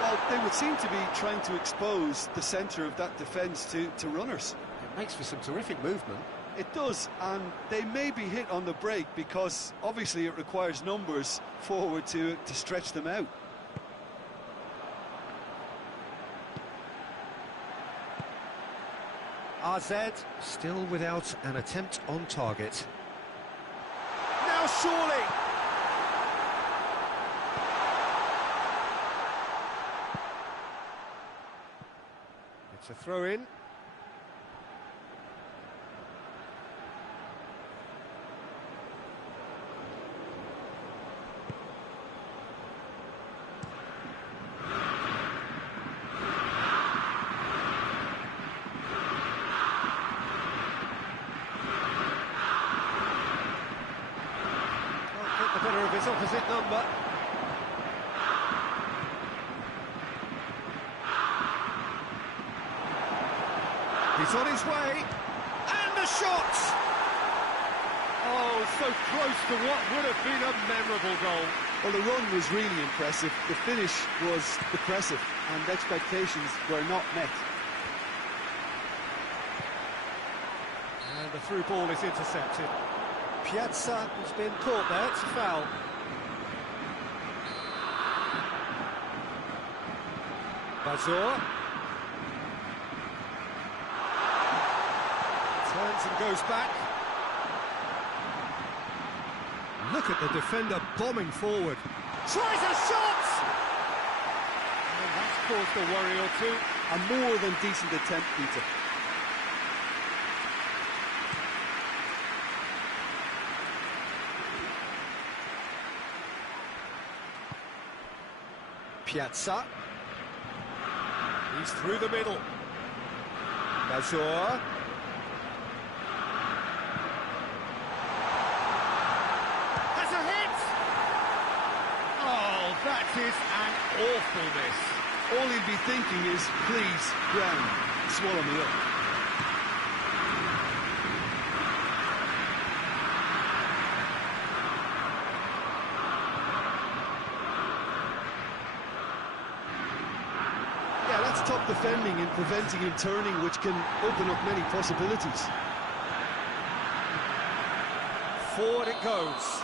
Well, they would seem to be trying to expose the centre of that defence to runners. It makes for some terrific movement. It does, and they may be hit on the break because obviously it requires numbers forward to stretch them out. RZ still without an attempt on target. Now surely! It's a throw-in. Better of his opposite number. He's on his way, and the shot! Oh, so close to what would have been a memorable goal. Well, the run was really impressive, the finish was depressive, and expectations were not met. And the through ball is intercepted. Piazza has been caught there, it's a foul. Bazor. Turns and goes back. Look at the defender bombing forward. Tries a shot! And that's caused a worry or two. A more than decent attempt, Peter. Piazza. He's through the middle. Bazor. Has a hit! Oh, that is an awful miss. All he'd be thinking is, please, ground, swallow me up. Top defending and preventing him turning, which can open up many possibilities. Forward it goes.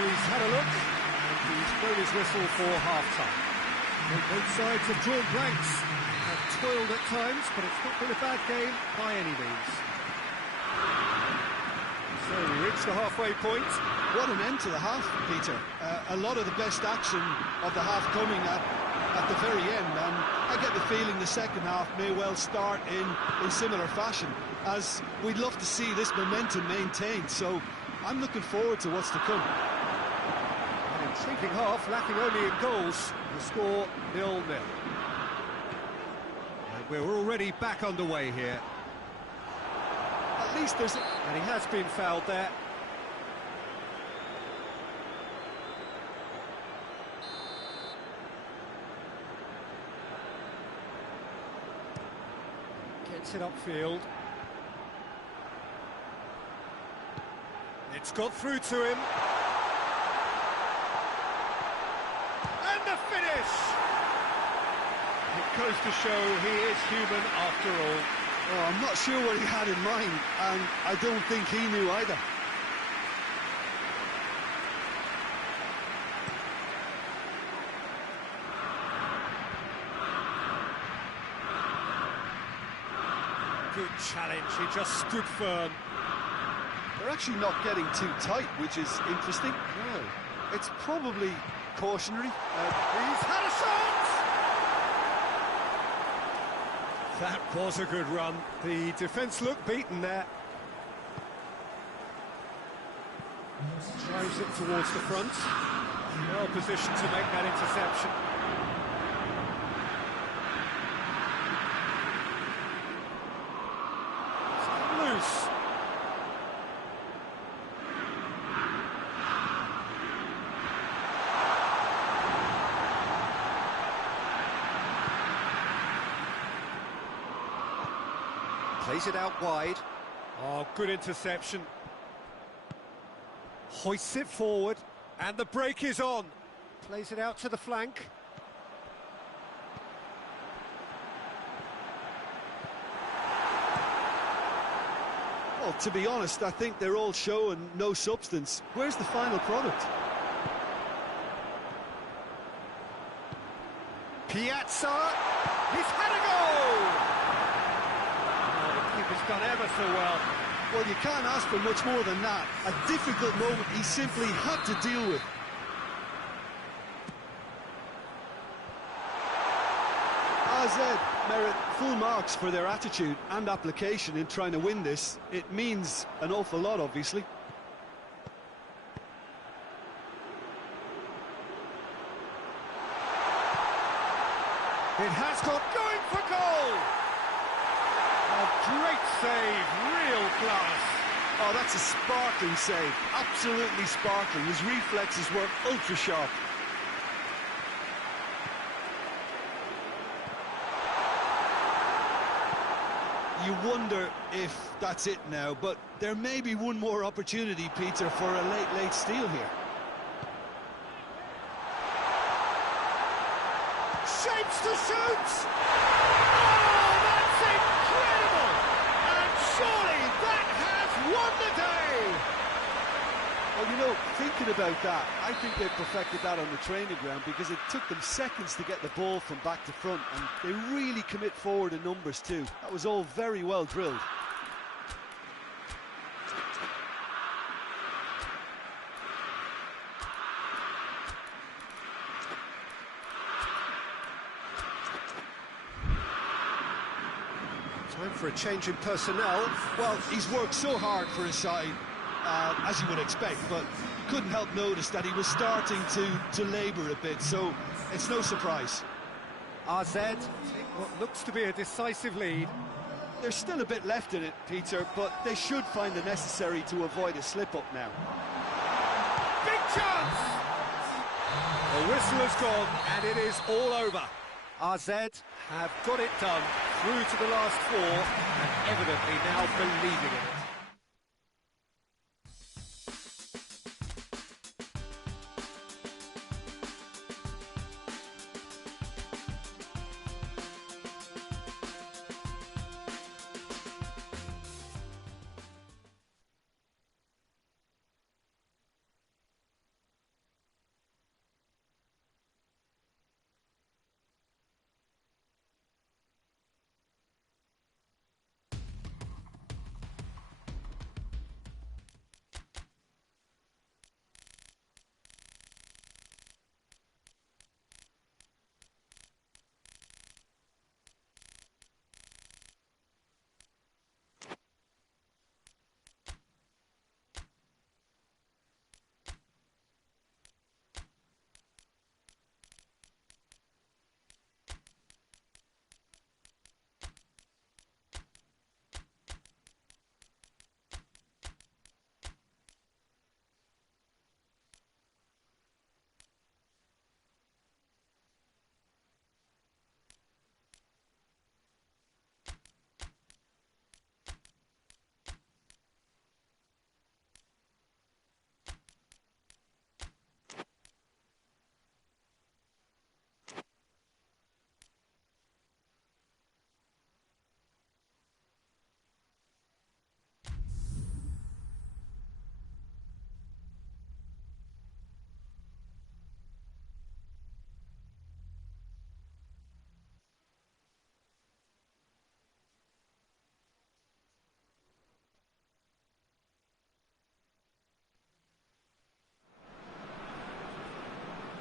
He's had a look, and he's blown his whistle for half-time. Both sides have drawn blanks, have toiled at times, but it's not been a bad game by any means. So we reach the halfway point. What an end to the half, Peter. A lot of the best action of the half coming at the very end, and I get the feeling the second half may well start in similar fashion, as we'd love to see this momentum maintained, so I'm looking forward to what's to come. An intriguing half, lacking only in goals, the score 0-0. And we're already back underway here. at least there's a... And he has been fouled there. Gets it upfield. It's got through to him. And the finish! It goes to show he is human after all. Oh, I'm not sure what he had in mind, and I don't think he knew either. Good challenge, he just stood firm. They're actually not getting too tight, which is interesting. No, it's probably cautionary. He's had a shot! That was a good run. The defence looked beaten there. Drives it towards the front. Well positioned to make that interception. Loose. Plays it out wide. Oh, good interception. Hoists it forward, and the break is on. Plays it out to the flank. Well, to be honest, I think they're all show and no substance. Where's the final product? Piazza, he's had a goal! Keeper's done ever so well. Well, you can't ask for much more than that. A difficult moment he simply had to deal with. AZ merit full marks for their attitude and application in trying to win this. It means an awful lot, obviously. It has got going for goal! A great save, real class. Oh, that's a sparkling save, absolutely sparkling. His reflexes were ultra sharp. You wonder if that's it now, but there may be one more opportunity, Peter, for a late steal here. Shapes to shoot! Oh, that's incredible! And surely that has won the day! Well, you know, thinking about that, I think they perfected that on the training ground because it took them seconds to get the ball from back to front, and they really commit forward in numbers too. That was all very well drilled. Time for a change in personnel. Well, he's worked so hard for his side, as you would expect, but couldn't help notice that he was starting to labour a bit, so it's no surprise. AZ take what looks to be a decisive lead. There's still a bit left in it, Peter, but they should find the necessary to avoid a slip-up now. Big chance! The whistle has gone, and it is all over. AZ have got it done through to the last four, and evidently now believing in it.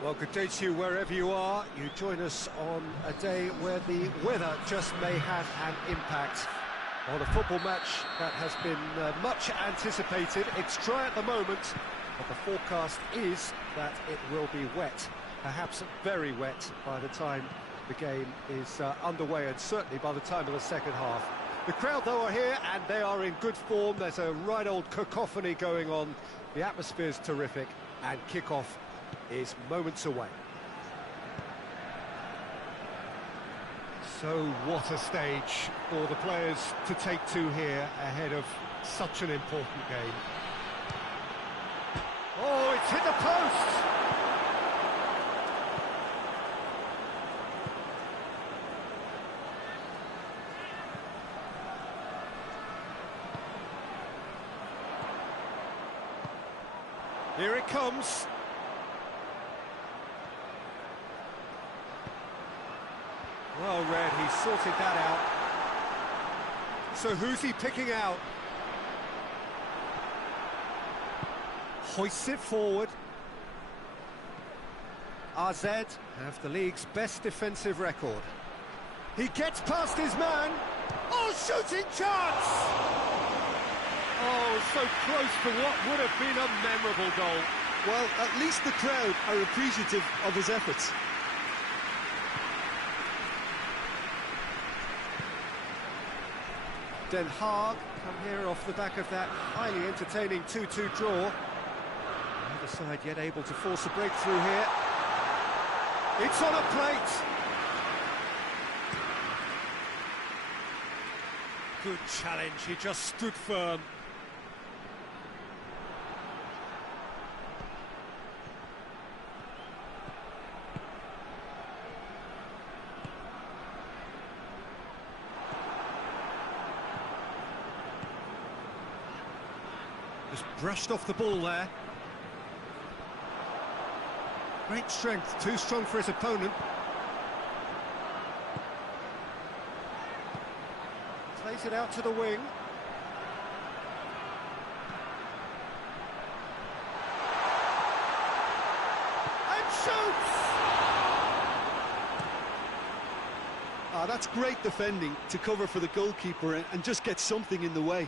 Well, good day to you wherever you are. You join us on a day where the weather just may have an impact on a football match that has been much anticipated. It's dry at the moment, but the forecast is that it will be wet, perhaps very wet by the time the game is underway, and certainly by the time of the second half. The crowd, though, are here, and they are in good form. There's a right old cacophony going on. The atmosphere's terrific, and kick-off is moments away. So what a stage for the players to take to here ahead of such an important game. Oh, it's hit the post! Here it comes. Well read, he sorted that out. So who's he picking out? Hoists it forward. AZ have the league's best defensive record. He gets past his man. Oh, shooting chance! Oh, so close to what would have been a memorable goal. Well, at least the crowd are appreciative of his efforts. Den Haag come here off the back of that highly entertaining 2-2 draw. Neither side yet able to force a breakthrough here. It's on a plate. Good challenge, he just stood firm. Just brushed off the ball there. Great strength, too strong for his opponent. Plays it out to the wing. And shoots! Ah, that's great defending to cover for the goalkeeper and just get something in the way.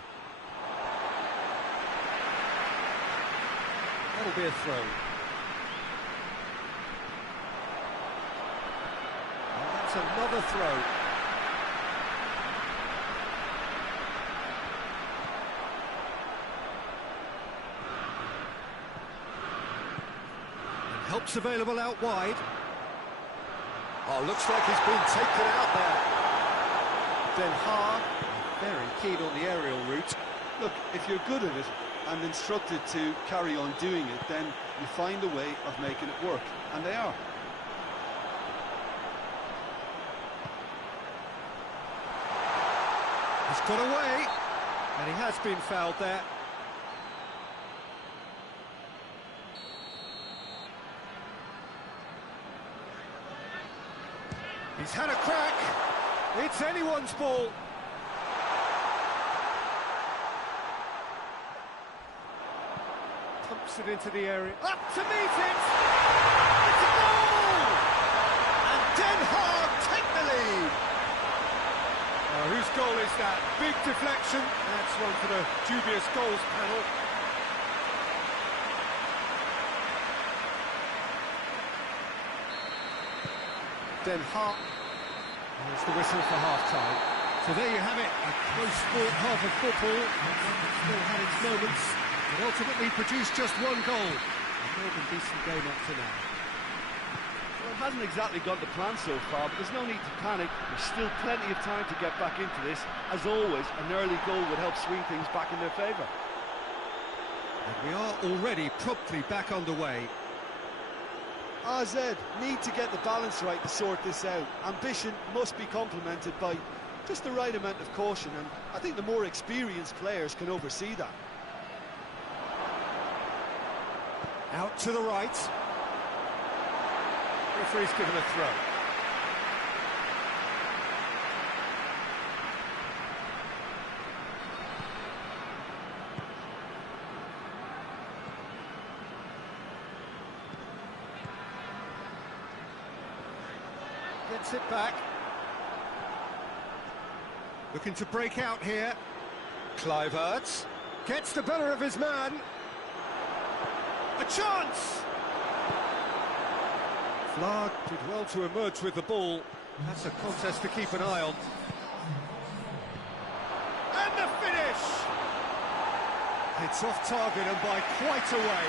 That'll be a throw. And that's another throw. And help's available out wide. Oh, looks like he's been taken out there. Den Haag, very keen on the aerial route. Look, if you're good at it and instructed to carry on doing it, then you find a way of making it work, and they are. He's got away, and he has been fouled there. He's had a crack. It's anyone's ball. Pumps it into the area. Up to meet it! It's a goal! And Den Haag take the lead. Whose goal is that? Big deflection. That's one for the dubious goals panel. Den Haag. There's the whistle for half-time. So there you have it, a close-fought half of football. It's still had its moments, but ultimately produced just one goal. A more than decent game up to now. Well, it hasn't exactly got the plan so far, but there's no need to panic. There's still plenty of time to get back into this. As always, an early goal would help swing things back in their favour. And we are already promptly back underway. AZ need to get the balance right to sort this out. Ambition must be complemented by just the right amount of caution, and I think the more experienced players can oversee that. Out to the right. Referee's given a throw. Gets it back. Looking to break out here. Kluivert gets the better of his man. A chance! Vlad did well to emerge with the ball. That's a contest to keep an eye on. And the finish! It's off target and by quite a way.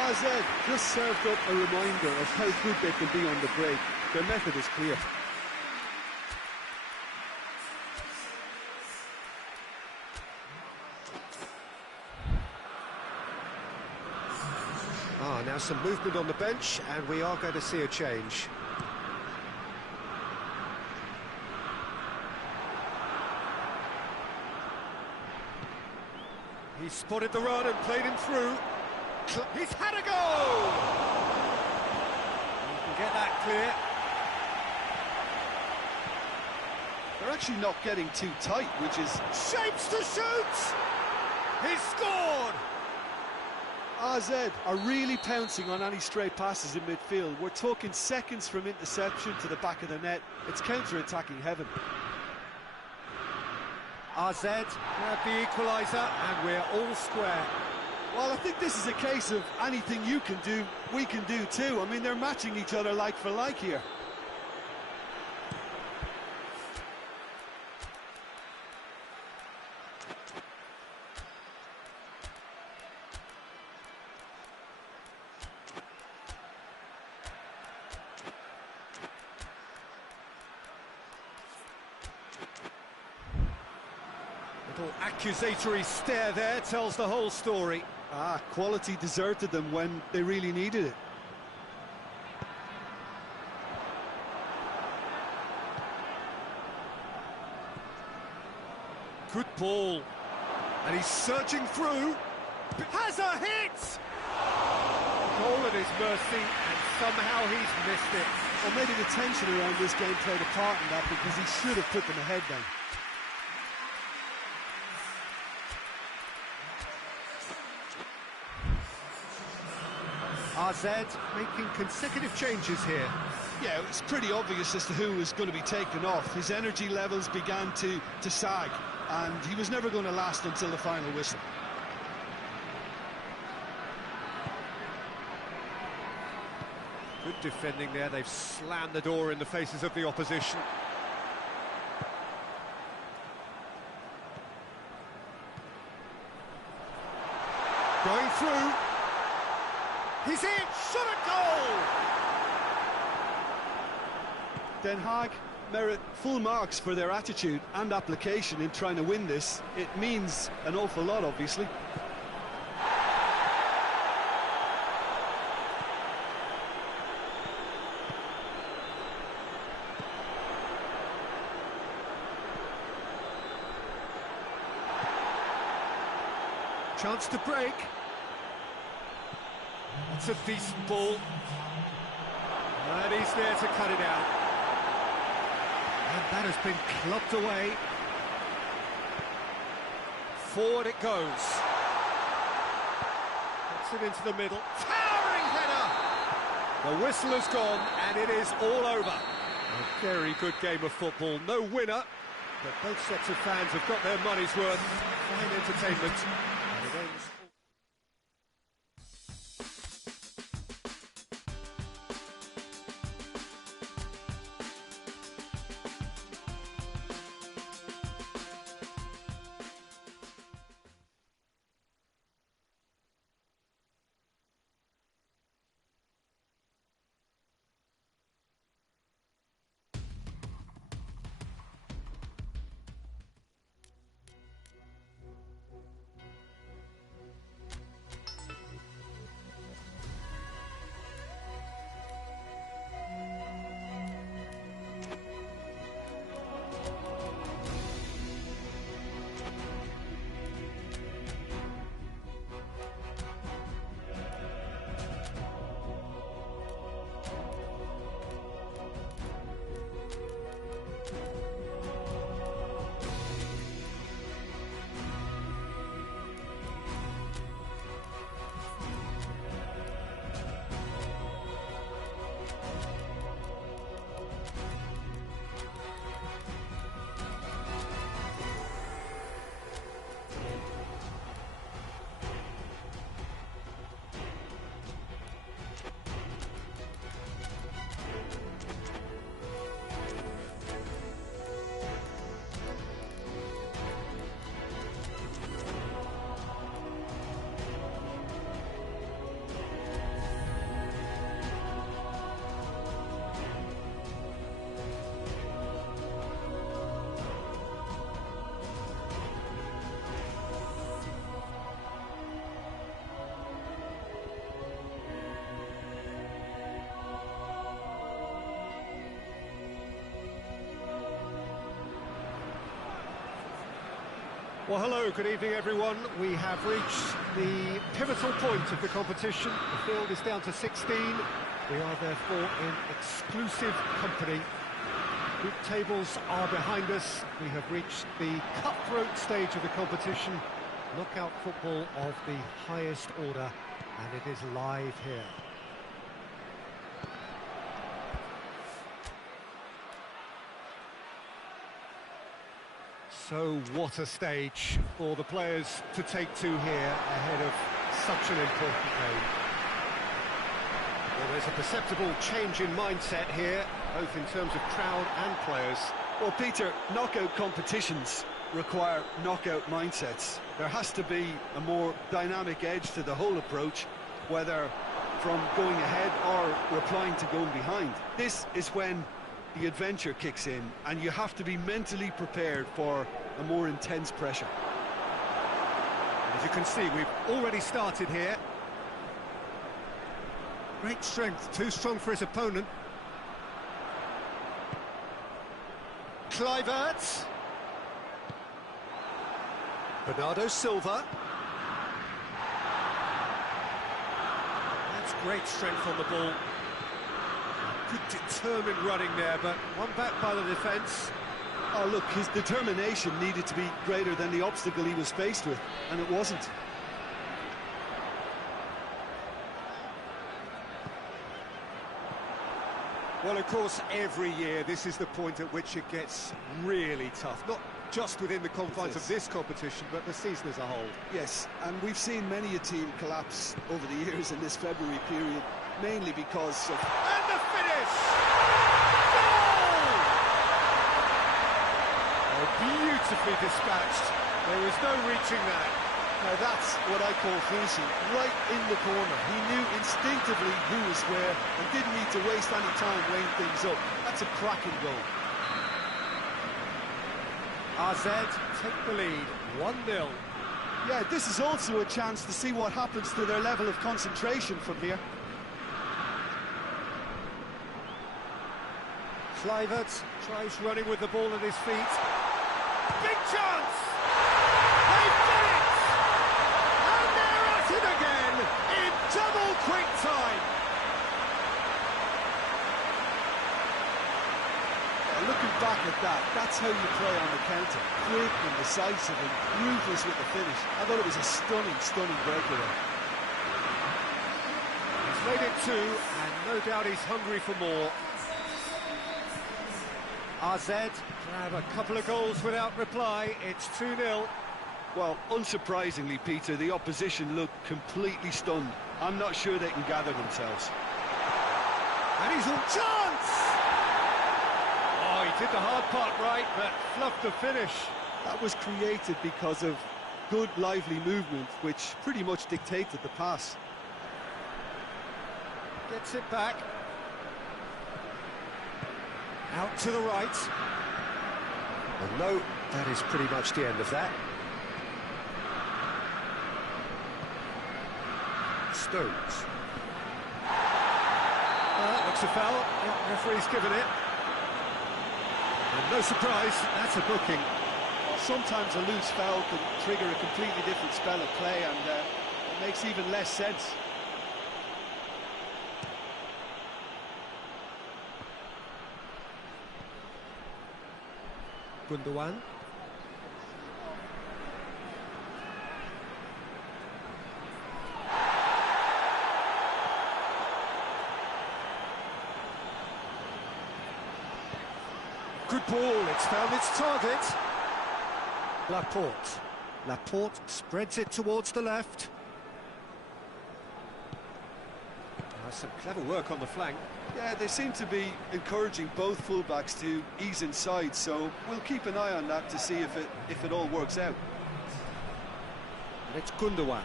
AZ just served up a reminder of how good they can be on the break. Their method is clear. Now some movement on the bench, and we are going to see a change. He spotted the run and played him through. He's had a go! You can get that clear. They're actually not getting too tight, which is... Shapes to shoot! He's scored! AZ are really pouncing on any stray passes in midfield. We're talking seconds from interception to the back of the net. It's counter-attacking heaven. AZ grab the equaliser, and we're all square. Well, I think this is a case of anything you can do, we can do too. I mean, they're matching each other like for like here. Little accusatory stare there tells the whole story. Quality deserted them when they really needed it. Good ball. And he's searching through. Has a hit! Goal at his mercy, and somehow he's missed it. Or maybe the tension around this game played a part in that, because he should have put them ahead then. AZ making consecutive changes here. Yeah, it was pretty obvious as to who was going to be taken off. His energy levels began to sag, and he was never going to last until the final whistle. Good defending there. They've slammed the door in the faces of the opposition. Going through. He's in! Shot a goal! Den Haag merit full marks for their attitude and application in trying to win this. It means an awful lot, obviously. Chance to break. It's a decent ball. And he's there to cut it out. And that has been clubbed away. Forward it goes. Gets it into the middle. Towering header! The whistle has gone, and it is all over. A very good game of football. No winner, but both sets of fans have got their money's worth. Fine entertainment. And it ends. Well, hello, good evening, everyone. We have reached the pivotal point of the competition. The field is down to 16. We are therefore in exclusive company. Group tables are behind us. We have reached the cutthroat stage of the competition. Knockout football of the highest order, and it is live here. So what a stage for the players to take to here ahead of such an important game. Well, there's a perceptible change in mindset here, both in terms of crowd and players. Well, Peter, knockout competitions require knockout mindsets. There has to be a more dynamic edge to the whole approach, whether from going ahead or replying to going behind. This is when the adventure kicks in, and you have to be mentally prepared for a more intense pressure. As you can see, we've already started here. Great strength, too strong for his opponent. Kluivert. Bernardo Silva. That's great strength on the ball. Good determined running there, but one back by the defence. Oh, look, his determination needed to be greater than the obstacle he was faced with, and it wasn't. Well, of course, every year this is the point at which it gets really tough. Not just within the confines of this competition, but the season as a whole. Yes, and we've seen many a team collapse over the years in this February period, mainly because of... And the finish! Goal! Oh, beautifully dispatched. There was no reaching that. Now that's what I call finishing, right in the corner. He knew instinctively who was where and didn't need to waste any time weighing things up. That's a cracking goal. AZ take the lead, 1-0. Yeah, this is also a chance to see what happens to their level of concentration from here. Kluivert tries running with the ball at his feet. Big chance! They've done it! And they're at it again in double quick time. Looking back at that, that's how you play on the counter. Quick and decisive and ruthless with the finish. I thought it was a stunning, stunning breakaway. He's made it two, and no doubt he's hungry for more. AZ grab a couple of goals without reply. It's 2-0. Well, unsurprisingly, Peter, the opposition look completely stunned. I'm not sure they can gather themselves. And he's on chance! Oh, he did the hard part right, but fluffed the finish. That was created because of good, lively movement, which pretty much dictated the pass. Gets it back. Out to the right. Well, no, that is pretty much the end of that. Stones. That looks a foul. Yeah, referee's given it. And no surprise, that's a booking. Sometimes a loose foul can trigger a completely different spell of play, and it makes even less sense. Gundogan. Good ball, it's found its target. Laporte spreads it towards the left. Some clever work on the flank. Yeah, they seem to be encouraging both fullbacks to ease inside, so we'll keep an eye on that to see if it all works out. And it's Gundogan.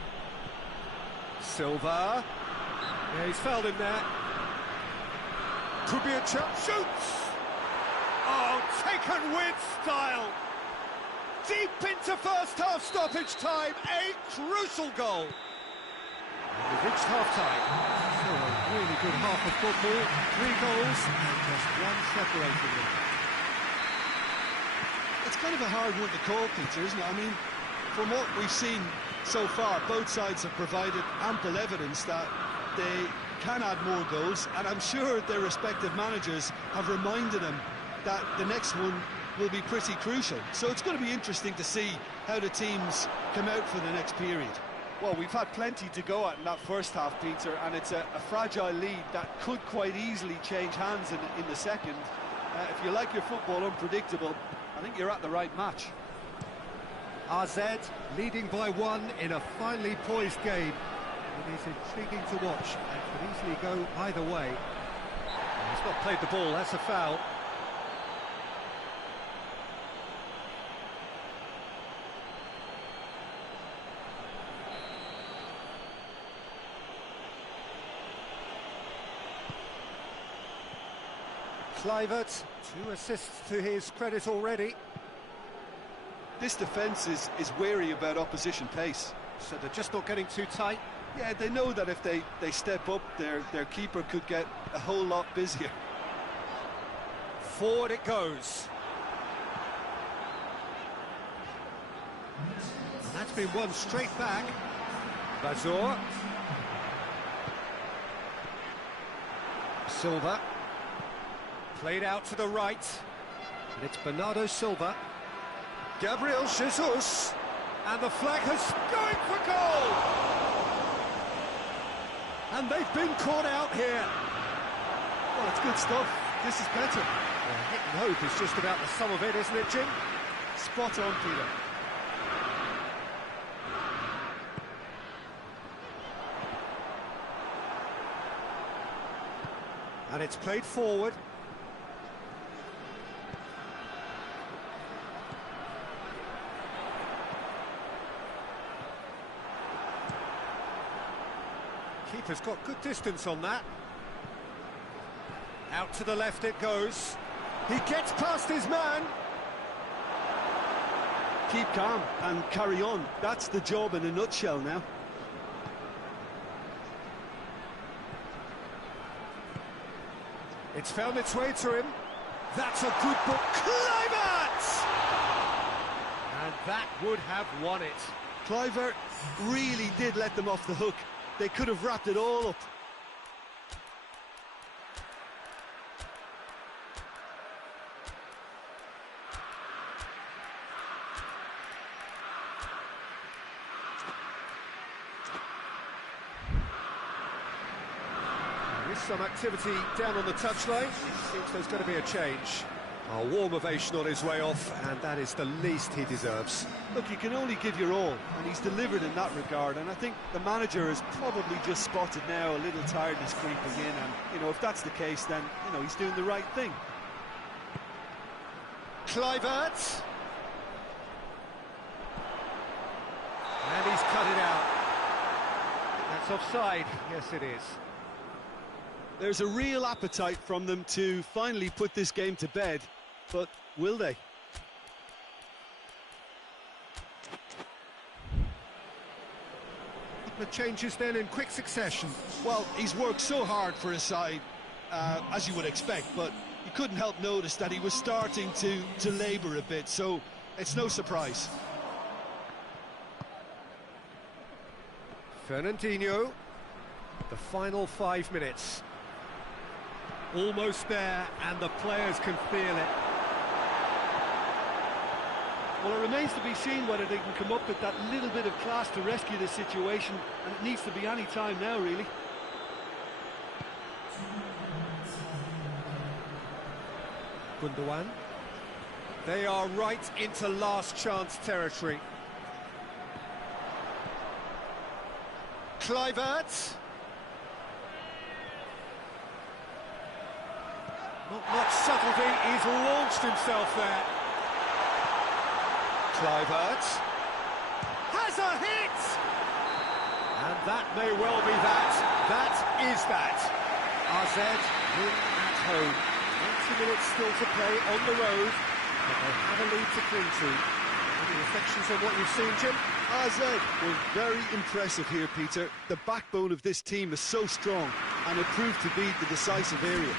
Silva. Yeah, he's fouled him there. Could be a chance. Shoots! Oh, taken with style. Deep into first half stoppage time. A crucial goal. And we've reached half-time. So a really good half of football. 3 goals and just one separating them. It's kind of a hard one to call, Peter, isn't it? I mean, from what we've seen so far, both sides have provided ample evidence that they can add more goals, and I'm sure their respective managers have reminded them that the next one will be pretty crucial. So it's going to be interesting to see how the teams come out for the next period. Well, we've had plenty to go at in that first half, Peter, and it's a fragile lead that could quite easily change hands in the second. If you like your football unpredictable, I think you're at the right match. AZ leading by 1 in a finely poised game. It is intriguing to watch and could easily go either way. He's not played the ball, that's a foul. Kluivert, 2 assists to his credit already. This defence is wary about opposition pace. So they're just not getting too tight. Yeah, they know that if they step up, their keeper could get a whole lot busier. Forward it goes. And that's been won straight back. Bazor. Silva. Played out to the right. And it's Bernardo Silva. Gabriel Jesus. And the flag has going for goal! And they've been caught out here. Well, it's good stuff. This is better. Well, hit and hope is just about the sum of it, isn't it, Jim? Spot on, Peter. And it's played forward. Keeper's got good distance on that. Out to the left it goes. He gets past his man. Keep calm and carry on. That's the job in a nutshell now. It's found its way to him. That's a good ball. Kluivert! And that would have won it. Kluivert really did let them off the hook. They could have wrapped it all up. There is some activity down on the touchline. It seems there's going to be a change. A warm ovation on his way off, and that is the least he deserves. Look, you can only give your all, and he's delivered in that regard, and I think the manager has probably just spotted now a little tiredness creeping in, and, you know, if that's the case, then, you know, he's doing the right thing. Kluivert. And he's cut it out. That's offside. Yes, it is. There's a real appetite from them to finally put this game to bed, but will they? The changes then in quick succession. Well, he's worked so hard for his side, as you would expect, but you couldn't help notice that he was starting to labour a bit, so it's no surprise. Fernandinho, the final 5 minutes. Almost there, and the players can feel it. Well, it remains to be seen whether they can come up with that little bit of class to rescue this situation, and it needs to be any time now, really. Gundogan. They are right into last chance territory. Kluivert. Not much subtlety, he's launched himself there. Kluivert has a hit! And that may well be that. That is that. AZ win at home. 20 minutes still to play on the road, but they have a lead to cling to. Any reflections on what you've seen, Jim? AZ was very impressive here, Peter. The backbone of this team is so strong, and it proved to be the decisive area.